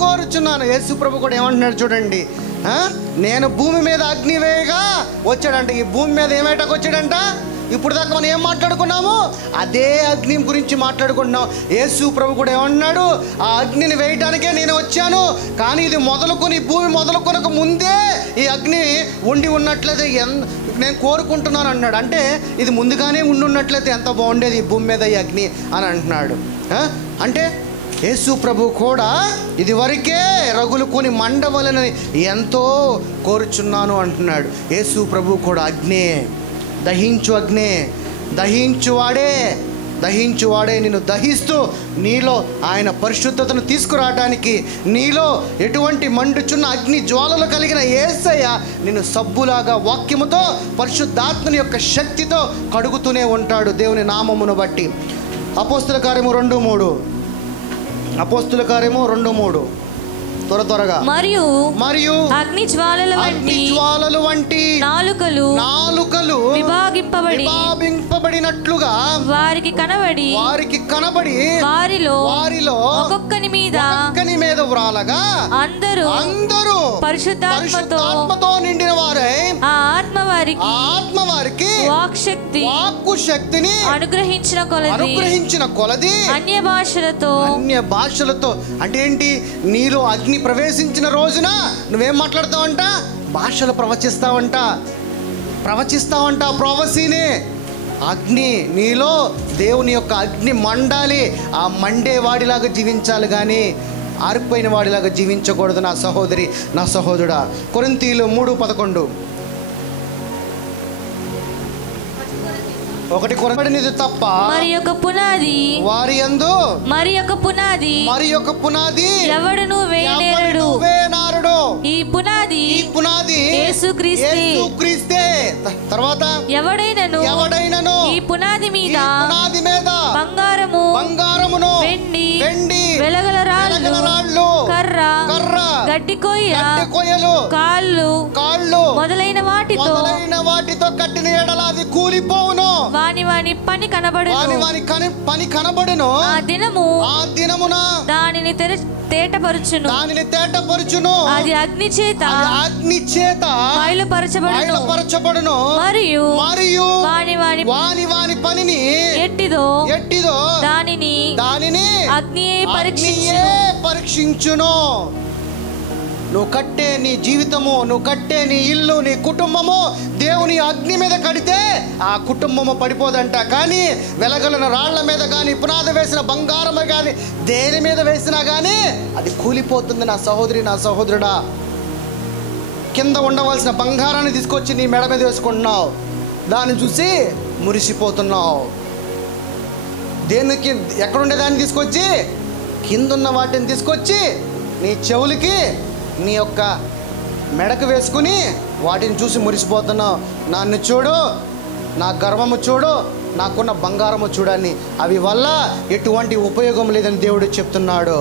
కోరుచున్నాను. యేసు ప్రభు కూడా ఏమంటున్నాడు చూడండి, నేను భూమి మీద అగ్నివేయగా వచ్చాడంట. ఈ భూమి మీద ఏమేటకు వచ్చాడంట? ఇప్పుడు దాకా మనం ఏం మాట్లాడుకున్నాము? అదే అగ్ని గురించి మాట్లాడుకుంటున్నాం. యేసు ప్రభు కూడా ఏమన్నాడు? ఆ అగ్నిని వేయటానికే నేను వచ్చాను, కానీ ఇది భూమి మొదలుకొనక ముందే ఈ అగ్ని ఉండి ఉన్నట్లయితే నేను కోరుకుంటున్నాను అన్నాడు. అంటే ఇది ముందుగానే ఉన్నట్లయితే ఎంత బాగుండేది ఈ భూమి మీద ఈ అగ్ని అని అంటున్నాడు. అంటే యేసు ప్రభు కూడా ఇదివరకే రగులుకొని మండవలనని ఎంతో కోరుచున్నాను అంటున్నాడు. యేసు ప్రభు కూడా అగ్నే, దహించువాడే నిన్ను దహిస్తూ నీలో ఆయన పరిశుద్ధతను తీసుకురావడానికి, నీలో ఎటువంటి మండుచున్న అగ్ని జ్వాలలు కలిగిన యేసయ్య నిన్ను సబ్బులాగా వాక్యముతో పరిశుద్ధాత్మని యొక్క శక్తితో కడుగుతూనే ఉంటాడు దేవుని నామమును బట్టి. అపోస్తుల కార్యము 2:3 త్వరగా. మరియు అగ్ని జ్వాలలు వంటి నాలుకలు విభాగింపబడినట్లుగా వారికి కనబడి వారిలో ఒక్కొక్కని మీద వ్రాలగా అందరూ పరిశుద్ధాత్మతో నిండిన వారై ఆ ఆత్మ వారికి వాక్కు శక్తిని అనుగ్రహించిన కొలది అన్య భాషలతో. అంటే ఏంటి? నీలో అగ్ని ప్రవేశించిన రోజున నువ్వేం మాట్లాడతావంట? భాషలు ప్రవచిస్తావంట. ప్రొఫెసీనే. అగ్ని నీలో దేవుని యొక్క అగ్ని మండాలి. ఆ మండే వాడిలాగా జీవించాలి, కానీ ఆరిపోయిన వాడిలాగా జీవించకూడదు నా సహోదరి, నా సహోదరుడా. కొరింథీయులు 3:11. ఒకటి కొరబడినది తప్ప మరి యొక్క పునాది వారి యందు మరి యొక్క పునాది ఎవడును వేయనేరడు. ఈ పునాది యేసుక్రీస్తే. తర్వాత ఎవడైనను ఈ పునాది మీద బంగారమును వెండి వెలగల రాళ్ళు కర్ర, గడ్డి కొయ్యలు, కాళ్ళు మొదలైన వాటితో కట్టిన ఎడల అది కూలిపోవును. వాని పని కనబడును. ఆ దినమున దానిని తేటపరుచును. అది అగ్ని చేత బయలుపరచబడును. మరియు వాని పనిని ఎట్టిదో దానిని అగ్నియే పరీక్షించును. నువ్వు కట్టే నీ జీవితము, నువ్వు కట్టే నీ ఇల్లు, నీ కుటుంబము దేవుని అగ్ని మీద కడితే ఆ కుటుంబము పడిపోదంట. కానీ వెలగలిన రాళ్ల మీద కానీ, పునాది వేసిన బంగారం కానీ, దేని మీద వేసినా కానీ అది కూలిపోతుంది. నా సహోదరి, నా సహోదరుడా, కింద ఉండవలసిన బంగారాన్ని తీసుకొచ్చి నీ మెడ మీద వేసుకుంటున్నావు, దాన్ని చూసి మురిసిపోతున్నావు. దేనికి ఎక్కడుండే దాన్ని తీసుకొచ్చి, కిందున్న వాటిని తీసుకొచ్చి నీ చెవులకి, నీ యొక్క మెడకు వేసుకుని వాటిని చూసి మురిసిపోతున్నావు. నన్ను చూడు, నా గర్వము చూడు, నాకున్న బంగారము చూడని. అవి వల్ల ఎటువంటి ఉపయోగం లేదని దేవుడు చెప్తున్నాడు.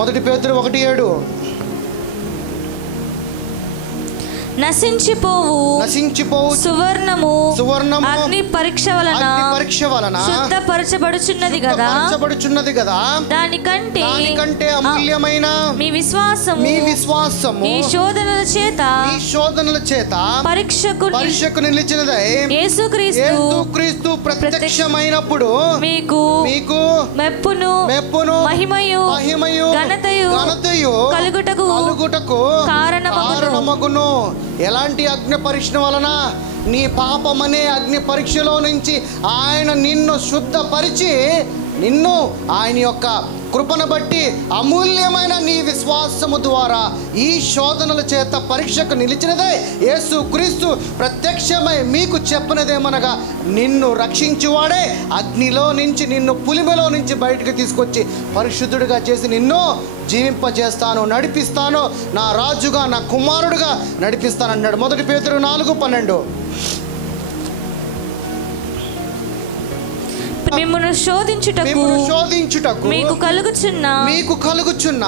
1 పేతురు 1:7 నశించిపోవు సువర్ణము అగ్ని పరీక్ష వలన శుద్ధపరచబడుచున్నది కదా. దానికంటే అమూల్యమైన మీ విశ్వాసము ఈ శోధనల చేత పరీక్షకు నిలిచినదై యేసుక్రీస్తు ప్రత్యక్షమైనప్పుడు మీకు మెప్పును మహిమయు ఘనతయు కలుగుటకు కారణమగును. ఎలాంటి అగ్ని పరీక్ష వలన? నీ పాపమనే అగ్ని పరీక్షలో నుంచి ఆయన నిన్ను శుద్ధపరిచి, నిన్ను ఆయన యొక్క కృపను బట్టి అమూల్యమైన నీ విశ్వాసము ద్వారా ఈ శోధనల చేత పరీక్షకు నిలిచినదే యేసుక్రీస్తు ప్రత్యక్షమై మీకు చెప్పినదేమనగా, నిన్ను రక్షించువాడే అగ్నిలో నుంచి, నిన్ను పులిమలో నుంచి బయటకు తీసుకొచ్చి పరిశుద్ధుడిగా చేసి నిన్ను జీవింపజేస్తాను, నడిపిస్తాను, నా రాజుగా, నా కుమారుడుగా నడిపిస్తాను అన్నాడు. 1 పేతురు 4:12 మిమ్మును శోధించుటకు మీకు కలుగుచున్న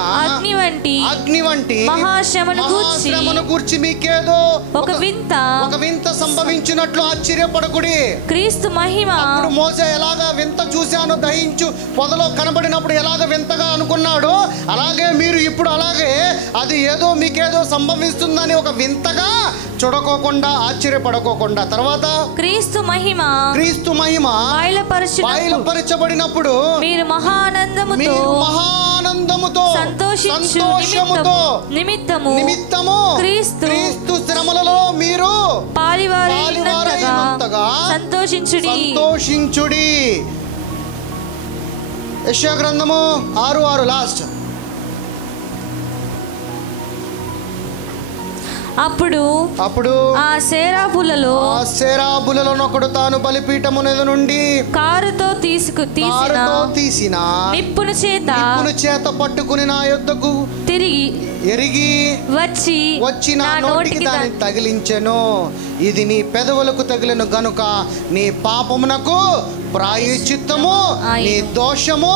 అగ్ని వంటి మహాశ్రమను గూర్చి మీకేదో ఒక వింత సంభవించినట్లు ఆశ్చర్యపడకుడి. క్రీస్తు మహిమ. అప్పుడు మోసే ఎలాగా వింత చూశాను, దహించు పొదలో కనబడినప్పుడు ఎలాగ వింతగా అనుకున్నాడో, అలాగే మీరు ఇప్పుడు అలాగే అది ఏదో మీకేదో సంభవిస్తుందని ఒక వింతగా చూడకోకుండా, ఆశ్చర్యపడకోకుండా, తర్వాత క్రీస్తు మహిమ బయలుపరచబడినప్పుడు మీరు మహానందముతో సంతోషముతో నిమిత్తము క్రీస్తు శ్రమలలో మీరు పాలివారైనంతగా సంతోషించుడి. యెషయా గ్రంథము 6:6 లాస్ట్. అప్పుడు ఆ సేరాబులలో ఒకడు తాను బలిపీఠము మీద నుండి కారుతో తీసిన నిప్పును చేత పట్టుకుని నా యొద్దకు ఎరిగి వచ్చి నా నోటికి దాన్ని తగిలించెను. ఇది నీ పెదవులకు తగిలిన గనుక నీ పాపమునకు ప్రాయశ్చిత్తము, నీ దోషము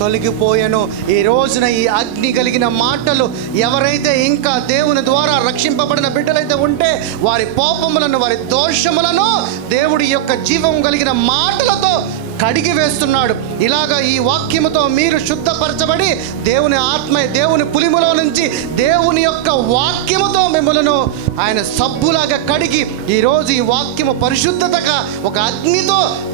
తొలగిపోయాను. ఈ రోజున ఈ అగ్ని కలిగిన మాటలు ఎవరైతే ఇంకా దేవుని ద్వారా రక్షింపబడిన బిడ్డలైతే ఉంటే వారి పాపములను, వారి దోషములను దేవుడి యొక్క జీవం కలిగిన మాటలతో కడిగి వేస్తున్నాడు. ఇలాగా ఈ వాక్యముతో మీరు శుద్ధపరచబడి దేవుని ఆత్మ, దేవుని పులిములో నుంచి దేవుని యొక్క వాక్యముతో మిమ్మలను ఆయన సబ్బులాగా కడిగి ఈరోజు ఈ వాక్యము పరిశుద్ధతగా ఒక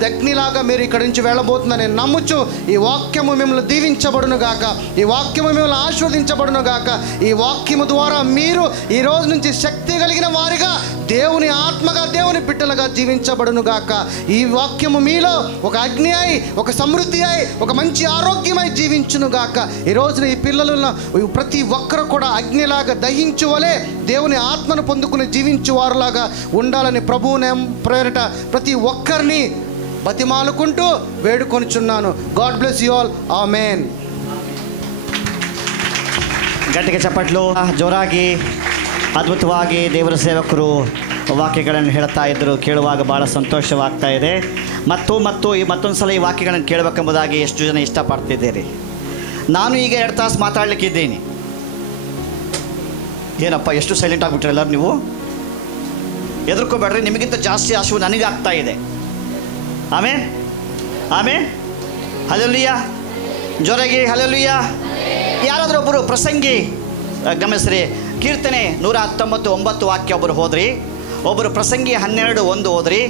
అగ్నిలాగా మీరు ఇక్కడి నుంచి వెళ్ళబోతుందని నమ్ముచు ఈ వాక్యము మిమ్మల్ని దీవించబడును గాక, ఈ వాక్యము మిమ్మల్ని ఆశీర్వదించబడును గాక. ఈ వాక్యము ద్వారా మీరు ఈ రోజు నుంచి శక్తి కలిగిన వారిగా, దేవుని ఆత్మగా, దేవుని బిడ్డలుగా జీవించబడును గాక. ఈ వాక్యము మీలో ఒక అగ్ని అయి, ఒక సమృద్ధి అయి, ఒక మంచి ఆరోగ్యమై జీవించును గాక. ఈ రోజున ఈ పిల్లలను ప్రతి ఒక్కరు కూడా అగ్నిలాగా దహించువలే దేవుని ఆత్మను పొందుకుని జీవించు వారులాగా ఉండాలని ప్రభువుని ప్రేరట ప్రతి ఒక్కరిని బతిమాలుకుంటూ వేడుకొనిచున్నాను. God bless you all. Amen. ಗಟ್ಟಿಗೆ ಚಪ್ಪಟ್ಲು ಜೋರಾಗಿ ಅದ್ಭುತವಾಗಿ ದೇವರ ಸೇವಕರು ವಾಕ್ಯಗಳನ್ನು ಹೇಳ್ತಾ ಇದ್ದರು. ಕೇಳುವಾಗ ಭಾಳ ಸಂತೋಷವಾಗ್ತಾ ಇದೆ. ಮತ್ತು ಈ ಮತ್ತೊಂದು ಸಲ ಈ ವಾಕ್ಯಗಳನ್ನು ಕೇಳಬೇಕೆಂಬುದಾಗಿ ಎಷ್ಟು ಜನ ಇಷ್ಟಪಡ್ತಿದ್ದೀರಿ? ನಾನು ಈಗ 2 ತಾಸು ಮಾತಾಡಲಿಕ್ಕಿದ್ದೀನಿ. ಏನಪ್ಪ ಎಷ್ಟು ಸೈಲೆಂಟ್ ಆಗಿಬಿಟ್ರೆ ಎಲ್ಲರೂ ನೀವು? ಹೆದರ್ಕೋಬೇಡ್ರಿ, ನಿಮಗಿಂತ ಜಾಸ್ತಿ ಆಶು ನನಗೆ ಆಗ್ತಾ ಇದೆ. ಆಮೇನ್ ಆಮೇನ್, ಹಲ್ಲೆಲೂಯ, ಜೋರಾಗಿ ಹಲ್ಲೆಲೂಯ. ಯಾರಾದರೂ ಒಬ್ಬರು ಪ್ರಸಂಗಿ ಗಮನಿಸ್ರಿ, ಕೀರ್ತನೆ 119:9 ವಾಕ್ಯ ಒಬ್ಬರು ಹೋದ್ರಿ, ಒಬ್ಬರು ಪ್ರಸಂಗಿ 12:1 ಹೋದ್ರಿ,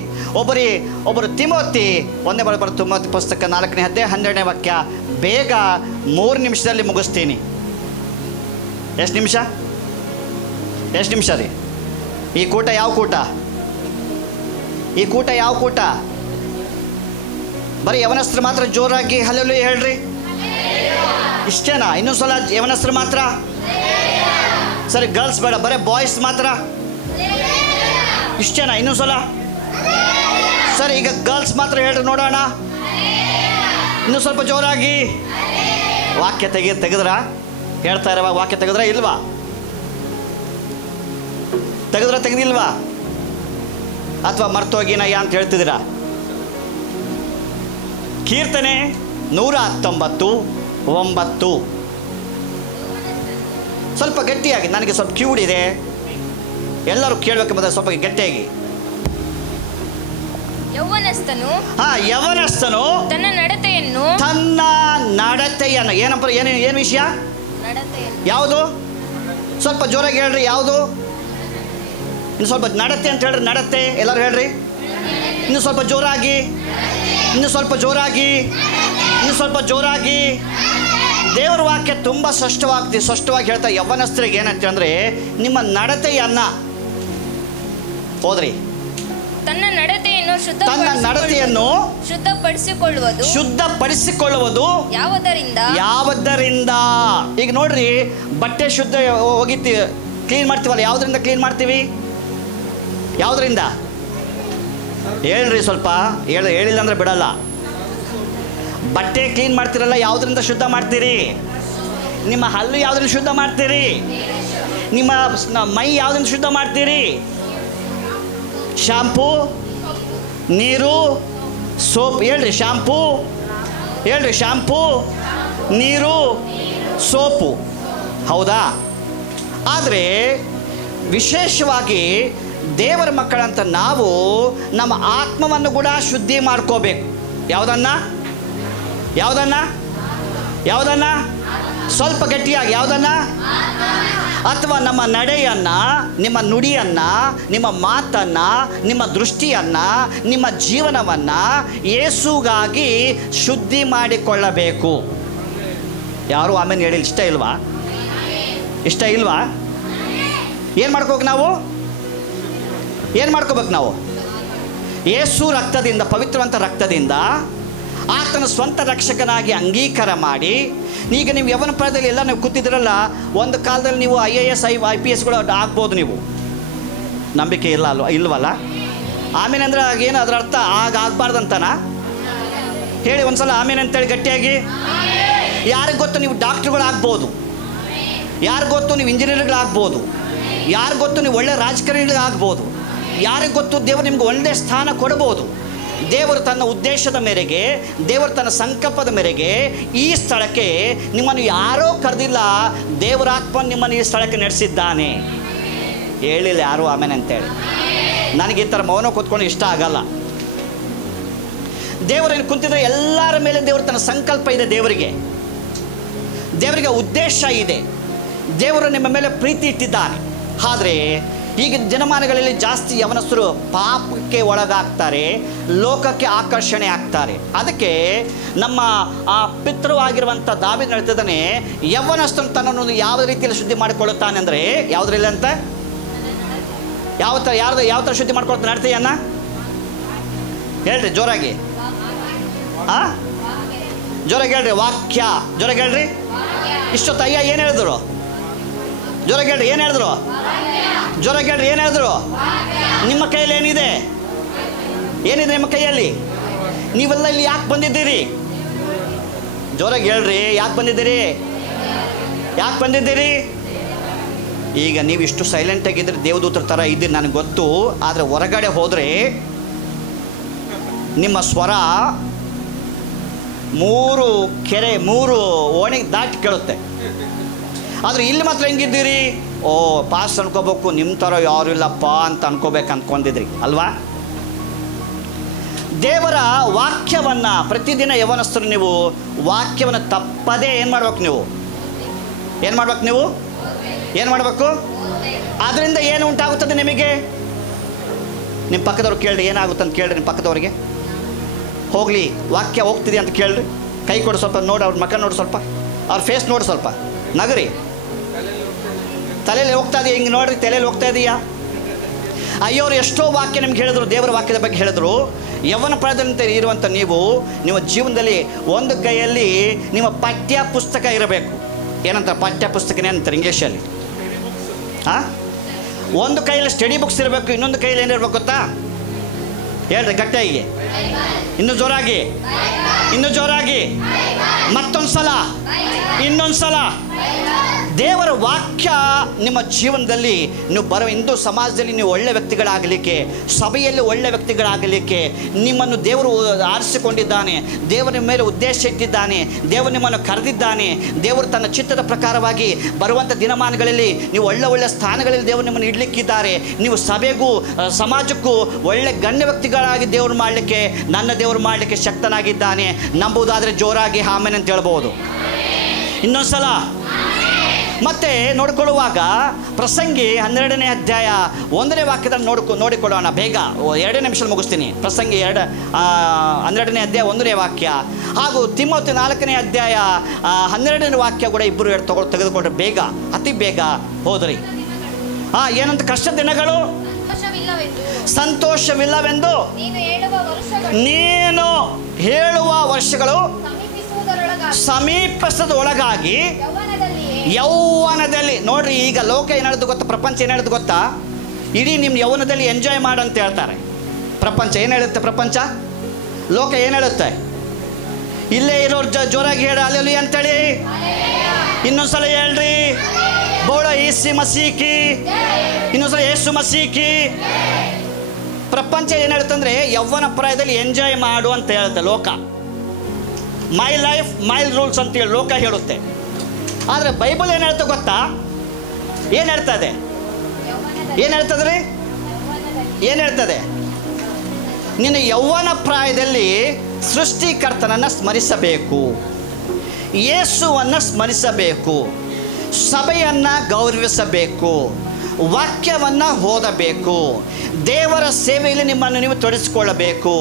ಒಬ್ಬರು ತಿಮೋತಿ 1 ತಿಮೋತಿ ಪುಸ್ತಕ 4ನೇ ಅಧ್ಯಾಯ 12ನೇ ವಾಕ್ಯ. ಬೇಗ 3 ನಿಮಿಷದಲ್ಲಿ ಮುಗಿಸ್ತೀನಿ. ಎಷ್ಟು ನಿಮಿಷ? ಎಷ್ಟು ನಿಮಿಷ ರೀ? ಈ ಕೂಟ ಯಾವ ಕೂಟ? ಈ ಕೂಟ ಯಾವ ಕೂಟ? ಬರೀ ಯವನಸ್ಥರು ಮಾತ್ರ ಜೋರಾಗಿ ಹಲ್ಲೆಲೂಯ ಹೇಳ್ರಿ. ಇಷ್ಟೇನಾ? ಇನ್ನೊಂದು ಸಲ ಯವನಸ್ಥರು ಮಾತ್ರ? ಸರಿ, ಗರ್ಲ್ಸ್ ಬೇಡ, ಬರೀ ಬಾಯ್ಸ್ ಮಾತ್ರ? ಇಷ್ಟೇನಾ? ಇನ್ನೊಂದು ಸಲ? ಸರಿ, ಈಗ ಗರ್ಲ್ಸ್ ಮಾತ್ರ ಹೇಳ್ರಿ ನೋಡೋಣ. ಇನ್ನೂ ಸ್ವಲ್ಪ ಜೋರಾಗಿ. ವಾಕ್ಯ ತೆಗೆದ್ರ? ಹೇಳ್ತಾ ಇರೋವಾಗ ವಾಕ್ಯ ತೆಗೆದ್ರ ಇಲ್ವಾ? ತೆಗೆದಿಲ್ವಾ? ಅಥವಾ ಮರ್ತೋಗಿನಯ್ಯ ಅಂತ ಹೇಳ್ತಿದ್ದೀರಾ? ಕೀರ್ತನೆ 119:9. ಸ್ವಲ್ಪ ಗಟ್ಟಿಯಾಗಿ, ನನಗೆ ಸ್ವಲ್ಪ ಕಿವುಡಿದೆ, ಎಲ್ಲರೂ ಕೇಳಬೇಕು ಮತ್ತೆ ಸ್ವಲ್ಪ ಗಟ್ಟಿಯಾಗಿ. ಯವನಸ್ಥನು ತನ್ನ ನಡತೆಯನ್ನು ಏನಪ್ಪ, ಏನು ವಿಷಯ? ಯಾವುದು? ಸ್ವಲ್ಪ ಜೋರಾಗಿ ಹೇಳ್ರಿ. ಯಾವುದು? ಇನ್ನು ಸ್ವಲ್ಪ ನಡತೆ ಅಂತ ಹೇಳ್ರಿ. ನಡತೆ ಎಲ್ಲರೂ ಹೇಳ್ರಿ. ಇನ್ನು ಸ್ವಲ್ಪ ಜೋರಾಗಿ, ಇನ್ನು ಸ್ವಲ್ಪ ಜೋರಾಗಿ, ಇನ್ನು ಸ್ವಲ್ಪ ಜೋರಾಗಿ. ದೇವರ ವಾಕ್ಯ ತುಂಬ ಸ್ಪಷ್ಟವಾಗಿ ಹೇಳ್ತಾ ಯವನಸ್ಥರಿಗೆ ಏನಂತ ಅಂದರೆ, ನಿಮ್ಮ ನಡತೆಯನ್ನು ಹೋದ್ರಿ, ತನ್ನ ನಡತೆಯನ್ನು ಶುದ್ಧಪಡಿಸಿಕೊಳ್ಳುವುದು ಯಾವುದರಿಂದ? ಈಗ ನೋಡ್ರಿ, ಬಟ್ಟೆ ಶುದ್ಧ ಹೋಗಿತ್ತಿ ಕ್ಲೀನ್ ಮಾಡ್ತೀವಲ್ಲ, ಯಾವುದರಿಂದ ಕ್ಲೀನ್ ಮಾಡ್ತೀವಿ? ಯಾವುದರಿಂದ ಹೇಳ್ರಿ? ಸ್ವಲ್ಪ ಹೇಳಿಲ್ಲ ಅಂದರೆ ಬಿಡಲ್ಲ. ಬಟ್ಟೆ ಕ್ಲೀನ್ ಮಾಡ್ತೀರಲ್ಲ, ಯಾವುದರಿಂದ ಶುದ್ಧ ಮಾಡ್ತೀರಿ? ನಿಮ್ಮ ಹಲ್ಲು ಯಾವುದರಿಂದ ಶುದ್ಧ ಮಾಡ್ತೀರಿ? ನಿಮ್ಮ ಮೈ ಯಾವುದರಿಂದ ಶುದ್ಧ ಮಾಡ್ತೀರಿ? ಶಾಂಪೂ, ನೀರು, ಸೋಪ್. ಹೇಳ್ರಿ ಶಾಂಪೂ, ಹೇಳ್ರಿ ಶಾಂಪೂ, ನೀರು, ಸೋಪು. ಹೌದಾ? ಆದರೆ ವಿಶೇಷವಾಗಿ ದೇವರ ಮಕ್ಕಳಂತ ನಾವು ನಮ್ಮ ಆತ್ಮವನ್ನು ಕೂಡ ಶುದ್ಧಿ ಮಾಡ್ಕೋಬೇಕು. ಯಾವುದನ್ನ? ಸ್ವಲ್ಪ ಗಟ್ಟಿಯಾಗಿ. ಯಾವುದನ್ನ? ಅಥವಾ ನಮ್ಮ ನಡೆಯನ್ನು, ನಿಮ್ಮ ನುಡಿಯನ್ನು, ನಿಮ್ಮ ಮಾತನ್ನು, ನಿಮ್ಮ ದೃಷ್ಟಿಯನ್ನು, ನಿಮ್ಮ ಜೀವನವನ್ನು ಯೇಸುಗಾಗಿ ಶುದ್ಧಿ ಮಾಡಿಕೊಳ್ಳಬೇಕು. ಯಾರು ಆಮೇಲೆ ಹೇಳಿ? ಇಷ್ಟ ಇಲ್ವಾ? ಏನು ಮಾಡ್ಕೋಬೇಕು ನಾವು? ಯೇಸು ರಕ್ತದಿಂದ, ಪವಿತ್ರವಂತ ರಕ್ತದಿಂದ ಆತನ ಸ್ವಂತ ರಕ್ಷಕನಾಗಿ ಅಂಗೀಕಾರ ಮಾಡಿ. ಈಗ ನೀವು ಯವನ ಪ್ರಾಯದಲ್ಲಿ ಎಲ್ಲ ನೀವು ಕೂತಿದ್ರಲ್ಲ, ಒಂದು ಕಾಲದಲ್ಲಿ ನೀವು IAS IPSಗಳು ಆಗ್ಬೋದು. ನೀವು ನಂಬಿಕೆ ಇಲ್ವಲ್ಲ? ಆಮೇಲೆ ಅಂದರೆ ಏನು ಅದರ ಅರ್ಥ? ಆಗಬಾರ್ದಂತನಾ? ಹೇಳಿ ಒಂದ್ಸಲ ಆಮೇಲೆ ಅಂತೇಳಿ ಗಟ್ಟಿಯಾಗಿ. ಯಾರಿಗೆ ಗೊತ್ತು ನೀವು ಡಾಕ್ಟ್ರುಗಳು ಆಗ್ಬೋದು, ಯಾರಿಗೆ ಗೊತ್ತು ನೀವು ಇಂಜಿನಿಯರ್ಗಳಾಗ್ಬೋದು, ಯಾರಿಗೆ ಗೊತ್ತು ನೀವು ಒಳ್ಳೆ ರಾಜಕಾರಣಿಗಳಾಗ್ಬೋದು, ಯಾರಿಗೆ ಗೊತ್ತು ದೇವರು ನಿಮ್ಗೆ ಒಳ್ಳೆಯ ಸ್ಥಾನ ಕೊಡ್ಬೋದು. ದೇವರು ತನ್ನ ಉದ್ದೇಶದ ಮೇರೆಗೆ, ದೇವರು ತನ್ನ ಸಂಕಲ್ಪದ ಮೇರೆಗೆ ಈ ಸ್ಥಳಕ್ಕೆ ನಿಮ್ಮನ್ನು ಯಾರೋ ಕರೆದಿಲ್ಲ, ದೇವರಾತ್ಮ ನಿಮ್ಮನ್ನು ಈ ಸ್ಥಳಕ್ಕೆ ನಡೆಸಿದ್ದಾನೆ. ಹೇಳಿಲ್ಲ ಯಾರು ಆಮೇಲೆ ಅಂತೇಳಿ. ನನಗೆ ಈ ಥರ ಮೌನ ಕೂತ್ಕೊಂಡು ಇಷ್ಟ ಆಗಲ್ಲ. ದೇವರೇನು ಕುಂತಿದ್ರೆ ಎಲ್ಲರ ಮೇಲೆ ದೇವರು ತನ್ನ ಸಂಕಲ್ಪ ಇದೆ. ದೇವರಿಗೆ ಉದ್ದೇಶ ಇದೆ. ದೇವರು ನಿಮ್ಮ ಮೇಲೆ ಪ್ರೀತಿ ಇಟ್ಟಿದ್ದಾನೆ. ಆದರೆ ಈಗಿನ ಜನಮಾನಗಳಲ್ಲಿ ಜಾಸ್ತಿ ಯವನಸ್ಥರು ಪಾಪಕ್ಕೆ ಒಳಗಾಗ್ತಾರೆ, ಲೋಕಕ್ಕೆ ಆಕರ್ಷಣೆ ಆಗ್ತಾರೆ. ಅದಕ್ಕೆ ನಮ್ಮ ಆ ಪಿತೃವಾಗಿರುವಂಥ ದಾವೀದನು ಹೇಳ್ತಿದ್ದಾನೆ, ಯವನಸ್ಥನು ತನ್ನನ್ನು ಯಾವ ರೀತಿಯಲ್ಲಿ ಶುದ್ಧಿ ಮಾಡಿಕೊಳ್ಳುತ್ತಾನೆ ಅಂದರೆ, ಯಾವುದ್ರಲ್ಲಿ ಅಂತ? ಯಾವ ಥರ ಶುದ್ಧಿ ಮಾಡ್ಕೊಳ್ತಾನೆ ನಡತೆಯನ್ನು? ಹೇಳ್ರಿ ಜೋರಾಗಿ. ಜೋರಾಗಿ ಹೇಳ್ರಿ. ವಾಕ್ಯ ಜೋರಾಗಿ ಹೇಳ್ರಿ. ಇಷ್ಟೊತ್ತು ಅಯ್ಯ ಏನು ಹೇಳಿದ್ರು? ಜೋರಾಗಿ ಹೇಳ್ರಿ. ಏನು ಹೇಳಿದ್ರು? ಜೋರಾಗಿ ಹೇಳ್ರಿ. ಏನು ಹೇಳಿದ್ರು? ನಿಮ್ಮ ಕೈಯಲ್ಲಿ ಏನಿದೆ ನಿಮ್ಮ ಕೈಯಲ್ಲಿ? ನೀವೆಲ್ಲ ಇಲ್ಲಿ ಯಾಕೆ ಬಂದಿದ್ದೀರಿ? ಜೋರಾಗಿ ಹೇಳ್ರಿ. ಯಾಕೆ ಬಂದಿದ್ದೀರಿ? ಈಗ ನೀವು ಇಷ್ಟು ಸೈಲೆಂಟ್ ಆಗಿದ್ರೆ ದೇವದೂತರ ಥರ ಇದ್ದೀರಿ ನನಗೆ ಗೊತ್ತು. ಆದರೆ ಹೊರಗಡೆ ಹೋದರೆ ನಿಮ್ಮ ಸ್ವರ 3 ಕೆರೆ 3 ಓಣಿ ದಾಟಿ ಕೇಳುತ್ತೆ. ಆದರೆ ಇಲ್ಲಿ ಮಾತ್ರ ಹೆಂಗಿದ್ದೀರಿ? ಓ ಪಾಸ್ ಅನ್ಕೋಬೇಕು, ನಿಮ್ಮ ಥರ ಯಾರು ಇಲ್ಲಪ್ಪ ಅಂತ ಅನ್ಕೋಬೇಕು ಅಂದ್ಕೊಂಡಿದ್ರಿ ಅಲ್ವಾ? ದೇವರ ವಾಕ್ಯವನ್ನು ಪ್ರತಿದಿನ ಯವನಸ್ಥರು ನೀವು ವಾಕ್ಯವನ್ನು ತಪ್ಪದೇ ಏನು ಮಾಡ್ಬೇಕು? ಏನು ಮಾಡಬೇಕು? ಅದರಿಂದ ಏನು ಉಂಟಾಗುತ್ತದೆ ನಿಮಗೆ? ನಿಮ್ಮ ಪಕ್ಕದವ್ರು ಕೇಳ್ರಿ, ಏನಾಗುತ್ತೆ ಅಂತ ಕೇಳ್ರಿ. ನಿಮ್ಮ ಪಕ್ಕದವ್ರಿಗೆ ಹೋಗಲಿ ವಾಕ್ಯ ಹೋಗ್ತಿದೆ ಅಂತ ಕೇಳ್ರಿ. ಕೈ ಕೊಡು ಸ್ವಲ್ಪ, ನೋಡಿ ಅವ್ರ ಮಕ್ಕ ನೋಡಿ ಸ್ವಲ್ಪ, ಅವ್ರ ಫೇಸ್ ನೋಡಿ ಸ್ವಲ್ಪ, ನಗರಿ. ತಲೆಯಲ್ಲಿ ಹೋಗ್ತಾ ಇದೆಯಾ? ಹಿಂಗೆ ನೋಡ್ರಿ, ತಲೆಯಲ್ಲಿ ಹೋಗ್ತಾ ಇದೆಯಾ? ಅಯ್ಯೋರು ಎಷ್ಟೋ ವಾಕ್ಯ ನಿಮ್ಗೆ ಹೇಳಿದ್ರು, ದೇವರ ವಾಕ್ಯದ ಬಗ್ಗೆ ಹೇಳಿದ್ರು. ಯವನ ಪ್ರಾಯದಂತೆ ಇರುವಂಥ ನಿಮ್ಮ ಜೀವನದಲ್ಲಿ ಒಂದು ಕೈಯಲ್ಲಿ ನಿಮ್ಮ ಪಠ್ಯ ಪುಸ್ತಕ ಇರಬೇಕು. ಏನಂತಾರೆ ಪಠ್ಯ ಪುಸ್ತಕನೇ ಅಂತಾರೆ ಇಂಗ್ಲೀಷಲ್ಲಿ. ಹಾಂ, ಒಂದು ಕೈಯಲ್ಲಿ ಸ್ಟಡಿ ಬುಕ್ಸ್ ಇರಬೇಕು, ಇನ್ನೊಂದು ಕೈಯಲ್ಲಿ ಏನಿರ್ಬೇಕು ಗೊತ್ತಾ? ಹೇಳ್ರಿ ಗಟ್ಟಿಯಾಗಿ, ಇನ್ನೂ ಜೋರಾಗಿ, ಮತ್ತೊಂದು ಸಲ, ಇನ್ನೊಂದು ಸಲ. ದೇವರ ವಾಕ್ಯ ನಿಮ್ಮ ಜೀವನದಲ್ಲಿ ನೀವು ಇಂದು ಸಮಾಜದಲ್ಲಿ ನೀವು ಒಳ್ಳೆ ವ್ಯಕ್ತಿಗಳಾಗಲಿಕ್ಕೆ, ಸಭೆಯಲ್ಲಿ ಒಳ್ಳೆ ವ್ಯಕ್ತಿಗಳಾಗಲಿಕ್ಕೆ ನಿಮ್ಮನ್ನು ದೇವರು ಆರಿಸಿಕೊಂಡಿದ್ದಾನೆ. ದೇವರ ಮೇಲೆ ಉದ್ದೇಶ ಇಟ್ಟಿದ್ದಾನೆ. ದೇವರು ನಿಮ್ಮನ್ನು ಕರೆದಿದ್ದಾನೆ. ದೇವರು ತನ್ನ ಚಿತ್ತದ ಪ್ರಕಾರವಾಗಿ ಬರುವಂಥ ದಿನಮಾನಗಳಲ್ಲಿ ನೀವು ಒಳ್ಳೆ ಸ್ಥಾನಗಳಲ್ಲಿ ದೇವರು ನಿಮ್ಮನ್ನು ಇಡಲಿಕ್ಕಿದ್ದಾರೆ. ನೀವು ಸಭೆಗೂ ಸಮಾಜಕ್ಕೂ ಒಳ್ಳೆ ಗಣ್ಯ ವ್ಯಕ್ತಿಗಳಾಗಿ ದೇವರು ಮಾಡಲಿಕ್ಕೆ, ನನ್ನ ದೇವರು ಮಾಡಲಿಕ್ಕೆ ಶಕ್ತನಾಗಿದ್ದಾನೆ. ನಂಬುವುದಾದರೆ ಜೋರಾಗಿ ಆಮೆನ್ ಅಂತ ಹೇಳ್ಬೋದು. ಇನ್ನೊಂದು ಸಲ ಮತ್ತೆ ನೋಡಿಕೊಳ್ಳುವಾಗ ಪ್ರಸಂಗಿ 12ನೇ ಅಧ್ಯಾಯ 1ನೇ ವಾಕ್ಯದಲ್ಲಿ ನೋಡಿಕೊಳ್ಳೋಣ ಬೇಗ. 2 ನಿಮಿಷ ಮುಗಿಸ್ತೀನಿ. ಪ್ರಸಂಗಿ 12ನೇ ಅಧ್ಯಾಯ 1ನೇ ವಾಕ್ಯ ಹಾಗೂ ತಿಮೋತಿ 4ನೇ ಅಧ್ಯಾಯ 12ನೇ ವಾಕ್ಯ ಕೂಡ ಇಬ್ಬರು ತೆಗೆದುಕೊಂಡ್ರೆ ಬೇಗ, ಅತಿ ಬೇಗ ಹೋದ್ರಿ. ಏನಂತ? ಕಷ್ಟ ದಿನಗಳು ಸಂತೋಷವಿಲ್ಲವೆಂದು ನೀನು ಹೇಳುವ ವರ್ಷಗಳು ಸಮೀಪಿಸದ ಒಳಗಾಗಿ ಯೌವನದಲ್ಲಿ. ನೋಡ್ರಿ, ಈಗ ಲೋಕ ಏನು ಹೇಳೋದು ಗೊತ್ತಾ? ಪ್ರಪಂಚ ಏನು ಹೇಳೋದು ಗೊತ್ತಾ? ಇಡೀ ನಿಮ್ಮ ಯೌವನದಲ್ಲಿ ಎಂಜಾಯ್ ಮಾಡಂತ ಹೇಳ್ತಾರೆ. ಪ್ರಪಂಚ ಏನು ಹೇಳುತ್ತೆ? ಪ್ರಪಂಚ ಲೋಕ ಏನು ಹೇಳುತ್ತೆ? ಇಲ್ಲೇ ಇರೋರು ಜೋರಾಗಿ ಹೇಳ ಅಲ್ಲೆಲ್ಲಿ ಅಂತೇಳಿ. ಇನ್ನೊಂದ್ಸಲ ಹೇಳ್ರಿ, ಬೋಳ ಯೇಸು ಮಸೀಕಿ. ಇನ್ನೊಂದ್ಸಲ ಯೇಸು ಮಸೀಕಿ. ಪ್ರಪಂಚ ಏನು ಹೇಳುತ್ತಂದ್ರೆ ಯೌವನ ಪ್ರಾಯದಲ್ಲಿ ಎಂಜಾಯ್ ಮಾಡು ಅಂತ ಹೇಳುತ್ತೆ ಲೋಕ. ಮೈ ಲೈಫ್ ಮೈ ರೂಲ್ಸ್ ಅಂತೇಳಿ ಲೋಕ ಹೇಳುತ್ತೆ. ಆದರೆ ಬೈಬಲ್ ಏನು ಹೇಳ್ತಾ ಗೊತ್ತಾ? ಏನು ಹೇಳ್ತದೆ? ಏನು ಹೇಳ್ತದ್ರಿ? ಏನು ಹೇಳ್ತದೆ? ನಿನ್ನ ಯೌವನ ಪ್ರಾಯದಲ್ಲಿ ಸೃಷ್ಟಿಕರ್ತನನ್ನು ಸ್ಮರಿಸಬೇಕು, ಯೇಸುವನ್ನು ಸ್ಮರಿಸಬೇಕು, ಸಭೆಯನ್ನು ಗೌರವಿಸಬೇಕು, ವಾಕ್ಯವನ್ನು ಓದಬೇಕು, ದೇವರ ಸೇವೆಯಲ್ಲಿ ನಿಮ್ಮನ್ನು ನೀವು ತೊಡಗಿಸಿಕೊಳ್ಳಬೇಕು,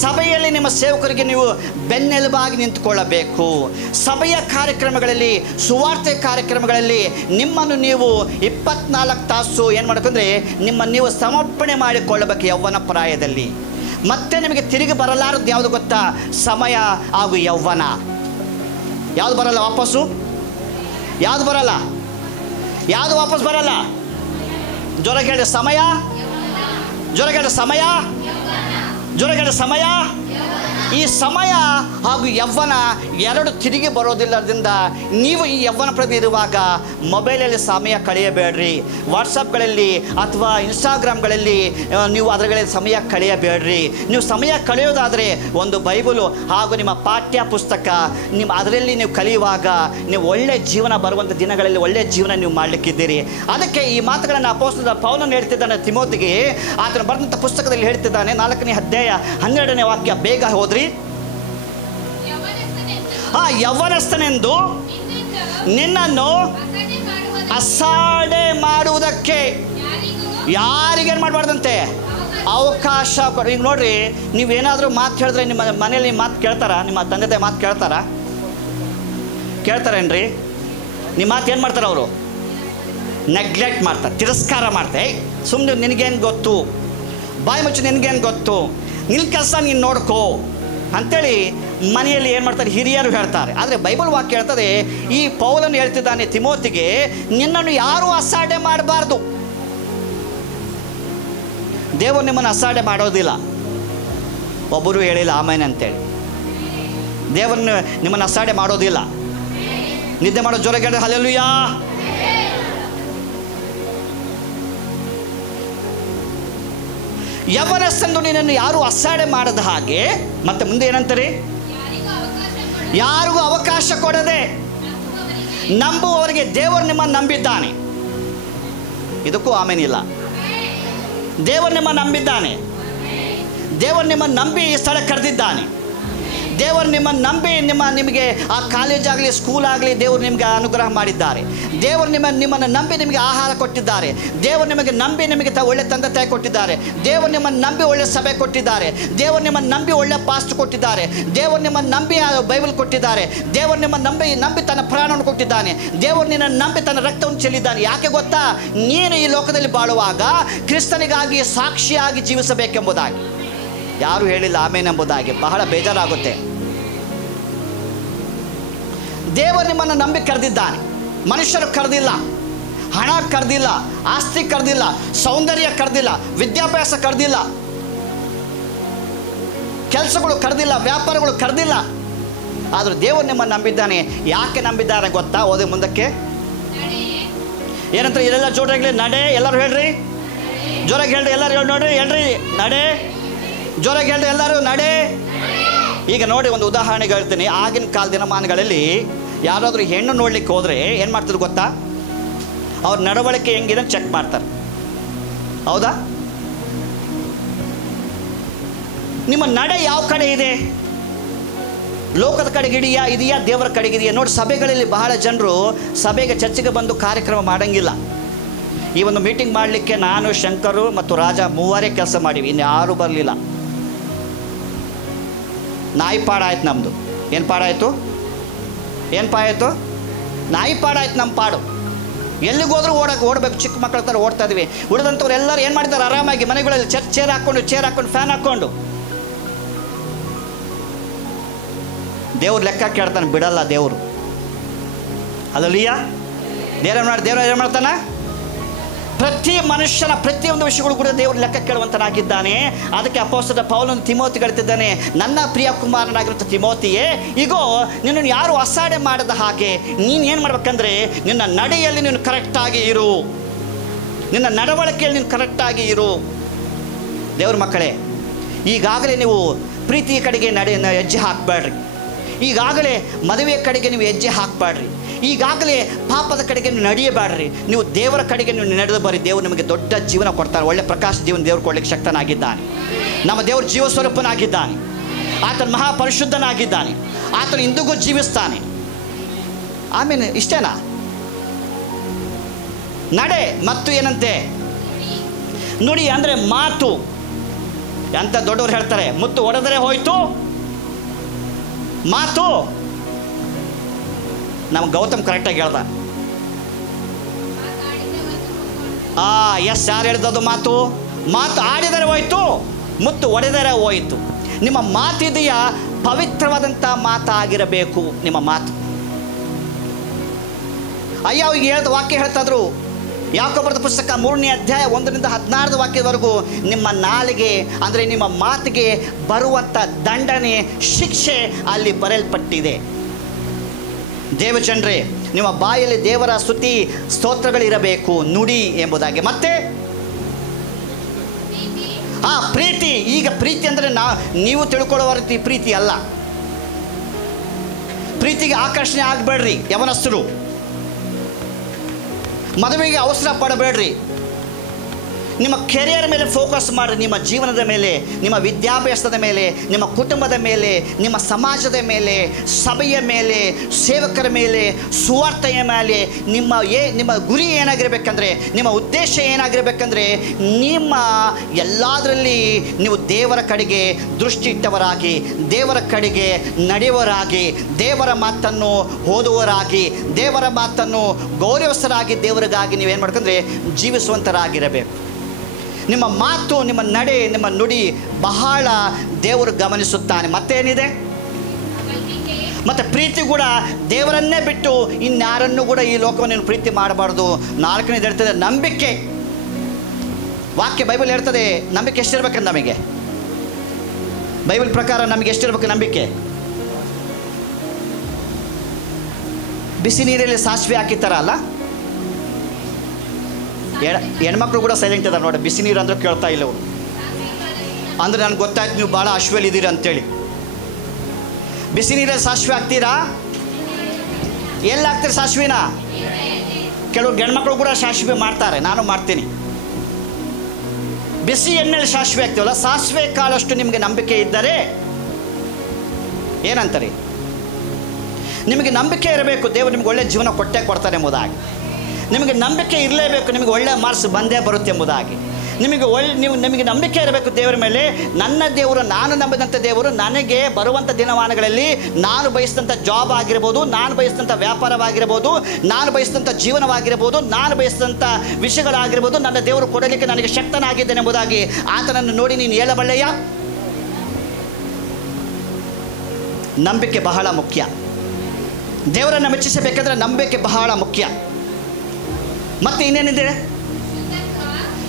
ಸಭೆಯಲ್ಲಿ ನಿಮ್ಮ ಸೇವಕರಿಗೆ ನೀವು ಬೆನ್ನೆಲುಬಾಗಿ ನಿಂತುಕೊಳ್ಳಬೇಕು, ಸಭೆಯ ಕಾರ್ಯಕ್ರಮಗಳಲ್ಲಿ ಸುವಾರ್ತೆ ಕಾರ್ಯಕ್ರಮಗಳಲ್ಲಿ ನಿಮ್ಮನ್ನು ನೀವು 24 ತಾಸು ಏನು ಮಾಡಬೇಕಂದ್ರೆ ನೀವು ಸಮರ್ಪಣೆ ಮಾಡಿಕೊಳ್ಳಬೇಕು ಯೌವನ ಪ್ರಾಯದಲ್ಲಿ. ಮತ್ತೆ ನಿಮಗೆ ತಿರುಗಿ ಬರಲಾರದು ಯಾವುದು ಗೊತ್ತಾ? ಸಮಯ ಹಾಗೂ ಯೌವನ. ಯಾವುದು ಬರಲ್ಲ ವಾಪಸ್ಸು? ಯಾವುದು ಬರಲ್ಲ? ಯಾವುದು ವಾಪಸ್ ಬರಲ್ಲ? ಜೋರಾಗಿ ಹೇಳಿ ಸಮಯ. ಜೋರಾಗಿ ಹೇಳಿ ಸಮಯ. ಜೋರಾಗಿ ಹೇಳಿ ಸಮಯ. ಈ ಸಮಯ ಹಾಗೂ ಯೌವನ ಎರಡು ತಿರುಗಿ ಬರೋದಿಲ್ಲದ್ರಿಂದ ನೀವು ಈ ಯೌವನ ಪ್ರತಿ ಇರುವಾಗ ಮೊಬೈಲಲ್ಲಿ ಸಮಯ ಕಳೆಯಬೇಡ್ರಿ. ವಾಟ್ಸಪ್ಗಳಲ್ಲಿ ಅಥವಾ ಇನ್ಸ್ಟಾಗ್ರಾಮ್ಗಳಲ್ಲಿ ನೀವು ಅದರಲ್ಲಿ ಸಮಯ ಕಳೆಯಬೇಡ್ರಿ. ನೀವು ಸಮಯ ಕಳೆಯೋದಾದರೆ ಒಂದು ಬೈಬಲು ಹಾಗೂ ನಿಮ್ಮ ಪಾಠ್ಯ ಪುಸ್ತಕ ಅದರಲ್ಲಿ ನೀವು ಕಲಿಯುವಾಗ ನೀವು ಒಳ್ಳೆಯ ಜೀವನ ಬರುವಂಥ ದಿನಗಳಲ್ಲಿ ಒಳ್ಳೆಯ ಜೀವನ ನೀವು ಮಾಡಲಿಕ್ಕಿದ್ದೀರಿ. ಅದಕ್ಕೆ ಈ ಮಾತುಗಳನ್ನು ಅಪೊಸ್ತಲ ಪೌಲನು ಹೇಳ್ತಿದ್ದಾನೆ ತಿಮೋತಿಗೆ. ಆತನು ಬರೆದಂಥ ಪುಸ್ತಕದಲ್ಲಿ ಹೇಳ್ತಿದ್ದಾನೆ 4ನೇ ಅಧ್ಯಾಯ 12ನೇ ವಾಕ್ಯ, ಬೇಗ ಹೋದ್ರಿ. ಯೌವನಸ್ಥನೆಂದು ನಿನ್ನನ್ನು ಅಸಾಡೆ ಮಾಡುವುದಕ್ಕೆ ಯಾರಿಗೇನು ಮಾಡಬಾರ್ದಂತೆ ಅವಕಾಶ ಕೊಡಿ. ಈಗ ನೋಡ್ರಿ, ನೀವೇನಾದರೂ ಮಾತು ಹೇಳಿದ್ರೆ ನಿಮ್ಮ ಮನೇಲಿ ಮಾತು ಕೇಳ್ತಾರಾ? ನಿಮ್ಮ ತಂದೆ ತಾಯಿ ಮಾತು ಕೇಳ್ತಾರೇನ್ರಿ? ನಿಮ್ಮ ಮಾತು ಏನು ಮಾಡ್ತಾರೆ ಅವರು? ನೆಗ್ಲೆಕ್ಟ್ ಮಾಡ್ತಾರೆ, ತಿರಸ್ಕಾರ ಮಾಡ್ತಾರೆ. ಸುಮ್ಮನೆ ನಿನಗೇನು ಗೊತ್ತು, ಬಾಯಿ ಮುಚ್ಚು, ನಿನಗೇನು ಗೊತ್ತು, ನಿನ್ನ ಕೆಲಸ ನೀನು ನೋಡ್ಕೋ ಅಂಥೇಳಿ ಮನೆಯಲ್ಲಿ ಏನು ಮಾಡ್ತಾರೆ? ಹಿರಿಯರು ಹೇಳ್ತಾರೆ. ಆದರೆ ಬೈಬಲ್ ವಾಕ್ಯ ಹೇಳ್ತದೆ, ಈ ಪೌಲನು ಹೇಳ್ತಿದ್ದಾನೆ ತಿಮೋತಿಗೆ, ನಿನ್ನನ್ನು ಯಾರೂ ಅಸಾಡೆ ಮಾಡಬಾರ್ದು. ದೇವರು ನಿಮ್ಮನ್ನು ಅಸಾಡೆ ಮಾಡೋದಿಲ್ಲ. ಒಬ್ಬರು ಹೇಳಿಲ್ಲ ಆಮೇನ್ ಅಂತೇಳಿ. ದೇವರನ್ನು ನಿಮ್ಮನ್ನು ಅಸಾಡೆ ಮಾಡೋದಿಲ್ಲ. ನಿದ್ದೆ ಮಾಡೋ ಜೋರಾಗಿ ಹಲ್ಲೆಲೂಯಾ. ಯೌವನಸ್ಥನು ನಿನ್ನನ್ನು ಯಾರು ಅಸಾಡೆ ಮಾಡದ ಹಾಗೆ, ಮತ್ತೆ ಮುಂದೆ ಏನಂತಾರೆ? ಯಾರಿಗೂ ಅವಕಾಶ ಕೊಡದೆ ನಂಬುವವರಿಗೆ ದೇವರು ನಿಮ್ಮನ್ನು ನಂಬಿದ್ದಾನೆ. ಇದಕ್ಕೂ ಆಮೇನಿಲ್ಲ. ದೇವರು ನಿಮ್ಮ ನಂಬಿದ್ದಾನೆ. ದೇವರು ನಿಮ್ಮ ನಂಬಿ ಈ ಸ್ಥಳಕ್ಕೆ ಕರೆದಿದ್ದಾನೆ. ದೇವರು ನಿಮ್ಮನ್ನು ನಂಬಿ ನಿಮಗೆ ಆ ಕಾಲೇಜ್ ಆಗಲಿ ಸ್ಕೂಲ್ ಆಗಲಿ ದೇವರು ನಿಮಗೆ ಅನುಗ್ರಹ ಮಾಡಿದ್ದಾರೆ. ದೇವರು ನಿಮ್ಮನ್ನು ನಂಬಿ ನಿಮಗೆ ಆಹಾರ ಕೊಟ್ಟಿದ್ದಾರೆ. ದೇವರು ನಿಮಗೆ ನಂಬಿ ನಿಮಗೆ ಒಳ್ಳೆ ತಂದೆ ತಾಯಿ ಕೊಟ್ಟಿದ್ದಾರೆ. ದೇವರು ನಿಮ್ಮನ್ನು ನಂಬಿ ಒಳ್ಳೆ ಸಭೆ ಕೊಟ್ಟಿದ್ದಾರೆ. ದೇವರು ನಿಮ್ಮನ್ನು ನಂಬಿ ಒಳ್ಳೆ ಪಾಸ್ಟ್ ಕೊಟ್ಟಿದ್ದಾರೆ. ದೇವರು ನಿಮ್ಮನ್ನು ನಂಬಿ ಬೈಬಲ್ ಕೊಟ್ಟಿದ್ದಾರೆ. ದೇವರು ನಿಮ್ಮನ್ನು ನಂಬಿ ತನ್ನ ಪ್ರಾಣವನ್ನು ಕೊಟ್ಟಿದ್ದಾನೆ. ದೇವರು ನಿನ್ನನ್ನು ನಂಬಿ ತನ್ನ ರಕ್ತವನ್ನು ಚೆಲ್ಲಿದ್ದಾನೆ. ಯಾಕೆ ಗೊತ್ತಾ? ನೀನು ಈ ಲೋಕದಲ್ಲಿ ಬಾಳುವಾಗ ಕ್ರಿಸ್ತನಿಗಾಗಿ ಸಾಕ್ಷಿಯಾಗಿ ಜೀವಿಸಬೇಕೆಂಬುದಾಗಿ. ಯಾರು ಹೇಳಿಲ್ಲ ಆಮೇನ್ ಎಂಬುದಾಗಿ. ಬಹಳ ಬೇಜಾರಾಗುತ್ತೆ. ದೇವರು ನಿಮ್ಮನ್ನು ನಂಬಿ ಕರೆದಿದ್ದಾನೆ. ಮನುಷ್ಯರು ಕರೆದಿಲ್ಲ, ಹಣ ಕರೆದಿಲ್ಲ, ಆಸ್ತಿ ಕರೆದಿಲ್ಲ, ಸೌಂದರ್ಯ ಕರೆದಿಲ್ಲ, ವಿದ್ಯಾಭ್ಯಾಸ ಕರೆದಿಲ್ಲ, ಕೆಲಸಗಳು ಕರೆದಿಲ್ಲ, ವ್ಯಾಪಾರಗಳು ಕರೆದಿಲ್ಲ. ಆದರೂ ದೇವರು ನಿಮ್ಮನ್ನು ನಂಬಿದ್ದಾನೆ. ಯಾಕೆ ನಂಬಿದ್ದಾರೆ ಗೊತ್ತಾ? ಓದಿ ಮುಂದಕ್ಕೆ ಏನಂತ ಇಲ್ಲೆಲ್ಲ ಜೋರಾಗಿ ನಡೆ, ಎಲ್ಲರೂ ಹೇಳ್ರಿ, ಜೋರಾಗಿ ಹೇಳ್ರಿ, ಎಲ್ಲರೂ ಹೇಳಿ ನೋಡ್ರಿ, ಹೇಳ್ರಿ ನಡೆ, ಜೋರಾಗಿ ಹೇಳ್ರಿ ಎಲ್ಲರೂ ನಡೆ. ಈಗ ನೋಡಿ, ಒಂದು ಉದಾಹರಣೆಗೆ ಹೇಳ್ತೀನಿ. ಆಗಿನ ಕಾಲ ದಿನಮಾನಗಳಲ್ಲಿ ಯಾರಾದರೂ ಹೆಣ್ಣು ನೋಡ್ಲಿಕ್ಕೆ ಹೋದರೆ ಏನು ಮಾಡ್ತಾರೆ ಗೊತ್ತಾ? ಅವ್ರ ನಡವಳಿಕೆ ಹೆಂಗಿದೆ ಚೆಕ್ ಮಾಡ್ತಾರೆ. ಹೌದಾ? ನಿಮ್ಮ ನಡೆ ಯಾವ ಕಡೆ ಇದೆ? ಲೋಕದ ಕಡೆಗೆ ಇದೆಯಾ ದೇವರ ಕಡೆಗಿದೆಯಾ? ನೋಡಿ, ಸಭೆಗಳಲ್ಲಿ ಬಹಳ ಜನರು ಸಭೆಗೆ ಚರ್ಚೆಗೆ ಬಂದು ಕಾರ್ಯಕ್ರಮ ಮಾಡೋಂಗಿಲ್ಲ. ಈ ಒಂದು ಮೀಟಿಂಗ್ ಮಾಡಲಿಕ್ಕೆ ನಾನು, ಶಂಕರು ಮತ್ತು ರಾಜ ಮೂವರೇ ಕೆಲಸ ಮಾಡೀವಿ, ಇನ್ಯಾರೂ ಬರಲಿಲ್ಲ. ನಾಯಿ ಪಾಡಾಯ್ತು ನಮ್ಮದು. ಏನು ಪಾಡಾಯಿತು? ಏನು ಪಾಡಾಯಿತು? ನಾಯಿ ಪಾಡಾಯ್ತು ನಮ್ಮ ಪಾಡು. ಎಲ್ಲಿಗೋದ್ರೂ ಓಡಬೇಕು. ಚಿಕ್ಕ ಮಕ್ಕಳ ಥರ ಓಡ್ತಾ ಇದ್ವಿ. ಉಳಿದಂಥವ್ರು ಎಲ್ಲರೂ ಏನು ಮಾಡಿದ್ದಾರೆ? ಆರಾಮಾಗಿ ಮನೆಗಳಲ್ಲಿ ಚೇರ್ ಹಾಕ್ಕೊಂಡು ಫ್ಯಾನ್ ಹಾಕ್ಕೊಂಡು. ದೇವ್ರು ಲೆಕ್ಕ ಕೇಳ್ತಾನೆ, ಬಿಡಲ್ಲ ದೇವರು. ಅಲ್ಲಲ್ಲಿಯ ದೇವ್ರು ಏನು ಮಾಡ್ತಾನೆ? ಪ್ರತಿ ಮನುಷ್ಯನ ಪ್ರತಿಯೊಂದು ವಿಷಯಗಳು ಕೂಡ ದೇವರು ಲೆಕ್ಕ ಕೇಳುವಂತನಾಗಿದ್ದಾನೆ. ಅದಕ್ಕೆ ಅಪೊಸ್ತಲ ಪೌಲನು ತಿಮೋತಿ ಹೇಳ್ತಿದ್ದಾನೆ, ನನ್ನ ಪ್ರಿಯ ಕುಮಾರನಾಗಿರುವಂಥ ತಿಮೋತಿಯೇ, ಈಗೋ ನಿನ್ನನ್ನು ಯಾರು ಅಸಾಡೆ ಮಾಡದ ಹಾಗೆ ನೀನು ಏನು ಮಾಡ್ಬೇಕಂದ್ರೆ ನಿನ್ನ ನಡೆಯಲ್ಲಿ ನೀನು ಕರೆಕ್ಟಾಗಿ ಇರು, ನಿನ್ನ ನಡವಳಿಕೆಯಲ್ಲಿ ನೀನು ಕರೆಕ್ಟಾಗಿ ಇರು. ದೇವ್ರ ಮಕ್ಕಳೇ, ಈಗಾಗಲೇ ನೀವು ಪ್ರೀತಿಯ ಕಡೆಗೆ ಹೆಜ್ಜೆ ಹಾಕಬೇಡ್ರಿ. ಈಗಾಗಲೇ ಮದುವೆಯ ಕಡೆಗೆ ನೀವು ಹೆಜ್ಜೆ ಹಾಕಬೇಡ್ರಿ. ಈಗಾಗಲೇ ಪಾಪದ ಕಡೆಗೆ ನೀವು ನಡೆಯಬೇಡ್ರಿ. ನೀವು ದೇವರ ಕಡೆಗೆ ನೀವು ನಡೆದು ಬರ್ರಿ. ದೇವರು ನಿಮಗೆ ದೊಡ್ಡ ಜೀವನ ಕೊಡ್ತಾರೆ. ಒಳ್ಳೆ ಪ್ರಕಾಶ ಜೀವನ ದೇವರು ಕೊಡ್ಲಿಕ್ಕೆ ಶಕ್ತನಾಗಿದ್ದಾನೆ. ನಮ್ಮ ದೇವರು ಜೀವ ಸ್ವರೂಪನಾಗಿದ್ದಾನೆ. ಆತನ ಮಹಾಪರಿಶುದ್ಧನಾಗಿದ್ದಾನೆ. ಆತನು ಇಂದಿಗೂ ಜೀವಿಸ್ತಾನೆ. ಆಮೇಲೆ ಇಷ್ಟೇನಾ? ನಡೆ ಮತ್ತು ಏನಂತೆ ನುಡಿ ಅಂದರೆ ಮಾತು ಅಂತ ದೊಡ್ಡವರು ಹೇಳ್ತಾರೆ. ಮುತ್ತು ಒಡೆದರೆ ಹೋಯ್ತು, ಮಾತು. ನಮ್ಮ ಗೌತಮ್ ಕರೆಕ್ಟಾಗಿ ಹೇಳ್ದ. ಎಸ್, ಯಾರು ಹೇಳ್ದದು? ಮಾತು ಆಡಿದರೆ ಹೋಯ್ತು, ಮುತ್ತು ಒಡೆದರೆ ಹೋಯಿತು. ನಿಮ್ಮ ಮಾತಿದೆಯಾ? ಪವಿತ್ರವಾದಂಥ ಮಾತಾಗಿರಬೇಕು ನಿಮ್ಮ ಮಾತು. ಅಯ್ಯ ಈಗ ಹೇಳ್ದ ವಾಕ್ಯ ಹೇಳ್ತಾದ್ರು. ಯಾಕೋಬರದ ಪುಸ್ತಕ 3ನೇ ಅಧ್ಯಾಯ 1ರಿಂದ 16 ವಾಕ್ಯದವರೆಗೂ ನಿಮ್ಮ ನಾಲಿಗೆ ಅಂದರೆ ನಿಮ್ಮ ಮಾತಿಗೆ ಬರುವಂಥ ದಂಡನೆ, ಶಿಕ್ಷೆ ಅಲ್ಲಿ ಬರೆಯಲ್ಪಟ್ಟಿದೆ. ದೇವಜನರೇ, ನಿಮ್ಮ ಬಾಯಲ್ಲಿ ದೇವರ ಸ್ತುತಿ ಸ್ತೋತ್ರಗಳಿರಬೇಕು, ನುಡಿ ಎಂಬುದಾಗಿ. ಮತ್ತೆ ಪ್ರೀತಿ. ಈಗ ಪ್ರೀತಿ ಅಂದರೆ ನೀವು ತಿಳ್ಕೊಳ್ಳುವ ರೀತಿ ಪ್ರೀತಿ ಅಲ್ಲ. ಪ್ರೀತಿಗೆ ಆಕರ್ಷಣೆ ಆಗಬೇಡ್ರಿ ಯವನಸ್ಥರು. ಮದುವೆಗೆ ಅವಸರ ಪಡಬೇಡ್ರಿ. ನಿಮ್ಮ ಕೆರಿಯರ್ ಮೇಲೆ ಫೋಕಸ್ ಮಾಡಿರಿ. ನಿಮ್ಮ ಜೀವನದ ಮೇಲೆ, ನಿಮ್ಮ ವಿದ್ಯಾಭ್ಯಾಸದ ಮೇಲೆ, ನಿಮ್ಮ ಕುಟುಂಬದ ಮೇಲೆ, ನಿಮ್ಮ ಸಮಾಜದ ಮೇಲೆ, ಸಭೆಯ ಮೇಲೆ, ಸೇವಕರ ಮೇಲೆ, ಸುವಾರ್ತೆಯ ಮೇಲೆ ನಿಮ್ಮ ಗುರಿ ಏನಾಗಿರಬೇಕಂದ್ರೆ, ನಿಮ್ಮ ಉದ್ದೇಶ ಏನಾಗಿರಬೇಕಂದ್ರೆ, ನಿಮ್ಮ ಎಲ್ಲದರಲ್ಲಿ ನೀವು ದೇವರ ಕಡೆಗೆ ದೃಷ್ಟಿ ಇಟ್ಟವರಾಗಿ, ದೇವರ ಕಡೆಗೆ ನಡೆಯುವವರಾಗಿ, ದೇವರ ಮಾತನ್ನು ಓದುವವರಾಗಿ, ದೇವರ ಮಾತನ್ನು ಗೌರವಿಸರಾಗಿ, ದೇವರಿಗಾಗಿ ನೀವೇನು ಮಾಡ್ಕೊಂಡ್ರೆ ಜೀವಿಸುವಂಥರಾಗಿರಬೇಕು. ನಿಮ್ಮ ಮಾತು, ನಿಮ್ಮ ನಡೆ, ನಿಮ್ಮ ನುಡಿ ಬಹಳ ದೇವರು ಗಮನಿಸುತ್ತಾನೆ. ಮತ್ತೇನಿದೆ? ಮತ್ತು ಪ್ರೀತಿ ಕೂಡ ದೇವರನ್ನೇ ಬಿಟ್ಟು ಇನ್ಯಾರನ್ನೂ ಕೂಡ ಈ ಲೋಕವನ್ನು ಪ್ರೀತಿ ಮಾಡಬಾರ್ದು. 4ನೇದು ಹೇಳ್ತದೆ ನಂಬಿಕೆ. ವಾಕ್ಯ ಬೈಬಲ್ ಹೇಳ್ತದೆ ನಂಬಿಕೆ ಎಷ್ಟಿರ್ಬೇಕಂತ ನಮಗೆ. ಬೈಬಲ್ ಪ್ರಕಾರ ನಮಗೆ ಎಷ್ಟಿರ್ಬೇಕು ನಂಬಿಕೆ? ಬಿಸಿ ನೀರಲ್ಲಿ ಸಾಸಿವೆ ಹಾಕಿತ್ತಾರ ಅಲ್ಲ, ಹೆಣ್ಮಕ್ಳು ಕೂಡ ಸೈಲೆಂಟ್ ಇದ್ದಾರೆ ನೋಡಿ. ಬಿಸಿ ನೀರು ಅಂದ್ರೆ ಕೇಳ್ತಾ ಇಲ್ಲ ಅವರು. ಅಂದರೆ ನನಗೆ ಗೊತ್ತಾಯ್ತು ನೀವು ಭಾಳ ಅಶ್ವಲಿದ್ದೀರಿ ಅಂತೇಳಿ. ಬಿಸಿ ನೀರಲ್ಲಿ ಸಾಸಿವೆ ಹಾಕ್ತೀರಾ? ಎಲ್ಲಿ ಹಾಕ್ತೀರಿ ಸಾಸಿವೆನ? ಕೆಲವು ಹೆಣ್ಮಕ್ಳು ಕೂಡ ಸಾಸಿವೆ ಮಾಡ್ತಾರೆ, ನಾನು ಮಾಡ್ತೀನಿ. ಬಿಸಿ ಎಣ್ಣೆಲಿ ಸಾಸಿವೆ ಹಾಕ್ತೀವಲ್ಲ, ಸಾಸಿವೆ ಕಾಳಷ್ಟು ನಿಮಗೆ ನಂಬಿಕೆ ಇದ್ದರೆ ಏನಂತಾರೆ, ನಿಮಗೆ ನಂಬಿಕೆ ಇರಬೇಕು ದೇವರು ನಿಮ್ಗೆ ಒಳ್ಳೆ ಜೀವನ ಕೊಟ್ಟೇ ಕೊಡ್ತಾರೆ ಎಂಬುದಾಗಿ. ನಿಮಗೆ ನಂಬಿಕೆ ಇರಲೇಬೇಕು, ನಿಮಗೆ ಒಳ್ಳೆ ಮಾರ್ಕ್ಸ್ ಬಂದೇ ಬರುತ್ತೆ ಎಂಬುದಾಗಿ. ನಿಮಗೆ ನಂಬಿಕೆ ಇರಬೇಕು ದೇವರ ಮೇಲೆ. ನನ್ನ ದೇವರು, ನಾನು ನಂಬಿದಂಥ ದೇವರು ನನಗೆ ಬರುವಂಥ ದಿನಮಾನಗಳಲ್ಲಿ ನಾನು ಬಯಸಿದಂಥ ಜಾಬ್ ಆಗಿರ್ಬೋದು, ನಾನು ಬಯಸಿದಂಥ ವ್ಯಾಪಾರವಾಗಿರ್ಬೋದು, ನಾನು ಬಯಸಿದಂಥ ಜೀವನವಾಗಿರ್ಬೋದು, ನಾನು ಬಯಸಿದಂಥ ವಿಷಯಗಳಾಗಿರ್ಬೋದು, ನನ್ನ ದೇವರು ಕೊಡಲಿಕ್ಕೆ ನನಗೆ ಶಕ್ತನಾಗಿದ್ದೇನೆ ಎಂಬುದಾಗಿ ಆತನನ್ನು ನೋಡಿ ನೀನು ಹೇಳಬಲ್ಲೆಯ? ನಂಬಿಕೆ ಬಹಳ ಮುಖ್ಯ. ದೇವರನ್ನು ಮೆಚ್ಚಿಸಬೇಕಂದ್ರೆ ನಂಬಿಕೆ ಬಹಳ ಮುಖ್ಯ. ಮತ್ತೆ ಇನ್ನೇನಿದೆ?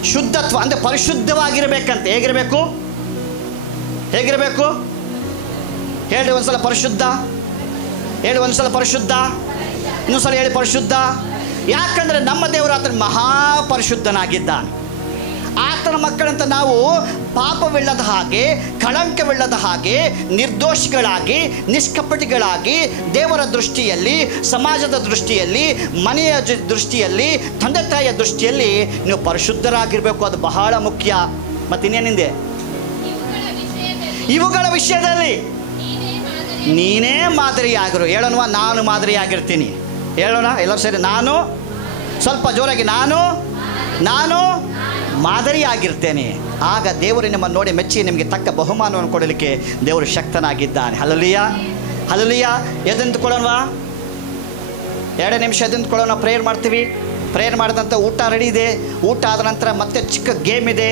ಶುದ್ಧತ್ವ, ಅಂದರೆ ಪರಿಶುದ್ಧವಾಗಿರಬೇಕಂತ. ಹೇಗಿರಬೇಕು? ಹೇಳಿ ಒಂದ್ಸಲ ಪರಿಶುದ್ಧ, ಹೇಳಿ ಒಂದ್ಸಲ ಪರಿಶುದ್ಧ, ಇನ್ನೊಂದ್ಸಲ ಹೇಳಿ ಪರಿಶುದ್ಧ. ಯಾಕಂದರೆ ನಮ್ಮ ದೇವರು ಆತನ ಮಹಾಪರಿಶುದ್ಧನಾಗಿದ್ದಾನೆ. ಆತನ ಮಕ್ಕಳಂತ ನಾವು ಪಾಪವಿಲ್ಲದ ಹಾಗೆ, ಕಳಂಕವಿಲ್ಲದ ಹಾಗೆ, ನಿರ್ದೋಷಿಗಳಾಗಿ, ನಿಷ್ಕಪಟಿಗಳಾಗಿ, ದೇವರ ದೃಷ್ಟಿಯಲ್ಲಿ, ಸಮಾಜದ ದೃಷ್ಟಿಯಲ್ಲಿ, ಮನೆಯ ದೃಷ್ಟಿಯಲ್ಲಿ, ತಂದೆ ತಾಯಿಯ ದೃಷ್ಟಿಯಲ್ಲಿ ನೀವು ಪರಿಶುದ್ಧರಾಗಿರಬೇಕು. ಅದು ಬಹಳ ಮುಖ್ಯ. ಮತ್ತಿನ್ನೇನಿದೆ? ಇವುಗಳ ವಿಷಯದಲ್ಲಿ ನೀನೇ ಮಾದರಿಯಾಗಿರು. ಹೇಳೋಣ, ನಾನು ಮಾದರಿಯಾಗಿರ್ತೀನಿ. ಹೇಳೋಣ ಎಲ್ಲರೂ ಸೇರಿ, ನಾನು, ಸ್ವಲ್ಪ ಜೋರಾಗಿ, ನಾನು ಮಾದರಿಯಾಗಿರ್ತೇನೆ. ಆಗ ದೇವರು ನಿಮ್ಮನ್ನು ನೋಡಿ ಮೆಚ್ಚಿ ನಿಮಗೆ ತಕ್ಕ ಬಹುಮಾನವನ್ನು ಕೊಡಲಿಕ್ಕೆ ದೇವರು ಶಕ್ತನಾಗಿದ್ದಾನೆ. Hallelujah, hallelujah. ಎದ್ದುಕೊಳ್ಳೋಣವಾ? 2 ನಿಮಿಷ ಎದ್ದುಕೊಳ್ಳೋಣ. ಪ್ರೇಯರ್ ಮಾಡ್ತೀವಿ. ಪ್ರೇಯರ್ ಮಾಡಿದಂಥ ಊಟ ರೆಡಿ ಇದೆ. ಊಟ ಆದ ನಂತರ ಮತ್ತೆ ಚಿಕ್ಕ ಗೇಮ್ ಇದೆ.